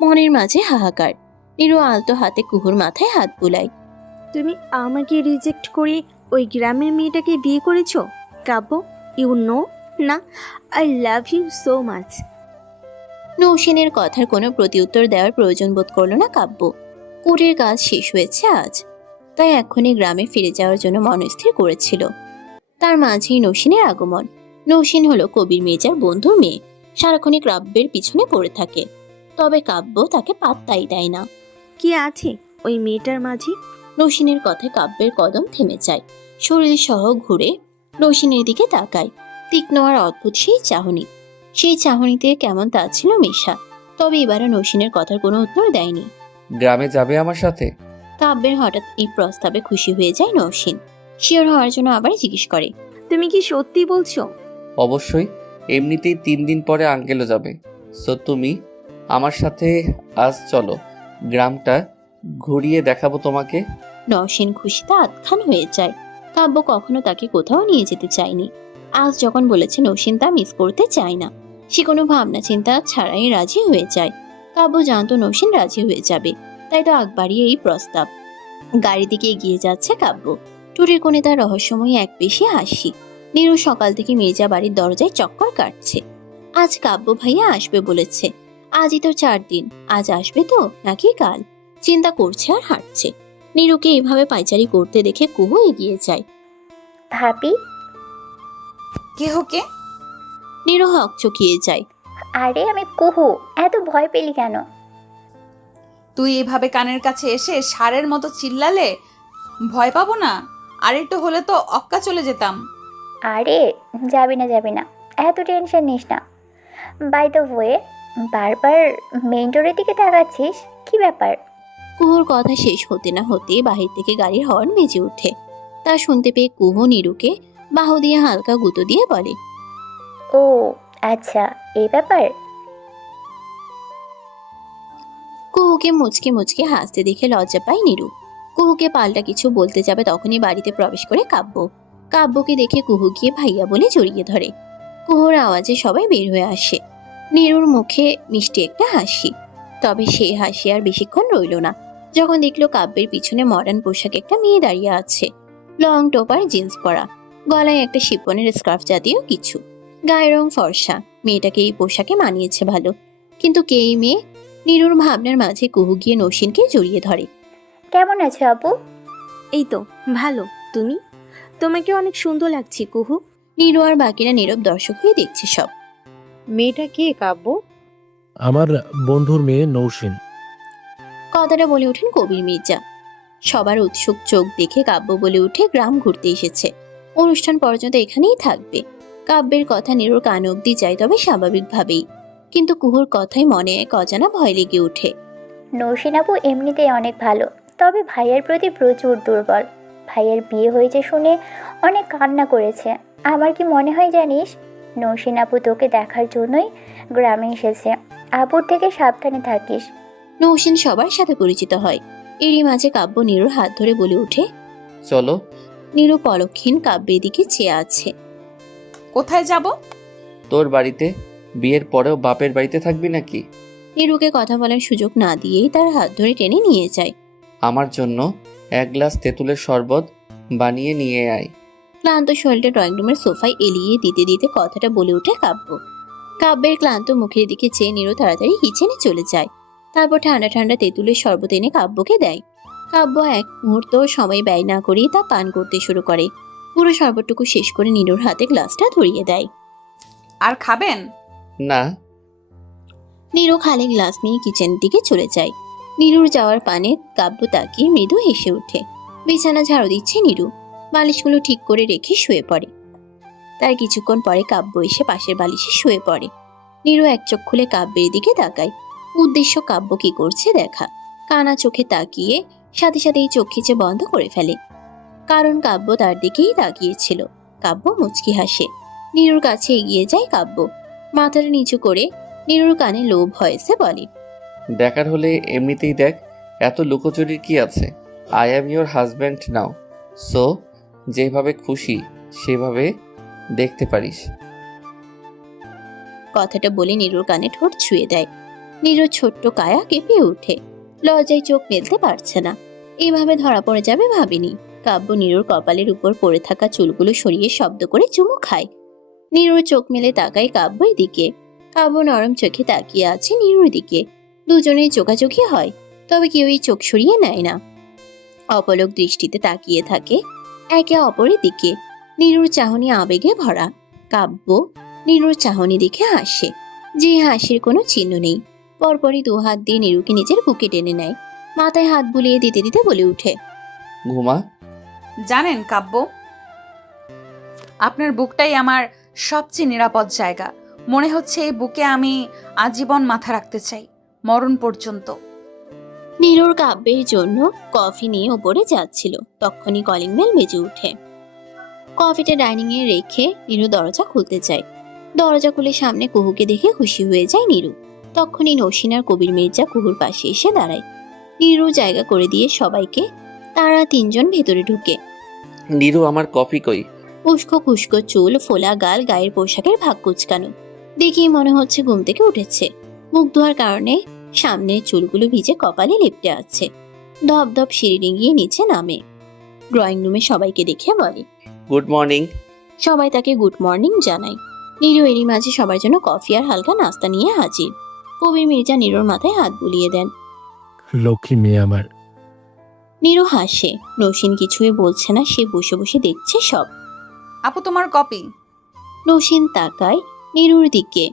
মনের মাঝে হাহাকার। নীরু আলতো হাতে কুহুর মাথায় হাত বুলায়। তুমি আমাকে রিজেক্ট করে ওই গ্রামের মেয়েটাকে বিয়ে করেছো কাব্য? ইউ নো না, I love you so much. নৌসেনের কথার কোনো প্রতিউত্তর দেওয়ার প্রয়োজন বোধ করলো না কাব্য। কোর্টের কাজ শেষ হয়েছে আজ, তাই এক্ষুনি গ্রামে ফিরে যাওয়ার জন্য মনস্থির করেছিল। তার মাঝেই নৌসেনের আগমন। নৌসেন হলো কবির মেজার বন্ধুর মেয়ে। সারাক্ষণই কাব্যের পিছনে পড়ে থাকে, তবে কাব্য তাকে পাত্তাই দেয় না। কি আছে ওই মেয়েটার মাঝে? নৌসেনের কথায় কাব্যের কদম থেমে যায়। শরীর সহ ঘুরে নৌসেনের দিকে তাকায়। তীক্ষ্ণ আর অদ্ভুত সেই চাহনি। সেই চাহনিতে কেমন তা ছিল মেশা। তবে এবারও নৌসেনের কথার কোনো উত্তর দেয়নি। গ্রামে যাবে আমার সাথে? কাব্যের হঠাৎ এই প্রস্তাবে খুশি হয়ে যায় নৌসেন। শিওর হওয়ার জন্য আবার জিজ্ঞেস করে, তুমি কি সত্যি বলছো? অবশ্যই, এমনিতেই 3 দিন পরে আঙ্কেলও যাবে। সো তুমি আমার সাথে আজ চলো, গ্রামটা ঘুরিয়ে দেখাবো তোমাকে। নওশিন খুশিতে আতখান হয়ে যায়। কাব্য কখনো তাকে কোথাও নিয়ে যেতে চায়নি। আজ যখন বলেছে নওশিন তা মিস করতে চায় না, সে কোনো ভাবনা চিন্তা ছাড়াই রাজি হয়ে যায়। কাব্য জানতো নওশিন রাজি হয়ে যাবে, তাই তো আগ বাড়িয়ে এই প্রস্তাব। গাড়ি দিকে এগিয়ে যাচ্ছে কাব্য। টুরির কোণে তার রহস্যময়ী এক পেশি হাসি। নীরু সকাল থেকে মির্জা বাড়ির দরজায় চক্কর কাটছে। আজ কাব্য ভাইয়া আসবে বলেছে। আজই তো 4 দিন, আজ আসবে তো নাকি কাল, চিন্তা করছে আর হাঁটছে। নীরুকে এভাবে পাইচারি করতে দেখে কুহু এগিয়ে যায়। ভাবি, কেহ কে? নীরু হকচকিয়ে যায়। আরে আমি কুহু, এত ভয় পেলি কেন? তুই এভাবে কানের কাছে এসে ষাঁড়ের মতো চিল্লালে ভয় পাবো না? আর একটু হলে তো অক্কা চলে যেতাম। আরে যাবি না, এত টেনশন নিস না। বাই দ্য ওয়ে, বারবার মেইন রোডের দিকে তাকাচ্ছিস, কি ব্যাপার? কুহুর কথা শেষ হতে না হতে বাহির থেকে গাড়ির হর্ন বেজে ওঠে। তা শুনতে পেয়ে কুহু নীরুকে বাহু দিয়ে হালকা গুঁতো দিয়ে বলে, ও আচ্ছা, এই ব্যাপার। কুহুকে মুচকে মুচকে হাসতে দেখে লজ্জা পায় নীরু। কুহুকে পাল্টা কিছু বলতে যাবে তখনই বাড়িতে প্রবেশ করে কাব্য। কাব্যকে দেখে কুহু গিয়ে ভাইয়া বলে জড়িয়ে ধরে। কুহুর আওয়াজে সবাই বের হয়ে আসে। নীরুর মুখে মিষ্টি একটা হাসি, তবে সেই হাসি আর বেশিক্ষণ রইল না। যখন দেখলো কাব্যের পিছনে মডার্ন পোশাকে একটা মেয়ে দাঁড়িয়ে আছে, লং টোপার জিন্স পরা, গলায় একটা শিপনের স্কার্ফ জাতীয় কিছু, গায়ের রং ফর্সা। মেয়েটাকে এই পোশাকে মানিয়েছে ভালো, কিন্তু কে এই মেয়ে? নীরুর ভাবনার মাঝে কুহু গিয়ে নৌশিনকে জড়িয়ে ধরে। কেমন আছো আপু? এই তো ভালো, তুমি? তোমাকে অনেক সুন্দর লাগছে কুহু। নীরু আর বাকিরা নীরব দর্শক হয়ে দেখছে সব। মেয়েটা কে কাব্য? আমার বন্ধুর মেয়ে নৌশিন। কথাটা বলে ওঠেন কবির মির্জা। সবার উৎসুক চোখ দেখে কাব্য বলে উঠে গ্রাম ঘুরতে এসেছে, অনুষ্ঠান পর্যন্ত এখানেই থাকবে। কাব্যের কথা নীরুর কান অব্দি যায়, তবে স্বাভাবিকভাবেই। কিন্তু কুহুর কথাই মনে এক অজানা ভয় লেগে ওঠে। নৌশিন আপু এমনিতেই অনেক ভালো, তবে ভাইয়ের প্রতি প্রচুর দুর্বল। ভাইয়ের বিয়ে হয়েছে শুনে অনেক কান্না করেছে। আমার কি মনে হয় জানিস, নৌশিন আপু তোকে দেখার জন্যই গ্রামে এসেছে। আপুর থেকে সাবধানে থাকিস। নৌশিন সবার সাথে পরিচিত হয়। এরই মাঝে কাব্য নীরুর হাত ধরে বলে ওঠে, চলো। নীরু পলক্ষীন কাব্যের দিকে চেয়ে আছে। কোথায় যাব? তোর বাড়িতে। বিয়ের পরেও বাপের বাড়িতে থাকবি নাকি? নীরুকে কথা বলার সুযোগ না দিয়েই তার হাত ধরে টেনে নিয়ে যায়। আমার জন্য 1 গ্লাস তেঁতুলের শরবত বানিয়ে নিয়ে আয়। ক্লান্ত শরীরটা ড্রয়িং রুমের সোফায় এলিয়ে দিতে দিতে কথাটা বলে ওঠে কাব্য। কাব্যের ক্লান্ত মুখের দিকে চেয়ে নীরু তাড়াতাড়ি কিচেনে চলে যায়। তারপর ঠান্ডা ঠান্ডা তেঁতুলের শরবত এনে কাব্যকে দেয়। কাব্য এক মুহূর্ত সময় ব্যয় না করেই তা পান করতে শুরু করে। পুরো শরবতটুকু শেষ করে নীরুর হাতে গ্লাসটা ধরিয়ে দেয়। আর খাবেন? না। নীরু খালি গ্লাস নিয়ে কিচেনের দিকে চলে যায়। নীরুর যাওয়ার পানে কাব্য তাকিয়ে মৃদু হেসে ওঠে। বিছানা ঝাড়ু দিচ্ছে নীরু, বালিশগুলো ঠিক করে রেখে শুয়ে পড়ে। তার কিছুক্ষণ পরে কাব্য এসে পাশের বালিশে শুয়ে পড়ে। নীরু এক চোখ খুলে কাব্যের দিকে তাকায়। উদ্দেশ্য কাব্য কি করছে দেখা। কানা চোখে তাকিয়ে সাথে সাথেই চোখ খিচে বন্ধ করে ফেলে, কারণ কাব্য তার দিকেই তাকিয়েছিল। কাব্য মুচকি হাসে। নীরুর কাছে এগিয়ে যায় কাব্য, মাথাটা নিচু করে নীরুর কানে লো ভয়েসে বলে, দেখার হলে এমনিতেই দেখ, এত লুকোচুরির কি আছে? I am your husband now, so যেভাবে খুশি সেভাবে দেখতে পারিস। কথাটা বলে নীরুর কানে ঠোঁট ছুঁয়ে দেয়। নীরুর ছোট্ট কায়া কেঁপে ওঠে, লজ্জায় চোখ মেলতে পারছে না। এইভাবে ধরা পড়ে যাবে ভাবিনি। কাব্য নীরুর কপালের উপর পড়ে থাকা চুলগুলো সরিয়ে শব্দ করে চুমু খায়। নীরুর চোখ মেলে তাকায় কাব্যের দিকে। কাব্য নরম চোখে তাকিয়ে আছে নীরুর দিকে। দুজনেই চোখাচোখি হয়, তবে কেউই চোখ সরিয়ে নেয় না। অপলক দৃষ্টিতে তাকিয়ে থাকে একে অপরের দিকে। নীরুর চাহনি আবেগে ভরা। কাব্য নীরুর চাহনি দেখে হাসে, যে হাসির কোনো চিহ্ন নেই। পরপরই 2 হাত দিয়ে নীরুকে নিজের বুকে টেনে নেয়। মাথায় হাত বুলিয়ে দিতে দিতে বলে উঠে, ঘুমা। জানেন কাব্য, আপনার বুকটাই আমার সবচেয়ে নিরাপদ জায়গা। মনে হচ্ছে এই বুকে আমি আজীবন মাথা রাখতে চাই, মরণ পর্যন্ত। নীরুর কাব্যের জন্য কফি নিয়ে উপরে যাচ্ছিল, তখনই কলিং বেল বেজে উঠে। কফিটা ডাইনিং এ রেখে নীরু দরজা খুলতে চায়। দরজা খুলে সামনে কুহুকে দেখে খুশি হয়ে যায় নীরু। তখনই নৌসিন আর কবির মির্জা কুহুর পাশে এসে দাঁড়ায়। নীরু জায়গা করে দিয়ে সবাইকে, তারা তিনজন ভেতরে ঢুকে। নীরু, আমার কফি কই? উস্কো খুস্কো চুল, ফোলা গাল, গায়ের পোশাকের ভাগ কুচকানো, দেখেই মনে হচ্ছে ঘুম থেকে উঠেছে। মুখ ধোয়ার কারণে সামনের চুলগুলো ভিজে কপালে লেপটে আছে। ধপ ধপ সিঁড়ি ডিঙিয়ে নিচে নামে। ড্রয়িং রুমে সবাইকে দেখে বলে, গুড মর্নিং। সবাই তাকে গুড মর্নিং জানায়। নীরু এরই মাঝে সবার জন্য কফি আর হালকা নাস্তা নিয়ে হাজির। কবির মির্জা নীরুর মাথায় হাত বুলিয়ে দেন। লক্ষ্মী মেয়ে আমার। নীরু হাসে। নৌসিন কিছুই বলছে না, সে বসে বসে দেখছে সব। আপু, তোমার কপি। নৌসিন তাকায় নীরুর দিকে।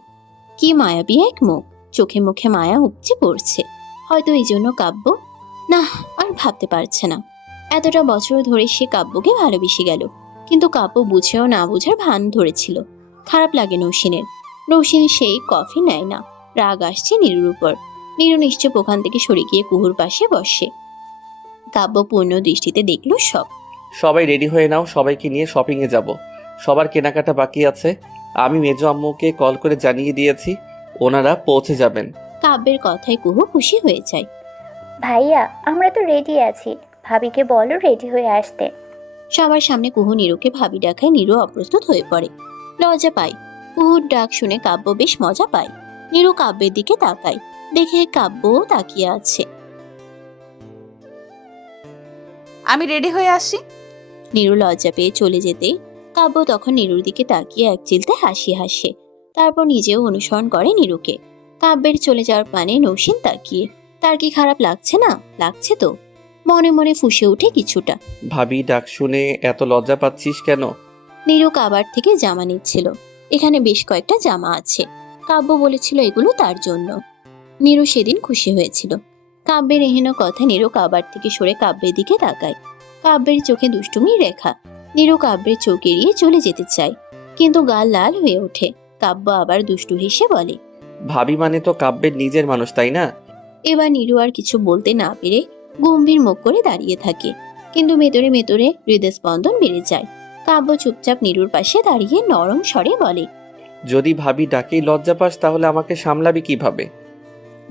কি মায়াবী এক মুখ, চোখে মুখে মায়া উপচে পড়ছে। হয়তো এই জন্য কাব্য না আর ভাবতে পারছে না। এতটা বছর ধরে সে কাব্যকে ভালোবেসে গেল, কিন্তু কাব্য বুঝেও না বুঝার ভান ধরেছিল। খারাপ লাগে নৌসিনের। নৌসিন সেই কফি নেয় না। রাগ আসছে নীরুর উপর। নীরু নিশ্চয় ওখান থেকে সরে গিয়ে কুহুর পাশে বসে। কাব্য পূর্ণ দৃষ্টিতে দেখলো সব। সবাই রেডি হয়ে নাও, সবাইকে নিয়ে শপিংয়ে যাব। সবার কেনাকাটা বাকি আছে। আমি মেজো আম্মুকে কল করে জানিয়ে দিয়েছি, ওনারা পৌঁছে যাবেন। কাব্যের কথায় কুহু খুশি হয়ে যায়। ভাইয়া, আমরা তো রেডি আছি, ভাবিকে বলো রেডি হয়ে আসতে। সবার সামনে কুহু নীরুকে ভাবি ডাকায়। নীরু অপ্রস্তুত হয়ে পড়ে, লজ্জা পায়। কুহুর ডাক শুনে কাব্য বেশ মজা পায়। নীরু কাব্যের দিকে তাকায়, দেখে কাব্যও তাকিয়ে আছে। আমি রেডি হয়ে আসি। নীরু লজ্জা পেয়ে চলে যেতে কাব্য তখন নীরুর দিকে তাকিয়ে এক চিলতে হাসি হাসে। তারপর নিজেও অনুসরণ করে নীরুকে। কাব্যের চলে যাওয়ার পানে নৌসিন তাকিয়ে। তার কি খারাপ লাগছে না? লাগছে তো। মনে মনে ফুঁসে ওঠে কিছুটা। ভাবি ডাক শুনে এত লজ্জা পাচ্ছিস কেন? নীরু কাবার থেকে জামা নিচ্ছিল। এখানে বেশ কয়েকটা জামা আছে। কাব্য বলেছিল এগুলো তার জন্য। নীরু সেদিন খুশি হয়েছিল। কাব্যের এহেন কথা নীরু কাবার থেকে সরে কাব্যের দিকে তাকায়। কাব্যের চোখে দুষ্টুমির রেখা। নীরু কাব্যের চোখ এড়িয়ে চলে যেতে চায়, কিন্তু গাল লাল হয়ে ওঠে। কাব্য আবার দুষ্টু হেসে বলে, ভাবি মানে তো কাব্যের নিজের মানুষ, তাই না? এবার নীরু আর কিছু বলতে না পেরে গম্ভীর মুখ করে দাঁড়িয়ে থাকে, কিন্তু ভেতরে ভেতরে হৃদস্পন্দন বেড়ে যায়। কাব্য চুপচাপ নীরুর পাশে দাঁড়িয়ে নরম স্বরে বলে, যদি ভাবি ডাকেই লজ্জা পাস তাহলে আমাকে সামলাবি কিভাবে?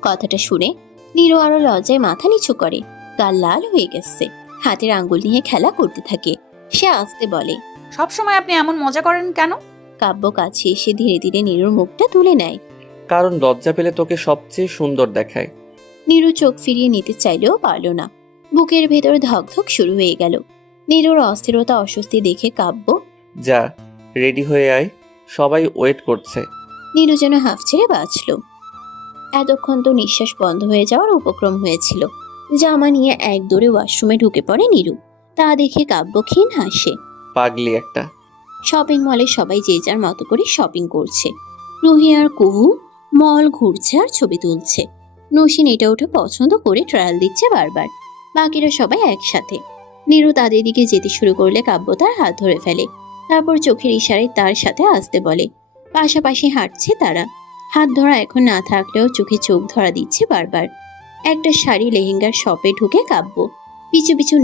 কথাটা শুনে নীরু আরো লজ্জায় মাথা নিচু করে। গাল লাল হয়ে গেছে। হাতের আঙ্গুল নিয়ে খেলা করতে থাকে। সে আস্তে বলে, সবসময় আপনি এমন মজা করেন কেন? কাব্য কাছে এসে ধীরে ধীরে নীরুর মুখটা তুলে নেয়। কারণ লজ্জা পেলে তোকে সবচেয়ে সুন্দর দেখায়। নীরু চোখ ফিরিয়ে নিতে চাইলেও পারল না। বুকের ভেতর ধকধক শুরু হয়ে গেল। নীরুর অস্থিরতা অস্বস্তি দেখে কাব্য, যা রেডি হয়ে আয়, সবাই ওয়েট করছে। নীরু যেন হাফ ছেড়ে বাঁচল। এতক্ষণ তো নিঃশ্বাস বন্ধ হয়ে যাওয়ার উপক্রম হয়েছিল। জামা নিয়ে এক দৌড়ে ওয়াশরুমে ঢুকে পড়ে নীরু। তা দেখে কাব্য ক্ষীণ হাসে। পাগলি একটা। শপিং মলে সবাই যে যার মতো করে শপিং করছে। রুহি আর কুহু মল ঘুরছে আর ছবি তুলছে। নৌসিন এটা ওটা পছন্দ করে ট্রায়াল দিচ্ছে বারবার। বাকিরা সবাই একসাথে। নীরু তাদের দিকে যেতে শুরু করলে কাব্য তার হাত ধরে ফেলে। তারপর চোখের ইশারায় তার সাথে আসতে বলে। পাশাপাশি হাঁটছে তারা। হাত ধরা এখন না থাকলেও চোখে চোখ ধরা দিচ্ছে বারবার। একটা শাড়ি লেহেঙ্গার শপে ঢুকে কাব্য। পিছু পিছু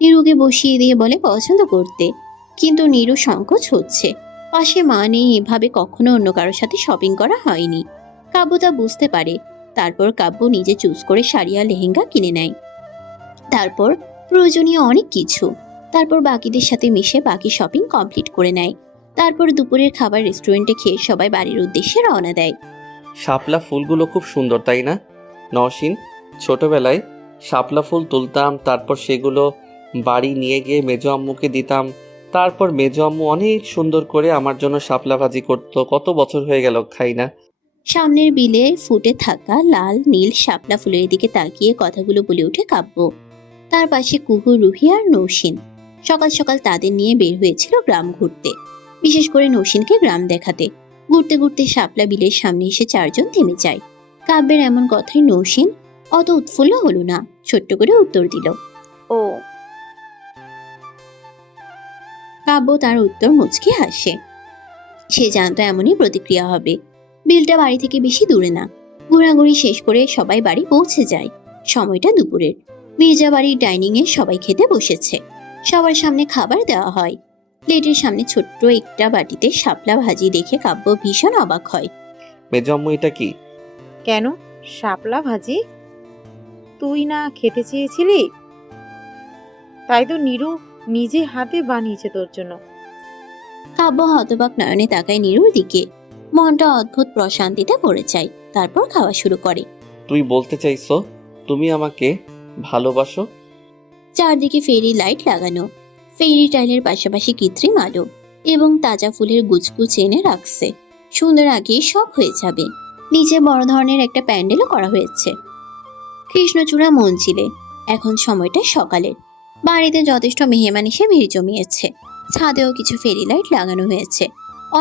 নীরুকে বসিয়ে দিয়ে বলে পছন্দ করতে, কিন্তু নীরু সংকোচ হচ্ছে। পাশে মা নেই, এভাবে কখনো অন্য কারোর সাথে শপিং করা হয়নি। কাব্য তা বুঝতে পারে। তারপর কাব্য নিজে চুজ করে শাড়ি আর লেহেঙ্গা কিনে নেয়। তারপর প্রয়োজনীয় অনেক কিছু। তারপর বাকিদের সাথে মিশে বাকি শপিং কমপ্লিট করে নেয়। তারপর দুপুরের খাবার রেস্টুরেন্টে খেয়ে সবাই বাড়ির উদ্দেশ্যে রওনা দেয়। শাপলা ফুলগুলো খুব সুন্দর, তাই না নওশিন? ছোটবেলায় শাপলা ফুল তুলতাম, তারপর সেগুলো বাড়ি নিয়ে গিয়ে মেজো আম্মুকে দিতাম। তারপর মেজো আম্মু অনেক সুন্দর করে আমার জন্য শাপলা ভাজি করতো। কত বছর হয়ে গেল খাই না। সামনের বিলে ফুটে থাকা লাল নীল শাপলা ফুলের দিকে তাকিয়ে কথাগুলো বলে ওঠে কাব্য। তার পাশে কুহু, রুহি আর নৌসিন। সকাল সকাল তাদের নিয়ে বের হয়েছিল গ্রাম ঘুরতে, বিশেষ করে নৌসিনকে গ্রাম দেখাতে। ঘুরতে ঘুরতে শাপলা বিলের সামনে এসে চারজন থেমে যায়। কাব্যের এমন কথায় নৌসিন অত উৎফুল্ল হলো না, ছোট্ট করে উত্তর দিল, ও। কাব্য তার উত্তর মুচকে হাসে। সে জানতো এমনই প্রতিক্রিয়া হবে। বিলটা বাড়ি থেকে বেশি দূরে না। ঘোরাঘুরি শেষ করে সবাই বাড়ি পৌঁছে যায়। সময়টা দুপুরের। মির্জা বাড়ির ডাইনিং এ সবাই খেতে বসেছে। সবার সামনে খাবার দেওয়া হয়। প্লেটের সামনে ছোট্ট একটা বাটিতে শাপলা ভাজি দেখে কাব্য ভীষণ অবাক হয়। মেজম্মু এটা কি? কেন শাপলা ভাজি? তুই না খেতে চেয়েছিলি? তাই তো নীরু নিজে হাতে বানিয়েছে তোর জন্য। কাব্য হতবাক নয়নে তাকায় নীরুর দিকে। মনটা অদ্ভুত প্রশান্তিতে ভরে যায়। তারপর খাওয়া শুরু করে। তুই বলতে চাইছো তুমি আমাকে ভালোবাসো? চারদিকে ফেরি লাইট লাগানো, ফেরি টাইলের পাশাপাশি কৃত্রিম আলো এবং তাজা ফুলের গুছগুছ এনে রাখছে। সুন্দর আগে সব হয়ে যাবে। নিচে বড় ধরনের একটা প্যান্ডেলও করা হয়েছে কৃষ্ণচূড়া মঞ্জিলে। এখন সময়টা সকালের। বাড়িতে যথেষ্ট মেহমান এসে ভিড় জমিয়েছে। ছাদেও কিছু ফেরি লাইট লাগানো হয়েছে।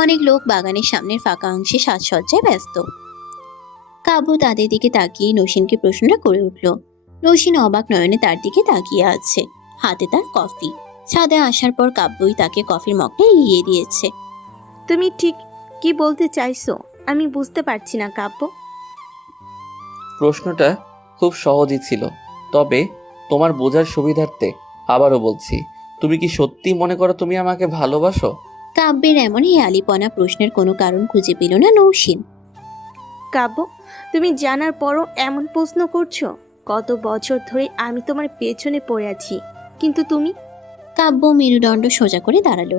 অনেক লোক বাগানের সামনের ফাঁকা অংশে সাজসজ্জায় ব্যস্ত। কাব্য তাদের দিকে তাকিয়ে নসীনকে প্রশ্নটা করে উঠল। নসীন অবাক নয়নে তার দিকে তাকিয়ে আছে, হাতে তার কফি। ছাদে আসার পর কাব্যই তাকে কফির মগটা এগিয়ে দিয়েছে। তুমি ঠিক কি বলতে চাইছো আমি বুঝতে পারছি না কাব্য। প্রশ্নটা খুব সহজই ছিল, তবে তোমার বোঝার সুবিধার্থে আবারও বলছি, তুমি কি সত্যি মনে করো তুমি আমাকে ভালোবাসো? কাব্যের এমন হেয়ালিপনা প্রশ্নের কোনো কারণ খুঁজে পেল না নৌসীন। কাব্য, তুমি জানার পরও এমন প্রশ্ন করছো? কত বছর ধরে আমি তোমার পেছনে পড়ে আছি, কিন্তু তুমি। কাব্য মেরুদণ্ড সোজা করে দাঁড়ালো।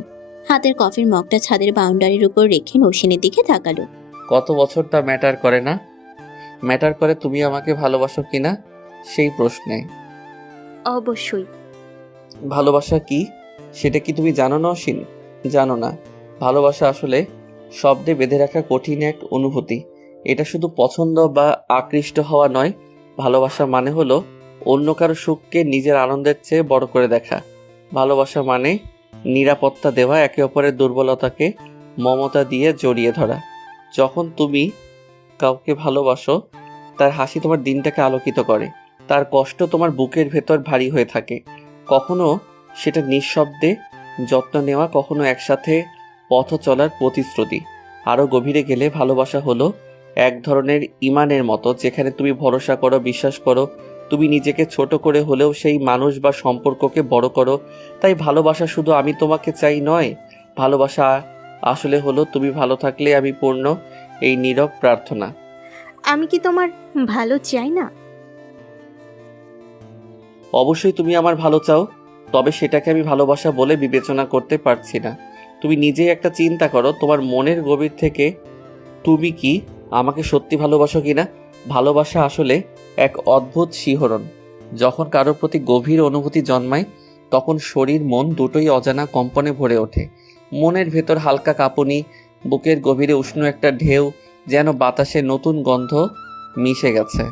হাতের কফির মগটা ছাদের বাউন্ডারির উপর রেখে নৌসীনের দিকে তাকালো। কত বছর তা ম্যাটার করে না, ম্যাটার করে তুমি আমাকে ভালোবাসো কিনা সেই প্রশ্নে। অবশ্যই। ভালোবাসা কি সেটা কি তুমি জানো নওশীন? জানো না। ভালোবাসা আসলে শব্দে বেঁধে রাখা কঠিন এক অনুভূতি। এটা শুধু পছন্দ বা আকৃষ্ট হওয়া নয়। ভালোবাসা মানে হলো অন্য কারো সুখকে নিজের আনন্দের চেয়ে বড় করে দেখা। ভালোবাসা মানে নিরাপত্তা দেওয়া, একে অপরের দুর্বলতাকে মমতা দিয়ে জড়িয়ে ধরা। যখন তুমি কাউকে ভালোবাসো, তার হাসি তোমার দিনটাকে আলোকিত করে, তার কষ্ট তোমার বুকের ভেতর ভারী হয়ে থাকে। কখনো সেটা নিঃশব্দে যত্ন নেওয়া, কখনো একসাথে পথ চলার প্রতিশ্রুতি। আরও গভীরে গেলে ভালোবাসা হলো এক ধরনের ইমানের মতো, যেখানে তুমি ভরসা করো, বিশ্বাস করো, তুমি নিজেকে ছোট করে হলেও সেই মানুষ বা সম্পর্ককে বড় করো। তাই ভালোবাসা শুধু আমি তোমাকে চাই নয়, ভালোবাসা আসলে হলো তুমি ভালো থাকলে আমি পূর্ণ, এই নীরব প্রার্থনা। আমি কি তোমার ভালো চাই না? অবশ্যই তুমি আমার ভালো চাও, তবে সেটাকে আমি ভালোবাসা বলে বিবেচনা করতে পারছি না। তুমি নিজেই একটা চিন্তা করো, তোমার মনের গভীর থেকে তুমি কি আমাকে সত্যি ভালোবাসো কিনা? ভালোবাসা আসলে এক অদ্ভুত শিহরণ। যখন কারোর প্রতি গভীর অনুভূতি জন্মায়, তখন শরীর মন দুটোই অজানা কম্পনে ভরে ওঠে। মনের ভেতর হালকা কাঁপুনি, বুকের গভীরে উষ্ণ একটা ঢেউ, যেন বাতাসে নতুন গন্ধ মিশে গেছে।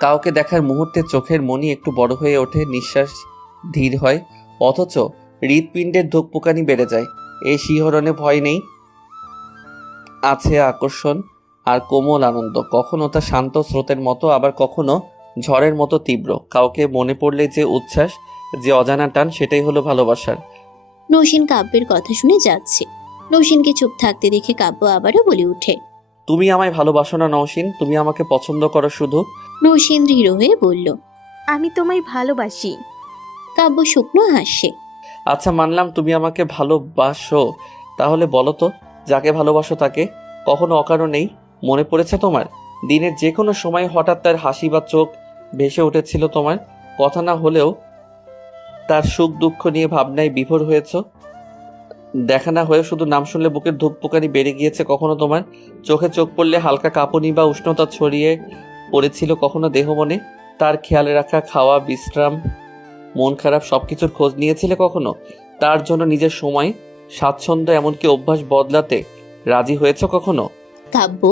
কাউকে দেখার মুহূর্তে চোখের মনি একটু বড় হয়ে ওঠে, নিঃশ্বাস ধীর হয়, অথচ হৃৎপিণ্ডের ধুকপুকানি বেড়ে যায়। এই শিহরণে ভয় নেই, আছে আকর্ষণ আর কোমল আনন্দ। কখনো তা শান্ত স্রোতের মতো, আবার কখনো ঝড়ের মতো তীব্র। কাউকে মনে পড়লে যে উচ্ছ্বাস, যে অজানা টান, সেটাই হলো ভালোবাসার। নৌসীন কাব্যের কথা শুনে যাচ্ছে। নৌসীনকে চুপ থাকতে দেখে কাব্য আবারও বলে ওঠে, তুমি আমায় ভালোবাসো না নওশীন? তুমি আমাকে পছন্দ করো শুধু? নৌসীন দৃঢ় হয়ে বলল, আমি তোমায় ভালোবাসি। কাব্য শুকনো হাসে। আচ্ছা মানলাম তুমি আমাকে ভালোবাসো, তাহলে বলো তো যাকে ভালোবাসো তাকে কখনো অকারণেই মনে পড়েছে তোমার? দিনের যে কোনো সময় হঠাৎ তার হাসি বা চোখ ভেসে উঠেছিল তোমার? কথা না হলেও তার সুখ দুঃখ নিয়ে ভাবনায় বিভোর হয়েছ? দেখা না হয়ে শুধু নাম শুনলে বুকের ধুকপুকানি বেড়ে গিয়েছে কখনো তোমার? চোখে চোখ পড়লে হালকা কাঁপুনি বা উষ্ণতা ছড়িয়ে পড়েছিল কখনো দেহ মনে? তার খেয়াল রাখা, খাওয়া, বিশ্রাম, মন খারাপ সবকিছুর খোঁজ নিয়েছিলে কখনো? তার জন্য নিজের সময়, স্বাচ্ছন্দ্য, এমনকি অভ্যাস বদলাতে রাজি হয়েছ কখনো? কাব্য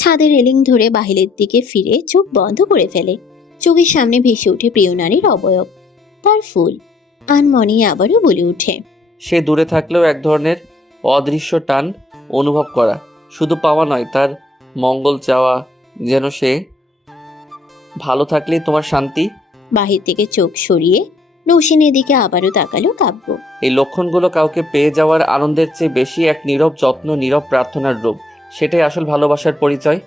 ছাদের রেলিং ধরে বাহিরের দিকে ফিরে চোখ বন্ধ করে ফেলে। চোখের সামনে ভেসে ওঠে প্রিয় নারীর অবয়ব, তার ফুল। আনমনে আবারও বলে ওঠে, সে দূরে থাকলেও এক ধরনের অদৃশ্য টান অনুভব করা, শুধু পাওয়া নয়, তার মঙ্গল চাওয়া, যেন সে ভালো থাকলেই তোমার শান্তি। বাহির থেকে চোখ সরিয়ে নৌসীনের দিকে আবারও তাকালো কাব্য। এই লক্ষণগুলো কাউকে পেয়ে যাওয়ার আনন্দের চেয়ে বেশি এক নীরব যত্ন, নীরব প্রার্থনার রূপ। সেটাই আসল ভালোবাসার পরিচয়।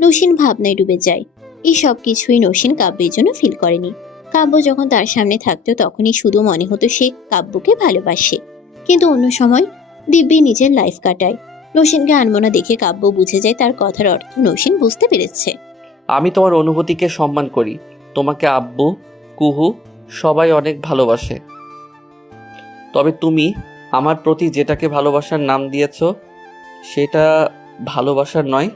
নৌসীন ভাবনায় ডুবে যায়। এই সব কিছুই নৌসীন কাব্যের জন্য ফিল করেনি। কাব্য যখন তার সামনে থাকতো তখনই শুধু মনে হতো সে কাব্যকে ভালোবাসে, কিন্তু অন্য সময় দিব্যি নিজের লাইফ কাটায়। নসীনকে আনমনা দেখে কাব্য বুঝে যায় তার কথার অর্থ নসীন বুঝতে পেরেছে। আমি তোমার অনুভূতিকে সম্মান করি। তোমাকে আব্বু, কুহু সবাই অনেক ভালোবাসে। তবে তুমি আমার প্রতি যেটাকে ভালোবাসার নাম দিয়েছ সেটা ভালোবাসার নয়।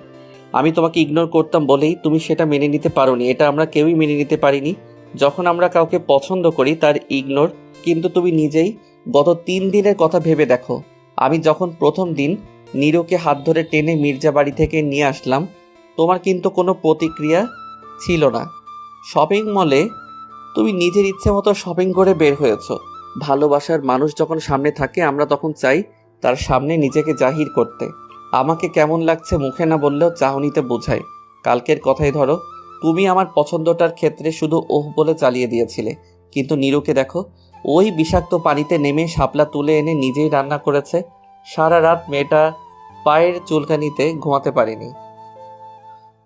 আমি তোমাকে ইগনোর করতাম বলেই তুমি সেটা মেনে নিতে পারোনি। এটা আমরা কেউই মেনে নিতে পারিনি। যখন আমরা কাউকে পছন্দ করি তার ইগনোর। কিন্তু তুমি নিজেই গত 3 দিনের কথা ভেবে দেখো। আমি যখন প্রথম দিন নীরুকে হাত ধরে টেনে মির্জা বাড়ি থেকে নিয়ে আসলাম, তোমার কিন্তু কোনো প্রতিক্রিয়া ছিল না। শপিং মলে তুমি নিজের ইচ্ছে মতো শপিং করে বের হয়েছ। ভালোবাসার মানুষ যখন সামনে থাকে আমরা তখন চাই তার সামনে নিজেকে জাহির করতে। আমাকে কেমন লাগছে মুখে না বললেও চাহনিতে বোঝায়। কালকের কথাই ধরো, তুমি আমার পছন্দটার ক্ষেত্রে শুধু ওহ বলে চালিয়ে দিয়েছিলে, কিন্তু নীরুকে দেখো, ওই বিষাক্ত পানিতে নেমে শাপলা তুলে এনে নিজেই রান্না করেছে। সারা রাত মেয়েটা পায়ের চুলকানিতে ঘুমাতে পারেনি।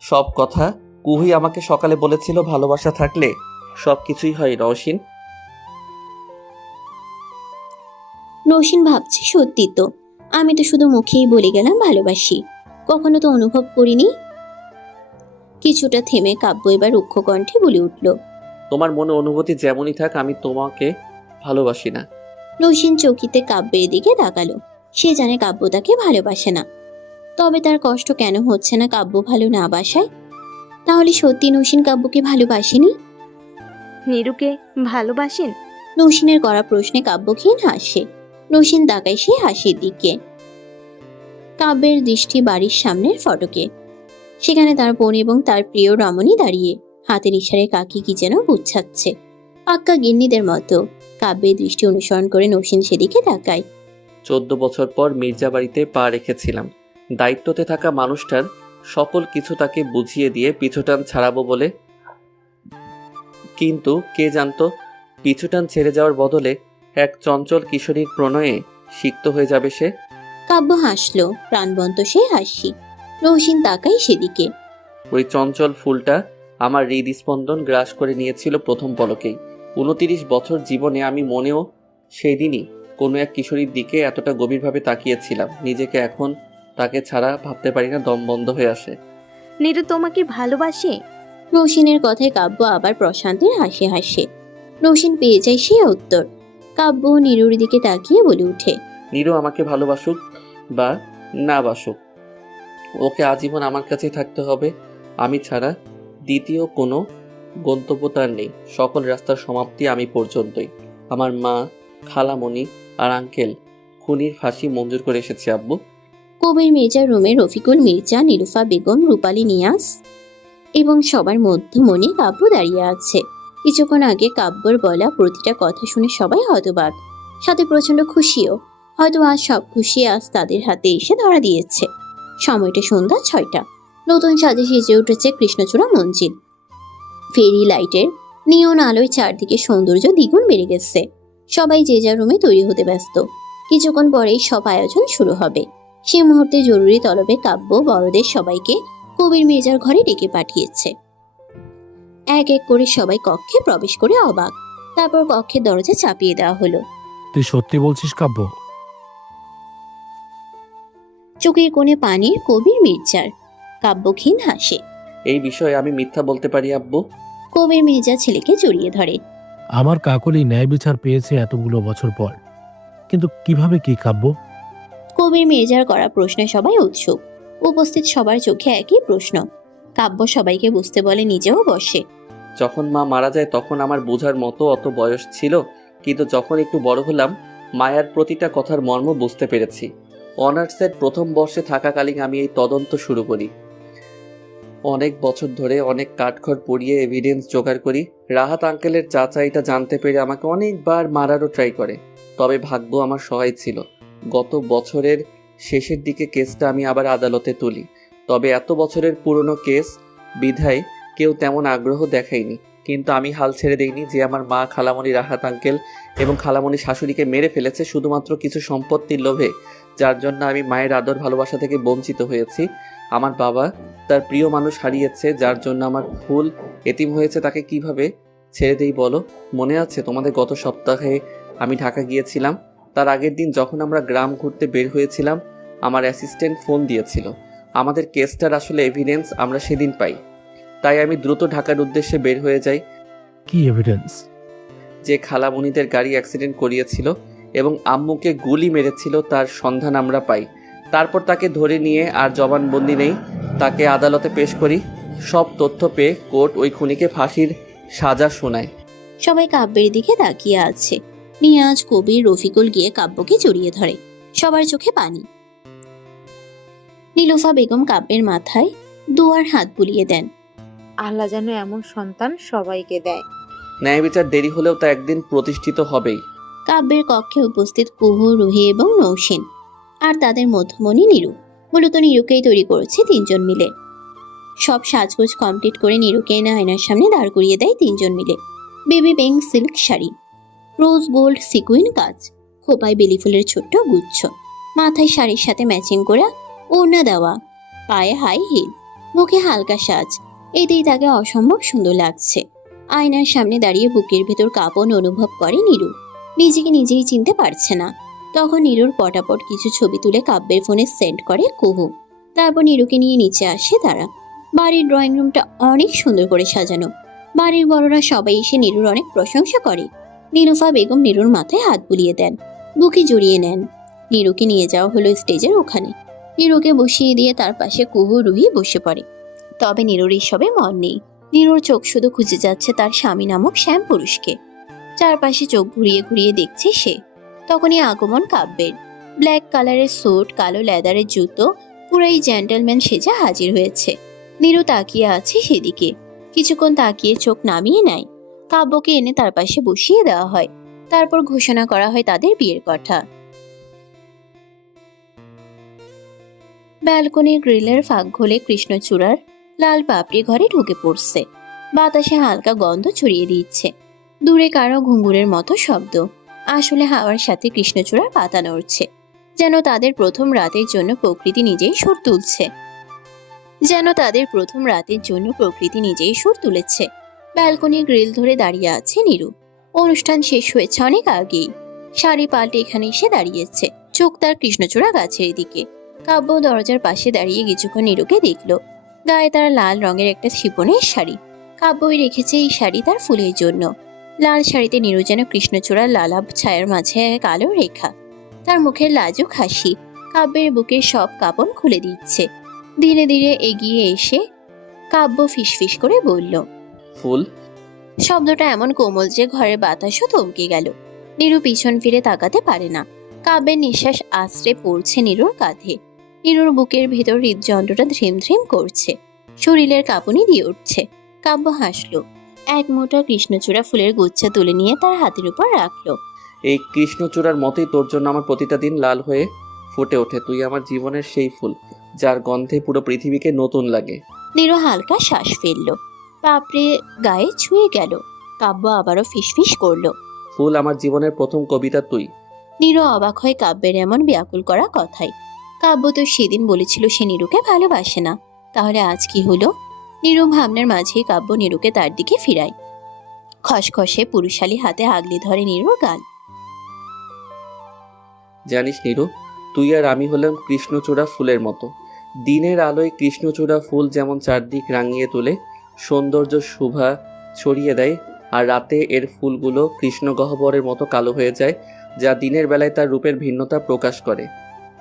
সব কথা কুহুই আমাকে সকালে বলেছিল, ভালোবাসা থাকলে সব কিছুই হয় নওশিন। নসীন ভাবছে সত্যি তো, আমি তো শুধু মুখেই বলে গেলাম ভালোবাসি, কখনো তো অনুভব করিনি। কিছুটা থেমে কাব্য এবার রুক্ষ কণ্ঠে বলে উঠল, তোমার মনে অনুভূতি যেমনই থাক, আমি তোমাকে ভালোবাসি না। নসীন চকিতে কাব্যের দিকে তাকালো। সে জানে কাব্য তাকে ভালোবাসে না, তবে তার কষ্ট কেন হচ্ছে না কাব্য ভালো না বাসায়? তাহলে সত্যি নসীন কাব্যকে ভালোবাসেনি? নীরুকে ভালোবাসেন? নসীনের করা প্রশ্নে কাব্য ক্ষীণ হাসে। নসীন তাকায় সে হাসির দিকে। কাব্যের দৃষ্টি বাড়ির সামনের ফটকে। সেখানে তার বোন এবং তার প্রিয় রমণী দাঁড়িয়ে হাতের ইশারায় কাকি কি যেন বুঝাচ্ছে, পাক্কা গিন্নিদের মতো। কাব্যের দৃষ্টি অনুসরণ করে নসীন সেদিকে তাকায়। 14 বছর পর মির্জা বাড়িতে পা রেখেছিলাম। দায়িত্বতে থাকা মানুষটার সকল কিছু তাকে বুঝিয়ে দিয়ে পিছুটান ছাড়াবো বলে, কিন্তু কে জানতো পিছুটান ছেড়ে যাওয়ার বদলে এক চঞ্চল কিশোরীর প্রণয়ে সিক্ত হয়ে যাবে সে। কাব্য হাসলো, প্রাণবন্ত সে হাসি। নসীন তাকায় সেদিকে। ওই চঞ্চল ফুলটা আমার হৃদস্পন্দন গ্রাস করে নিয়েছিল প্রথম পলকেই। 29 বছর জীবনে আমি মনেও সেই দিনই কোনো এক কিশোরীর দিকে এতটা গভীরভাবে তাকিয়েছিলাম। নিজেকে এখন তাকে ছাড়া ভাবতে পারি না, দম বন্ধ হয়ে আসে। নীরু তোমাকে ভালোবাসে? নসীনের কথায় কাব্য আবার প্রশান্তের হাসি হাসে। নসীন পেয়ে যায় সে উত্তর। কাব্য নীরুর দিকে তাকিয়ে বলে উঠে, নীরু আমাকে ভালোবাসুক বা না বাসুক, ওকে আজীবন আমার কাছেই থাকতে হবে। আমি ছাড়া দ্বিতীয় কোনো গন্তব্য তার নেই। সকল রাস্তার সমাপ্তি আমি পর্যন্তই। আমার মা, খালামণি আর আঙ্কেল খুনির ফাঁসি মঞ্জুর করে এসেছে আব্বু। কবির মির্জার রুমে রফিকুল মির্জা, নিরুফা বেগম, রূপালী নিয়াজ এবং সবার মধ্যমণি কাব্য দাঁড়িয়ে আছে। কিছুক্ষণ আগে কাব্যর বলা প্রতিটা কথা শুনে সবাই হতবাক, সাথে প্রচন্ড খুশিও। হয়তো আজ সব খুশি আজ তাদের হাতে এসে ধরা দিয়েছে। সময়টা সন্ধ্যা 6টা। নতুন সাজে সেজে উঠেছে কৃষ্ণচূড়া মঞ্জিল। ফেরি লাইটের নিয়ন আলোয় চারদিকে সৌন্দর্য দ্বিগুণ বেড়ে গেছে। সবাই যে যার রুমে তৈরি হতে ব্যস্ত। কিছুক্ষণ পরেই সব আয়োজন শুরু হবে। সে মুহূর্তে জরুরি তলবে কাব্য বড়দের সবাইকে কবির মির্জার ঘরে ডেকে পাঠিয়েছে। এক এক করে সবাই কক্ষে প্রবেশ করে অবাক। তারপর কক্ষের দরজা চাপিয়ে দেওয়া হলো। তুই সত্যি বলছিস কাব্য? চোখের কোণে পানির কবির মির্জার। কাব্য ক্ষীণ হাসে। এই বিষয়ে আমি মিথ্যা বলতে পারি আব্বু? কবির মির্জা ছেলেকে জড়িয়ে ধরে। আমার কাকলি ন্যায় বিচার পেয়েছে এতগুলো বছর পর, কিন্তু কিভাবে কি কাব্য? কবির মির্জার করা প্রশ্নে সবাই উৎসুক। উপস্থিত সবার চোখে একই প্রশ্ন। কাব্য সবাইকে বুঝতে বলে, নিজেও বসে। যখন মা মারা যায় তখন আমার বোঝার মতো অত বয়স ছিল, কিন্তু যখন একটু বড় হলাম মায়ার প্রতিটা কথার মর্ম বুঝতে পেরেছি। অনার্সের প্রথম বর্ষে থাকাকালীন আমি এই তদন্ত শুরু করি। অনেক বছর ধরে অনেক কাঠখড় পুড়িয়ে এভিডেন্স জোগাড় করি। রাহাত আঙ্কেলের চাচা এটা জানতে পেরে আমাকে অনেকবার মারারও ট্রাই করে, তবে ভাগ্য আমার সহায় ছিল। গত বছরের শেষের দিকে কেসটা আমি আবার আদালতে তুলি, তবে এত বছরের পুরনো কেস বিধায় কেউ তেমন আগ্রহ দেখায়নি। কিন্তু আমি হাল ছেড়ে দেইনি যে আমার মা, খালামণি, রাহাত আঙ্কেল এবং খালামণি শাশুড়িকে মেরে ফেলেছে শুধুমাত্র কিছু সম্পত্তির লোভে, যার জন্য আমি মায়ের আদর ভালোবাসা থেকে বঞ্চিত হয়েছি। আমার বাবা তার প্রিয় মানুষ হারিয়েছে, যার জন্য আমার ফুল এতিম হয়েছে। তাকে কিভাবে ছেড়ে দেই বলো? মনে আছে তোমাদের গত সপ্তাহে আমি ঢাকা গিয়েছিলাম? তার আগের দিন যখন আমরা গ্রাম ঘুরতে বের হয়েছিলাম, আমার অ্যাসিস্ট্যান্ট ফোন দিয়েছিল। আমাদের কেসটার আসলে এভিডেন্স আমরা সেদিন পাই। তাই আমি দ্রুত ঢাকার উদ্দেশ্যে বের হয়ে যাই। কি এভিডেন্স? যে খালামণিদের গাড়ি অ্যাক্সিডেন্ট করিয়েছিল এবং আম্মুকে গুলি মেরেছিল তার সন্ধান আমরা পাই। তারপর তাকে ধরে নিয়ে আর জবানবন্দি নেই, তাকে আদালতে পেশ করি। সব তথ্য পেয়ে কোর্ট ওই খুনিকে ফাঁসির সাজা শোনায়। সবাই কাব্যের দিকে তাকিয়ে আছে। নিয়াজ, কবির, রফিকুল গিয়ে কাব্যকে জড়িয়ে ধরে। সবার চোখে পানি। নীলুফা বেগম কাব্যের মাথায় দুয়ার হাত বুলিয়ে দেন। আল্লাহ যেন এমন সন্তান সবাইকে দেয়। ন্যায় বিচার দেরি হলেও তা একদিন প্রতিষ্ঠিত হবেই। কাব্যের কক্ষে উপস্থিত কুহু, রুহি এবং নৌসিন, আর তাদের মধ্যমণি নীরু। মূলত নীরুকেই তৈরি করেছে তিনজন মিলে। সব সাজগোজ কমপ্লিট করে নীরুকে এনে আয়নার সামনে দাঁড় করিয়ে দেয় তিনজন মিলে। Baby pink silk sari, rose gold sequin কাজ, খোপায় বেলি ফুলের ছোট্ট গুচ্ছ, মাথায় শাড়ির সাথে ম্যাচিং করা ওড়না দেওয়া, পায়ে হাই হিল, মুখে হালকা সাজ। এতেই তাকে অসম্ভব সুন্দর লাগছে। আয়নার সামনে দাঁড়িয়ে বুকের ভেতর কাঁপন অনুভব করে নীরু। নিজেকে নিজেই চিনতে পারছে না। তখন নীরুর পটাপট কিছু ছবি তুলে কাব্যের ফোনে সেন্ড করে কুহু। তারপর নীরুকে নিয়ে নিচে আসে তারা। বাড়ির ড্রয়িং রুমটা অনেক সুন্দর করে সাজানো। বাড়ির বড়রা সবাই এসে নীরুর অনেক প্রশংসা করে। নীলুফা বেগম নীরুর মাথায় হাত বুলিয়ে দেন, বুকে জড়িয়ে নেন। নীরুকে নিয়ে যাওয়া হলো স্টেজের ওখানে। নীরুকে বসিয়ে দিয়ে তার পাশে কুহু, রুহি বসে পড়ে। তবে নীরুর এইসবে মন নেই। নীরুর চোখ শুধু খুঁজে যাচ্ছে তার স্বামী নামক শ্যাম পুরুষকে। চারপাশে চোখ ঘুরিয়ে ঘুরিয়ে দেখছে সে। তখনই আগমন কাব্যের। ব্ল্যাক কালারের স্যুট, কালো লেদারের জুতো, পুরাই জেন্টলম্যান সেজে হাজির হয়েছে। নীরু তাকিয়ে আছে সেদিকে। কিছুক্ষণ তাকিয়ে চোখ নামিয়ে নেয়। কাব্যকে এনে তার পাশে বসিয়ে দেওয়া হয়। তারপর ঘোষণা করা হয় তাদের বিয়ের কথা। ব্যালকনির গ্রিলের ফাঁক ঘোলে কৃষ্ণচূড়ার লাল পাপড়ি ঘরে ঢুকে পড়ছে। বাতাসে হালকা গন্ধ ছড়িয়ে দিচ্ছে। দূরে কারো ঘুঙুরের মতো শব্দ। আসলে হাওয়ার সাথে কৃষ্ণচূড়ার পাতা নড়ছে। যেন তাদের প্রথম রাতের জন্য প্রকৃতি নিজেই সুর তুলছে। ব্যালকনির গ্রিল ধরে দাঁড়িয়ে আছে নীরু। অনুষ্ঠান শেষ হয়েছে অনেক আগেই। শাড়ি পাল্টে এখানে এসে দাঁড়িয়েছে, চোখ তার কৃষ্ণচূড়া গাছের দিকে। কাব্য দরজার পাশে দাঁড়িয়ে কিছুক্ষণ নীরুকে দেখলো। গায়ে তার লাল রঙের একটা শিপনের শাড়ি। কাব্যই রেখেছে এই শাড়ি তার ফুলের জন্য। লাল শাড়িতে নীরু যেন কৃষ্ণচূড়ার লালাভ ছায়ার মাঝে এক আলো রেখা। তার মুখের লাজুক হাসি কাব্যের বুকের সব কাঁপন খুলে দিচ্ছে। ধীরে ধীরে এগিয়ে এসে কাব্য ফিসফিস করে বলল, ফুল। শব্দটা এমন কোমল যে ঘরের বাতাসও থমকে গেল। নীরু পিছন ফিরে তাকাতে পারে না। কাব্যের নিঃশ্বাস আশ্রে পড়ছে নীরুর কাঁধে। নীরুর বুকের ভেতর হৃদযন্ত্রটা ধ্রিম ধ্রিম করছে, শরীরের কাঁপুনি দিয়ে উঠছে। কাব্য হাসলো। এক মোটা কৃষ্ণচূড়া ফুলের গুচ্ছা তুলে নিয়ে তার হাতের উপর রাখলো। এই কৃষ্ণচূড়ার মতোই তোর জন্য আমার প্রতিটা দিন লাল হয়ে ফুটে ওঠে। তুই আমার জীবনের সেই ফুল যার গন্ধে পুরো পৃথিবীকে নতুন লাগে। নীরু হালকা শ্বাস ফেললো। পাপড়ে গায়ে ছুঁয়ে গেল। কাব্য আবারও ফিসফিস করলো, ফুল, আমার জীবনের প্রথম কবিতা তুই। নীরু অবাক হয় কাব্যের এমন ব্যাকুল করা কথাই। কাব্য তো সেদিন বলেছিল সে নীরুকে ভালোবাসে না। তাহলে আজ কি হলো? নীরু ভাবনার মাঝেই কাব্য নীরুকে তার দিকে ফিরায়। খসখসে পুরুষালী হাতে আগলে ধরে নীরুর গাল। জানিস নীরু, তুই আর আমি হলাম কৃষ্ণচূড়া ফুলের মতো। দিনের আলোয় কৃষ্ণচূড়া ফুল যেমন চারদিক রাঙিয়ে তোলে, সৌন্দর্য শোভা ছড়িয়ে দেয়, আর রাতে এর ফুলগুলো কৃষ্ণগহ্বরের মতো কালো হয়ে যায়, যা দিনের বেলায় তার রূপের ভিন্নতা প্রকাশ করে।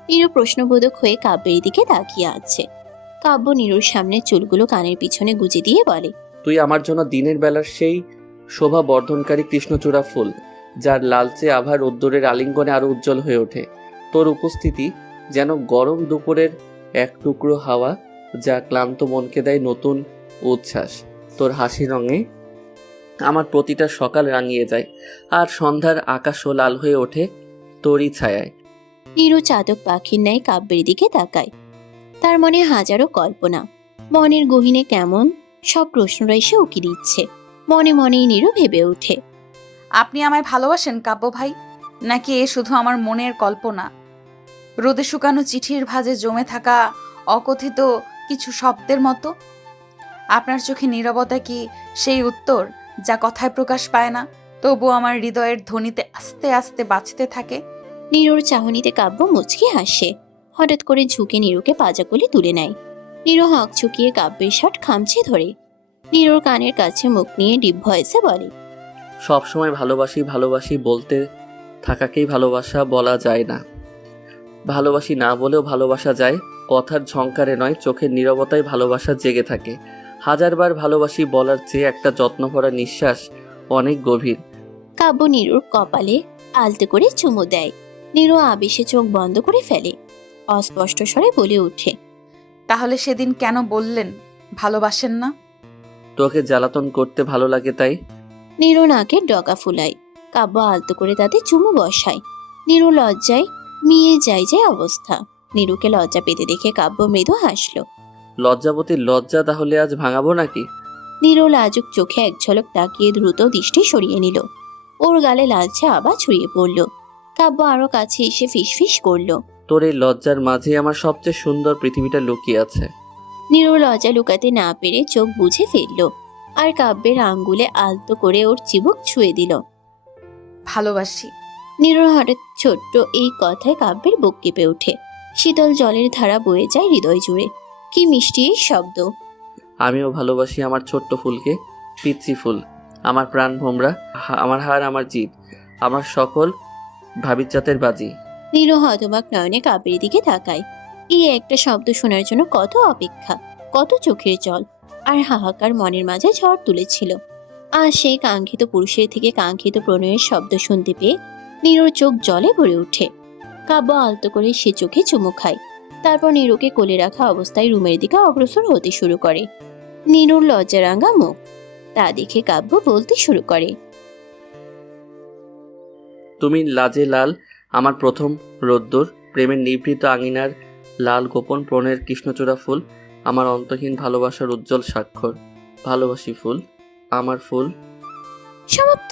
নীরু প্রশ্নবোধক হয়ে কাব্যের দিকে তাকিয়ে আছে। কাব্য নীরুর সামনে চুলগুলো কানের পিছনে গুজে দিয়ে বলে, তুই আমার জন্য দিনের বেলার সেই শোভা বর্ধনকারী কৃষ্ণচূড়া ফুল, যার লালচে আভা রোদ্দুরের আলিঙ্গনে আরো উজ্জ্বল হয়ে ওঠে। তোর উপস্থিতি যেন গরম দুপুরের এক টুকরো হাওয়া, যা ক্লান্ত মনকে দেয় নতুন উচ্ছ্বাস। তোর হাসি রঙে আমার প্রতিটা সকাল রাঙিয়ে যায়, আর সন্ধ্যার আকাশও লাল হয়ে ওঠে তোরই ছায়ায়। নীরু চাতক পাখির ন্যায় কাব্যের দিকে তাকায়। তার মনে হাজারো কল্পনা। মনের গহীনে কেমন সব প্রশ্নরা এসে উকি দিচ্ছে। মনে মনেই নীরু ভেবে ওঠে, আপনি আমায় ভালোবাসেন কাব্য ভাই, নাকি এ শুধু আমার মনের কল্পনা? রোদে শুকানো চিঠির ভাঁজে জমে থাকা অকথিত কিছু শব্দের মতো? আপনার চোখে নীরবতা কি সেই উত্তর যা কথায় প্রকাশ পায় না, তবু আমার হৃদয়ের ধ্বনিতে আস্তে আস্তে বাঁচতে থাকে? নীরুর চাহনিতে কাব্য মুচকি হাসে। হঠাৎ করে ঝুঁকে নীরুকে পাজাকুলি তুলে নেয়। নীরু হাঁক চুকিয়ে কাব্যের শার্ট খামচে ধরে। নীরুর কানের কাছে মুখ নিয়ে ডিপ ভয়েসে বলে, সব সময় ভালোবাসি ভালোবাসি বলতে থাকাকেই ভালোবাসা বলা যায় না। ভালোবাসি না বলেও ভালোবাসা যায়। কথার ঝংকারে নয়, চোখের নীরবতায় ভালোবাসা জেগে থাকে। হাজারবার ভালোবাসি বলার চেয়ে একটা যত্ন ভরা নিঃশ্বাস অনেক গভীর। কাব্য নীরুর কপালে আলতে করে চুমু দেয়। নীরু আবেশে চোখ বন্ধ করে ফেলে। অস্পষ্ট স্বরে বলে ওঠে, তাহলে সেদিন কেন বললেন ভালোবাসেন না? তোকে জ্বালাতন করতে ভালো লাগে তাই। নীরু নাকে ডগা ফুলায়। কাব্য আলতো করে তাতে চুমু বসায়। নীরু লজ্জায় মিয়ে যায় অবস্থা। নীরুকে লজ্জা পেতে দেখে কাব্য মৃদু হাসলো। লজ্জাবতীর লজ্জা তাহলে আজ ভাঙাবো নাকি? নীরু লাজুক চোখে এক ঝলক তাকিয়ে দ্রুত দৃষ্টি সরিয়ে নিল। ওর গালে লালচে আবার ছড়িয়ে পড়ল। কাব্য আরো কাছে এসে ফিসফিস করলো, তোর এই লজ্জার মাঝে আমার সবচেয়ে সুন্দর পৃথিবীটা লুকিয়ে আছে। নীরু লজ্জা লুকাতে না পেরে চোখ বুঝে ফেলল আর কাব্যের আঙ্গুলে আলতো করে ওর চিবুক ছুঁয়ে দিল। ভালোবাসি। নীরুর হঠাৎ ছোট্ট এই কথায় কাব্যের বুক কেঁপে ওঠে। শীতল জলের ধারা বয়ে যায় হৃদয় জুড়ে। কি মিষ্টি এই শব্দ। আমিও ভালোবাসি আমার ছোট্ট ফুলকে। পিচ্ছি ফুল, আমার প্রাণ ভোমরা, আমার হার, আমার জিত, আমার সকল ভাবিজাতের বাজি। নীরু হতবাক নয়নে কাব্যের দিকে তাকায়। এই একটা শব্দ শোনার জন্য কত অপেক্ষা, কত চোখের জল আর হাহাকার মনের মাঝে ঝড় তুলেছিল। আর সেই কাঙ্ক্ষিত পুরুষের থেকে কাঙ্ক্ষিত প্রণয়ের শব্দ শুনতে পেয়ে নীরুর চোখ জলে ভরে ওঠে। কাব্য আলতো করে সে চোখে চুমু খায়। তারপর নীরুকে কোলে রাখা অবস্থায় রুমের দিকে অগ্রসর হতে শুরু করে। নীরুর লজ্জারাঙ্গা মুখ, তা দেখে কাব্য বলতে শুরু করে, তুমি লাজে লাল আমার প্রথম রোদ্দুর, প্রেমের নিভৃত আঙিনার লাল গোপন প্রণয়ের কৃষ্ণচূড়া ফুল, আমার অন্তহীন ভালোবাসার উজ্জ্বল স্বাক্ষর। ভালোবাসি ফুল, আমার ফুল। সমাপ্ত।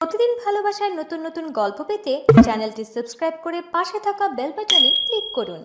প্রতিদিন ভালোবাসার নতুন নতুন গল্প পেতে চ্যানেলটি সাবস্ক্রাইব করে পাশে থাকা বেল বাটনে ক্লিক করুন।